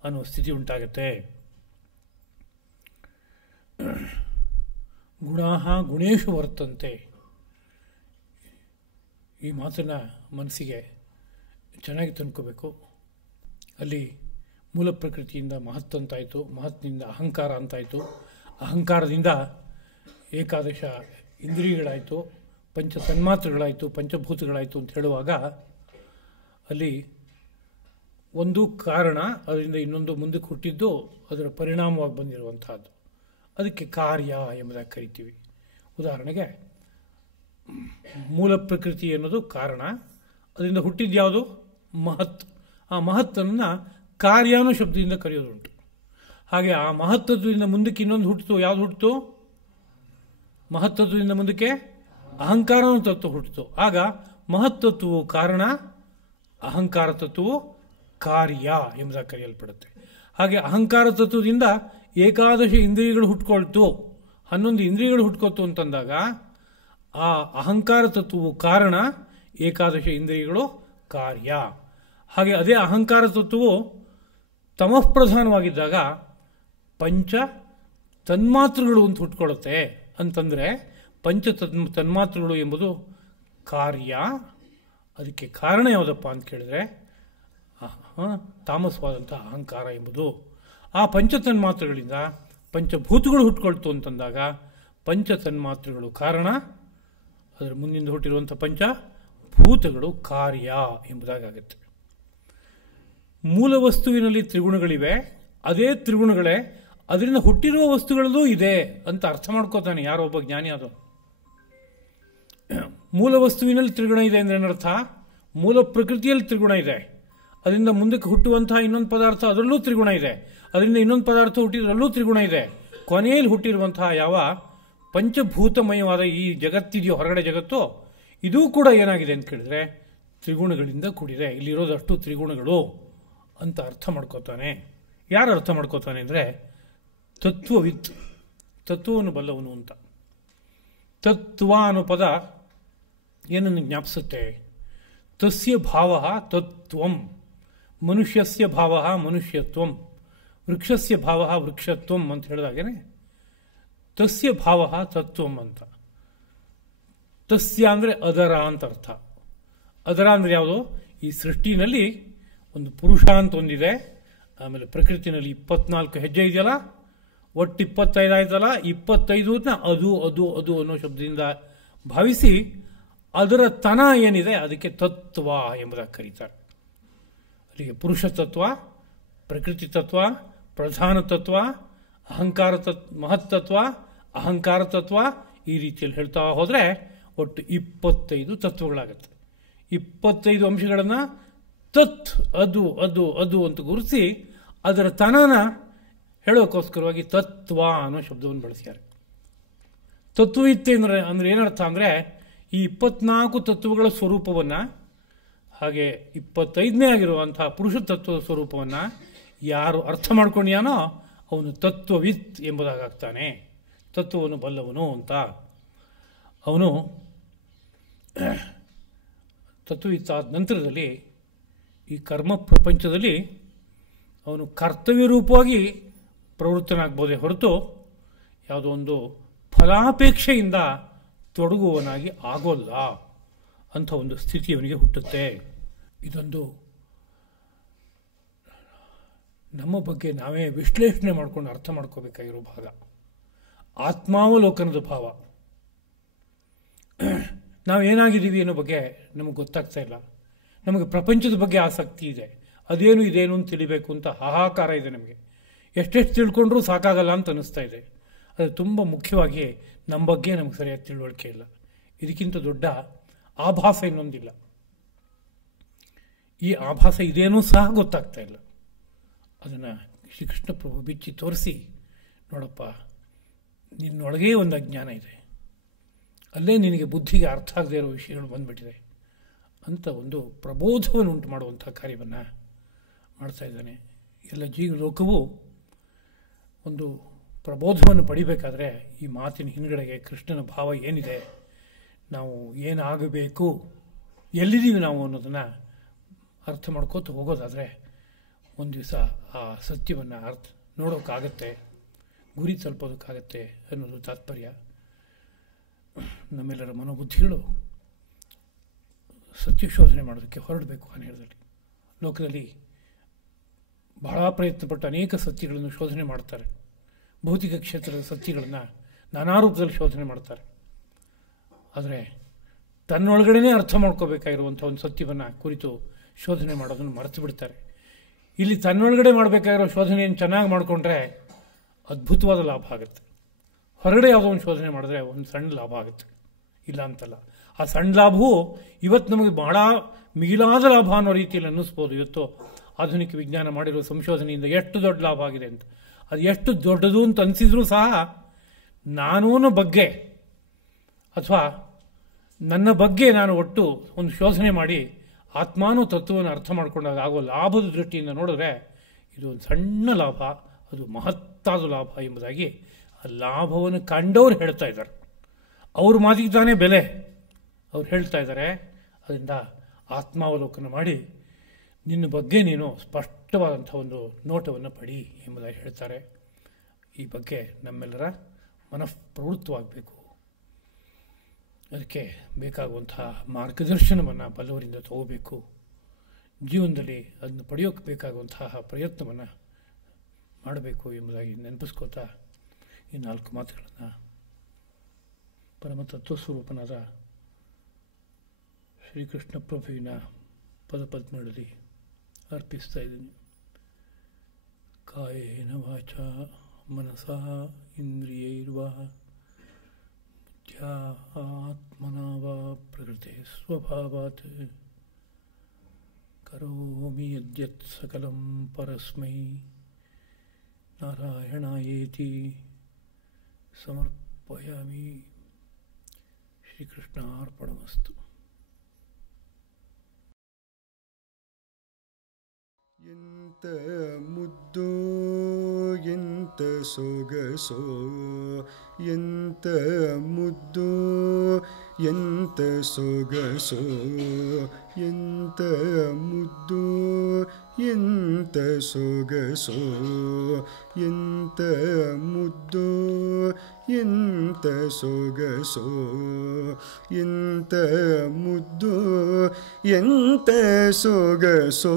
ಅನ್ನೋ ಸ್ಥಿತಿ ಉಂಟಾಗುತ್ತೆ. ಗುಣಾಃ ಗುಣೇಶು ವರ್ತಂತೆ. ಈ ಮಾತನ್ನು ಮನಸ್ಸಿಗೆ ಚೆನ್ನಾಗಿ ತಂದ್ಕೋಬೇಕು. ಅಲ್ಲಿ ಮೂಲ ಪ್ರಕೃತಿಯಿಂದ ಮಹತ್ ಅಂತಾಯಿತು, ಮಹತ್ನಿಂದ ಅಹಂಕಾರ ಅಂತಾಯಿತು, ಅಹಂಕಾರದಿಂದ ಏಕಾದಶ ಇಂದ್ರಿಯಗಳಾಯಿತು, ಪಂಚ ತನ್ಮಾತ್ರಗಳಾಯಿತು, ಪಂಚಭೂತಗಳಾಯಿತು ಅಂತ ಹೇಳುವಾಗ ಅಲ್ಲಿ ಒಂದು ಕಾರಣ, ಅದರಿಂದ ಇನ್ನೊಂದು ಮುಂದಕ್ಕೆ ಹುಟ್ಟಿದ್ದು ಅದರ ಪರಿಣಾಮವಾಗಿ ಬಂದಿರುವಂತಹದ್ದು. ಅದಕ್ಕೆ ಕಾರ್ಯ ಎಂಬುದಾಗಿ ಕರಿತೀವಿ. ಉದಾಹರಣೆಗೆ ಮೂಲ ಪ್ರಕೃತಿ ಅನ್ನೋದು ಕಾರಣ, ಅದರಿಂದ ಹುಟ್ಟಿದ್ದು ಯಾವುದು? ಮಹತ್. ಆ ಮಹತ್ತನ್ನು ಕಾರ್ಯ ಅನ್ನೋ ಶಬ್ದದಿಂದ ಕರೆಯೋದುಂಟು. ಹಾಗೆ ಆ ಮಹತ್ವದಿಂದ ಮುಂದಕ್ಕೆ ಇನ್ನೊಂದು ಹುಟ್ಟಿತು. ಯಾವುದು ಹುಟ್ಟಿತು? ಮಹತ್ತತ್ವದಿಂದ ಮುಂದಕ್ಕೆ ಅಹಂಕಾರ ತತ್ವ ಹುಟ್ಟಿತು. ಆಗ ಮಹತ್ತತ್ವವು ಕಾರಣ, ಅಹಂಕಾರ ತತ್ವವು ಕಾರ್ಯ ಎಂಬುದಾಗಿ ಕರೆಯಲ್ಪಡುತ್ತೆ. ಹಾಗೆ ಅಹಂಕಾರ ತತ್ವದಿಂದ ಏಕಾದಶಿ ಇಂದ್ರಿಯಗಳು ಹುಟ್ಕೊಳ್ತು, 11 ಇಂದ್ರಿಯಗಳು ಹುಟ್ಕೊಳ್ತು ಅಂತಂದಾಗ ಆ ಅಹಂಕಾರ ತತ್ವವು ಕಾರಣ, ಏಕಾದಶಿ ಇಂದ್ರಿಯಗಳು ಕಾರ್ಯ. ಹಾಗೆ ಅದೇ ಅಹಂಕಾರ ತತ್ವವು ತಮಃಪ್ರಧಾನವಾಗಿದ್ದಾಗ ಪಂಚ ತನ್ಮಾತೃಗಳು ಅಂತ ಹುಟ್ಕೊಳ್ಳುತ್ತೆ. ಅಂತಂದರೆ ಪಂಚ ತನ್ಮಾತೃಗಳು ಎಂಬುದು ಕಾರ್ಯ. ಅದಕ್ಕೆ ಕಾರಣ ಯಾವುದಪ್ಪ ಅಂತ ಕೇಳಿದ್ರೆ ತಾಮಸವಾದಂಥ ಅಹಂಕಾರ ಎಂಬುದು. ಆ ಪಂಚ ತನ್ಮಾತೃಗಳಿಂದ ಪಂಚಭೂತಗಳು ಹುಟ್ಕೊಳ್ತು ಅಂತಂದಾಗ ಪಂಚ ತನ್ಮಾತೃಗಳು ಕಾರಣ, ಅದರ ಮುಂದಿಂದ ಹುಟ್ಟಿರುವಂಥ ಪಂಚಭೂತಗಳು ಕಾರ್ಯ ಎಂಬುದಾಗುತ್ತೆ. ಮೂಲ ವಸ್ತುವಿನಲ್ಲಿ ತ್ರಿಗುಣಗಳಿವೆ, ಅದೇ ತ್ರಿಗುಣಗಳೇ ಅದರಿಂದ ಹುಟ್ಟಿರುವ ವಸ್ತುಗಳಲ್ಲೂ ಇದೆ ಅಂತ ಅರ್ಥ ಮಾಡ್ಕೋತಾನೆ ಯಾರೋ ಒಬ್ಬ ಜ್ಞಾನಿ. ಅದು ಮೂಲ ವಸ್ತುವಿನಲ್ಲಿ ತ್ರಿಗುಣ ಇದೆ ಅಂದ್ರೆ ಏನರ್ಥ? ಮೂಲ ಪ್ರಕೃತಿಯಲ್ಲಿ ತ್ರಿಗುಣ ಇದೆ, ಅದರಿಂದ ಮುಂದಕ್ಕೆ ಹುಟ್ಟುವಂತಹ ಇನ್ನೊಂದು ಪದಾರ್ಥ ಅದರಲ್ಲೂ ತ್ರಿಗುಣ ಇದೆ, ಅದರಿಂದ ಇನ್ನೊಂದು ಪದಾರ್ಥ ಹುಟ್ಟಿದ್ರಲ್ಲೂ ತ್ರಿಗುಣ ಇದೆ. ಕೊನೆಯಲ್ಲಿ ಹುಟ್ಟಿರುವಂತಹ ಯಾವ ಪಂಚಭೂತಮಯವಾದ ಈ ಜಗತ್ತಿದೆಯೋ, ಹೊರಗಡೆ ಜಗತ್ತು, ಇದೂ ಕೂಡ ಏನಾಗಿದೆ ಅಂತ ಕೇಳಿದ್ರೆ ತ್ರಿಗುಣಗಳಿಂದ ಕೂಡಿದೆ. ಇಲ್ಲಿರೋದಷ್ಟು ತ್ರಿಗುಣಗಳು ಅಂತ ಅರ್ಥ ಮಾಡ್ಕೋತಾನೆ. ಯಾರು ಅರ್ಥ ಮಾಡ್ಕೋತಾನೆ ಅಂದರೆ ತತ್ವವಿತ್, ತತ್ವವನ್ನು ಬಲ್ಲವನು ಅಂತ. ತತ್ವ ಅನ್ನೋ ಪದ ಏನನ್ನು ಜ್ಞಾಪಿಸುತ್ತೆ? ತಸ್ಯ ಭಾವ ತತ್ವಂ, ಮನುಷ್ಯಸ್ಯ ಭಾವ ಮನುಷ್ಯತ್ವಂ, ವೃಕ್ಷಸ್ಯ ಭಾವ ವೃಕ್ಷತ್ವಂ ಅಂತ ಹೇಳಿದಾಗೇನೆ ತಸ್ಯ ಭಾವ ತತ್ವಂ ಅಂತ. ತಸ್ಯ ಅಂದರೆ ಅದರ ಅಂತ ಅರ್ಥ. ಅದರ ಅಂದರೆ ಯಾವುದು? ಈ ಸೃಷ್ಟಿನಲ್ಲಿ ಒಂದು ಪುರುಷ ಅಂತ ಒಂದಿದೆ, ಆಮೇಲೆ ಪ್ರಕೃತಿನಲ್ಲಿ 24 ಹೆಜ್ಜೆ ಇದೆಯಲ್ಲ, ಒಟ್ಟು 25 ಆಯ್ತಲ್ಲ, 25ನ ಅದು ಅದು ಅದು ಅನ್ನೋ ಶಬ್ದದಿಂದ ಭಾವಿಸಿ ಅದರ ತನ ಏನಿದೆ ಅದಕ್ಕೆ ತತ್ವ ಎಂಬುದಾಗಿ ಕರೀತಾರೆ. ಅಲ್ಲಿಗೆ ಪುರುಷ ತತ್ವ, ಪ್ರಕೃತಿ ತತ್ವ, ಪ್ರಧಾನ ತತ್ವ, ಅಹಂಕಾರ ಮಹತ್ತತ್ವ, ಅಹಂಕಾರ ತತ್ವ, ಈ ರೀತಿಯಲ್ಲಿ ಹೇಳ್ತಾ ಹೋದರೆ ಒಟ್ಟು 25 ತತ್ವಗಳಾಗುತ್ತೆ. 25 ಅಂಶಗಳನ್ನು ತತ್ ಅದು ಅದು ಅದು ಅಂತ ಗುರುತಿಸಿ ಅದರ ತನನ ಹೇಳೋಕ್ಕೋಸ್ಕರವಾಗಿ ತತ್ವ ಅನ್ನೋ ಶಬ್ದವನ್ನು ಬಳಸ್ಯಾರೆ. ತತ್ವವಿತ್ತೆ ಅಂದ್ರೆ ಏನರ್ಥ ಅಂದರೆ ಈ 24 ತತ್ವಗಳ ಸ್ವರೂಪವನ್ನು, ಹಾಗೆ 25ನೇ ಆಗಿರುವಂತಹ ಪುರುಷ ತತ್ವದ ಸ್ವರೂಪವನ್ನು ಯಾರು ಅರ್ಥ ಮಾಡ್ಕೊಂಡ್ಯಾನೋ ಅವನು ತತ್ವವಿತ್ ಎಂಬುದಾಗ್ತಾನೆ. ತತ್ವವನ್ನು ಬಲ್ಲವನು ಅಂತ. ಅವನು ತತ್ವವಿತ್ತಾದ ನಂತರದಲ್ಲಿ ಈ ಕರ್ಮ ಪ್ರಪಂಚದಲ್ಲಿ ಅವನು ಕರ್ತವ್ಯ ರೂಪವಾಗಿ ಪ್ರವೃತ್ತನಾಗ್ಬೋದೇ ಹೊರತು ಯಾವುದೋ ಒಂದು ಫಲಾಪೇಕ್ಷೆಯಿಂದ ತೊಡಗುವವನಾಗಿ ಆಗೋಲ್ಲ ಅಂತ ಒಂದು ಸ್ಥಿತಿ ಅವನಿಗೆ ಹುಟ್ಟುತ್ತೆ. ಇದೊಂದು ನಮ್ಮ ಬಗ್ಗೆ ನಾವೇ ವಿಶ್ಲೇಷಣೆ ಮಾಡ್ಕೊಂಡು ಅರ್ಥ ಮಾಡ್ಕೋಬೇಕಾಗಿರೋ ಭಾಗ. ಆತ್ಮಾವಲೋಕನದ ಭಾವ. ನಾವೇನಾಗಿದ್ದೀವಿ ಅನ್ನೋ ಬಗ್ಗೆ ನಮಗೆ ಗೊತ್ತಾಗ್ತಾ ಇಲ್ಲ. ನಮಗೆ ಪ್ರಪಂಚದ ಬಗ್ಗೆ ಆಸಕ್ತಿ ಇದೆ, ಅದೇನು ಇದೇನು ಅಂತ ತಿಳಿಬೇಕು ಅಂತ ಹಾಹಾಕಾರ ಇದೆ ನಮಗೆ. ಎಷ್ಟೆಷ್ಟು ತಿಳ್ಕೊಂಡ್ರೂ ಸಾಕಾಗಲ್ಲ ಅಂತ ಅನ್ನಿಸ್ತಾ ಇದೆ. ಅದು ತುಂಬ ಮುಖ್ಯವಾಗಿ ನಮ್ಮ ಬಗ್ಗೆ ನಮಗೆ ಸರಿಯಾದ ತಿಳುವಳಿಕೆ ಇಲ್ಲ. ಇದಕ್ಕಿಂತ ದೊಡ್ಡ ಆಭಾಸ ಇನ್ನೊಂದಿಲ್ಲ. ಈ ಆಭಾಸ ಇದೇನೂ ಸಹ ಗೊತ್ತಾಗ್ತಾ ಇಲ್ಲ. ಅದನ್ನು ಶ್ರೀಕೃಷ್ಣ ಪ್ರಭು ಬಿಚ್ಚಿ ತೋರಿಸಿ, ನೋಡಪ್ಪ ನಿನ್ನೊಳಗೇ ಒಂದು ಅಜ್ಞಾನ ಇದೆ, ಅಲ್ಲೇ ನಿನಗೆ ಬುದ್ಧಿಗೆ ಅರ್ಥ ಆಗದೇ ಇರೋ ವಿಷಯಗಳು ಬಂದ್ಬಿಟ್ಟಿದೆ ಅಂತ ಒಂದು ಪ್ರಬೋಧವನ್ನು ಉಂಟು ಮಾಡುವಂಥ ಕಾರ್ಯವನ್ನು ಮಾಡ್ತಾ ಇದ್ದಾನೆ. ಎಲ್ಲ ಲೋಕವು ಒಂದು ಪ್ರಬೋಧವನ್ನು ಪಡಿಬೇಕಾದ್ರೆ ಈ ಮಾತಿನ ಹಿಂದ್ಗಡೆಗೆ ಕೃಷ್ಣನ ಭಾವ ಏನಿದೆ, ನಾವು ಏನಾಗಬೇಕು, ಎಲ್ಲಿದ್ದೀವಿ ನಾವು ಅನ್ನೋದನ್ನು ಅರ್ಥ ಮಾಡ್ಕೋತ ಹೋಗೋದಾದರೆ ಒಂದು ದಿವಸ ಆ ಸತ್ಯವನ್ನು ನೋಡೋಕ್ಕಾಗತ್ತೆ, ಗುರಿ ತಲುಪೋದಕ್ಕಾಗತ್ತೆ ಅನ್ನೋದು ತಾತ್ಪರ್ಯ. ನಮ್ಮೆಲ್ಲರ ಮನೋಬುದ್ಧಿಗಳು ಸತ್ಯ ಶೋಧನೆ ಮಾಡೋದಕ್ಕೆ ಹೊರಡಬೇಕು. ಅನೇಕದಲ್ಲಿ ಲೋಕದಲ್ಲಿ ಬಹಳ ಪ್ರಯತ್ನಪಟ್ಟು ಅನೇಕ ಸತ್ಯಗಳನ್ನು ಶೋಧನೆ ಮಾಡ್ತಾರೆ. ಭೌತಿಕ ಕ್ಷೇತ್ರದ ಸತ್ಯಗಳನ್ನು ನಾನಾ ರೂಪದಲ್ಲಿ ಶೋಧನೆ ಮಾಡ್ತಾರೆ. ಆದರೆ ತನ್ನೊಳಗಡೆನೇ ಅರ್ಥ ಮಾಡ್ಕೋಬೇಕಾಗಿರುವಂಥ ಒಂದು ಸತ್ಯವನ್ನು ಕುರಿತು ಶೋಧನೆ ಮಾಡೋದನ್ನು ಮರೆತು ಬಿಡ್ತಾರೆ. ಇಲ್ಲಿ ತನ್ನೊಳಗಡೆ ಮಾಡಬೇಕಾಗಿರೋ ಶೋಧನೆಯನ್ನು ಚೆನ್ನಾಗಿ ಮಾಡಿಕೊಂಡ್ರೆ ಅದ್ಭುತವಾದ ಲಾಭ ಆಗುತ್ತೆ. ಹೊರಗಡೆ ಯಾವುದೋ ಒಂದು ಶೋಧನೆ ಮಾಡಿದ್ರೆ ಒಂದು ಸಣ್ಣ ಲಾಭ ಆಗುತ್ತೆ, ಇಲ್ಲ ಅಂತಲ್ಲ. ಆ ಸಣ್ಣ ಲಾಭವು ಇವತ್ತು ನಮಗೆ ಬಹಳ ಮಿಗಿಲಾದ ಲಾಭ ಅನ್ನೋ ರೀತಿಯಲ್ಲಿ ಅನ್ನಿಸ್ಬೋದು. ಇವತ್ತು ಆಧುನಿಕ ವಿಜ್ಞಾನ ಮಾಡಿರೋ ಸಂಶೋಧನೆಯಿಂದ ಎಷ್ಟು ದೊಡ್ಡ ಲಾಭ ಆಗಿದೆ ಅಂತ. ಅದು ಎಷ್ಟು ದೊಡ್ಡದು ಅಂತ ಅನಿಸಿದ್ರೂ ಸಹ ನಾನೂನ ಬಗ್ಗೆ ಅಥವಾ ನನ್ನ ಬಗ್ಗೆ ನಾನು ಒಟ್ಟು ಒಂದು ಶೋಧನೆ ಮಾಡಿ ಆತ್ಮಾನು ತತ್ವವನ್ನು ಅರ್ಥ ಮಾಡಿಕೊಂಡಾಗ ಆಗೋ ಲಾಭದ ದೃಷ್ಟಿಯಿಂದ ನೋಡಿದ್ರೆ ಇದು ಒಂದು ಸಣ್ಣ ಲಾಭ, ಅದು ಮಹತ್ತಾದ ಲಾಭ ಎಂಬುದಾಗಿ ಆ ಲಾಭವನ್ನು ಕಂಡವ್ರು ಹೇಳ್ತಾ ಇದ್ದಾರೆ. ಅವ್ರ ಮಾತಿಗೆ ತಾನೇ ಬೆಲೆ ಅವ್ರು ಹೇಳ್ತಾ ಇದ್ದಾರೆ. ಅದರಿಂದ ಆತ್ಮಾವಲೋಕನ ಮಾಡಿ ನಿನ್ನ ಬಗ್ಗೆ ನೀನು ಸ್ಪಷ್ಟವಾದಂಥ ಒಂದು ನೋಟವನ್ನು ಪಡಿ ಎಂಬುದಾಗಿ ಹೇಳ್ತಾರೆ. ಈ ಬಗ್ಗೆ ನಮ್ಮೆಲ್ಲರ ಮನಃಪ್ರವೃತ್ತವಾಗಬೇಕು. ಅದಕ್ಕೆ ಬೇಕಾಗುವಂತಹ ಮಾರ್ಗದರ್ಶನವನ್ನು ಬಲ್ಲವರಿಂದ ತಗೋಬೇಕು. ಜೀವನದಲ್ಲಿ ಅದನ್ನು ಪಡೆಯೋಕ್ಕೆ ಬೇಕಾಗುವಂತಹ ಪ್ರಯತ್ನವನ್ನು ಮಾಡಬೇಕು ಎಂಬುದಾಗಿ ನೆನಪಿಸ್ಕೋತಾ ಈ 4 ಮಾತುಗಳನ್ನು ಪರಮತತ್ವಸ್ವರೂಪನಾದ ಶ್ರೀಕೃಷ್ಣ ಪ್ರಭುವಿನ ಪದಪದ್ಮಗಳಲ್ಲಿ ಅರ್ಪಿಸ್ತಾ ಇದ್ದೀನಿ. ಕಾಯೇನ ವಾಚ ಮನಸಃ ಇಂದ್ರಿಯೈರ್ವಾ ಆತ್ಮನಾ ವಾ ಪ್ರಕೃತೆ ಸ್ವಭಾವಾತ್ ಕರೋಮಿ ಯದ್ಯತ್ ಸಕಲಂ ಪರಸ್ಮೈ ನಾರಾಯಣಾಯೇತಿ ಸಮರ್ಪಯಾಮಿ. ಶ್ರೀಕೃಷ್ಣಾರ್ಪಣಮಸ್ತು. ಎಂತ ಮುದ್ದೋ ಎಂತ ಸೊಗಸೋ, ಎಂತ ಮುದ್ದೋ ಎಂತ ಸೊಗಸೋ, ಎಂತ ಮುದ್ದೋ ಎಂತ ಸೊಗಸೋ, ಎಂತ ಮುದ್ದೋ ಎಂತ ಸೊಗಸೋ, ಎಂತ ಮುದ್ದೋ ಎಂತ ಸೊಗಸೋ,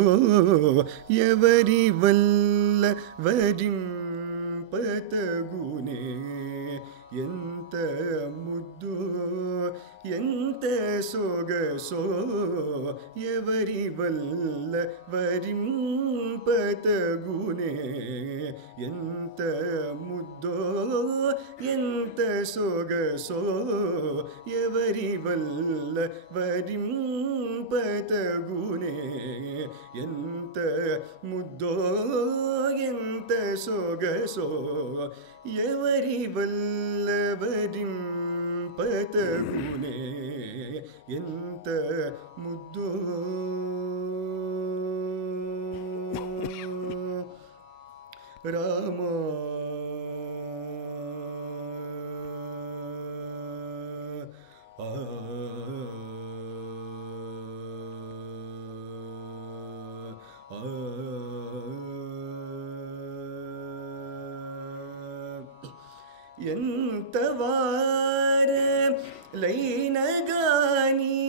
ఎవరి వల్ల వరింపతగునే, ఎంత ముద్దు ఎంత సొగసో, ఎవరి వల్ల వరింపతగునే, ఎంత ముద్దో ఎంత సొగసో, ఎవరి వల్ల వరింపతగునే, ఎంత ముద్దో ఎంత సొగసో, ఎవరి వల్ల వరింపతగునే, ఎంత ముద్దో. రామ ఎంత వార లైనగాని,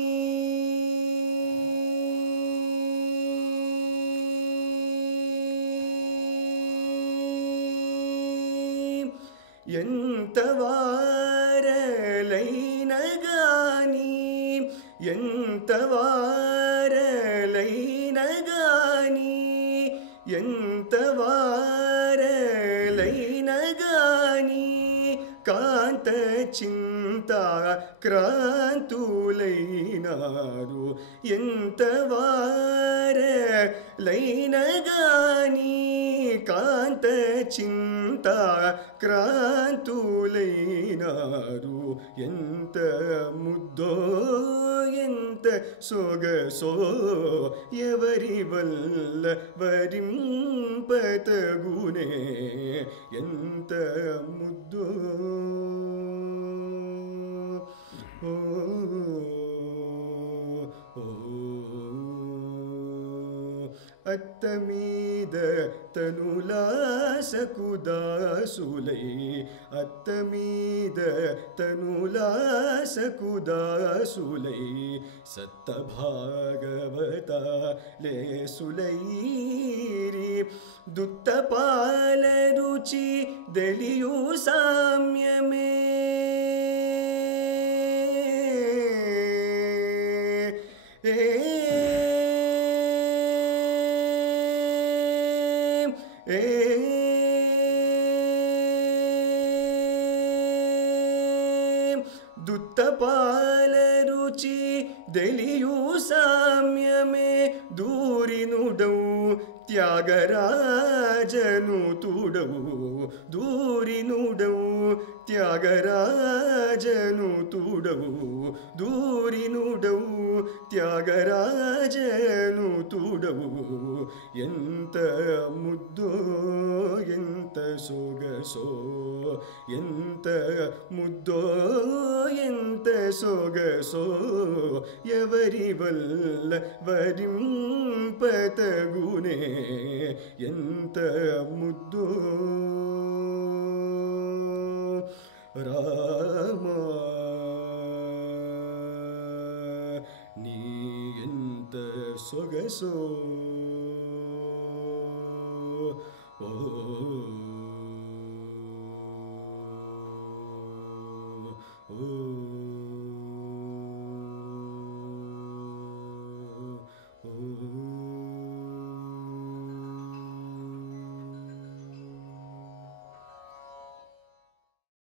ఎంత వారలైనగాని, ఎంత వారలైనగాని, ఎంత వారలైనగాని, కాంత చింత క్రాంతులైనారు, ఎంత వారలైనగాని, కాంత చింత క్రాంతులైనారు, ఎంత ముద్దో ఎంత సొగసో, ఎవరి వల్ల వరింపతగునే, ఎంత ముద్దో. అత్తమీద తనులాసకుదాసులై, అత్తమీద తనులాసకుదాసులై, సత్త భాగవత లేసులైరి, దుత్తపాల రుచి దలియు సామ్యమే, ದುತ್ತಪಾಲ ರುಚಿ ದಲಿಯು ಸಾಮ್ಯಮೇ, ದೂರಿನುಡವು ತ್ಯಾಗರಾಜನು ತೂಡವು ದೂರಿ ನುಡವು ತ್ಯಾಗರಾಜನು ತೂಡವು ದೂರಿ ನುಡವು ತ್ಯಾಗರಾಜನು ತೂಡವು ಎಂತ ಮುದ್ದೋ ಎಂತ ಸೊಗಸೋ ಎಂತ ಮುದ್ದೋ ಎಂತ ಸೊಗಸೋ ఎవరివల్ల వరింపతగునే ఎంత ముద్దో రామా నీ ఎంత సొగసో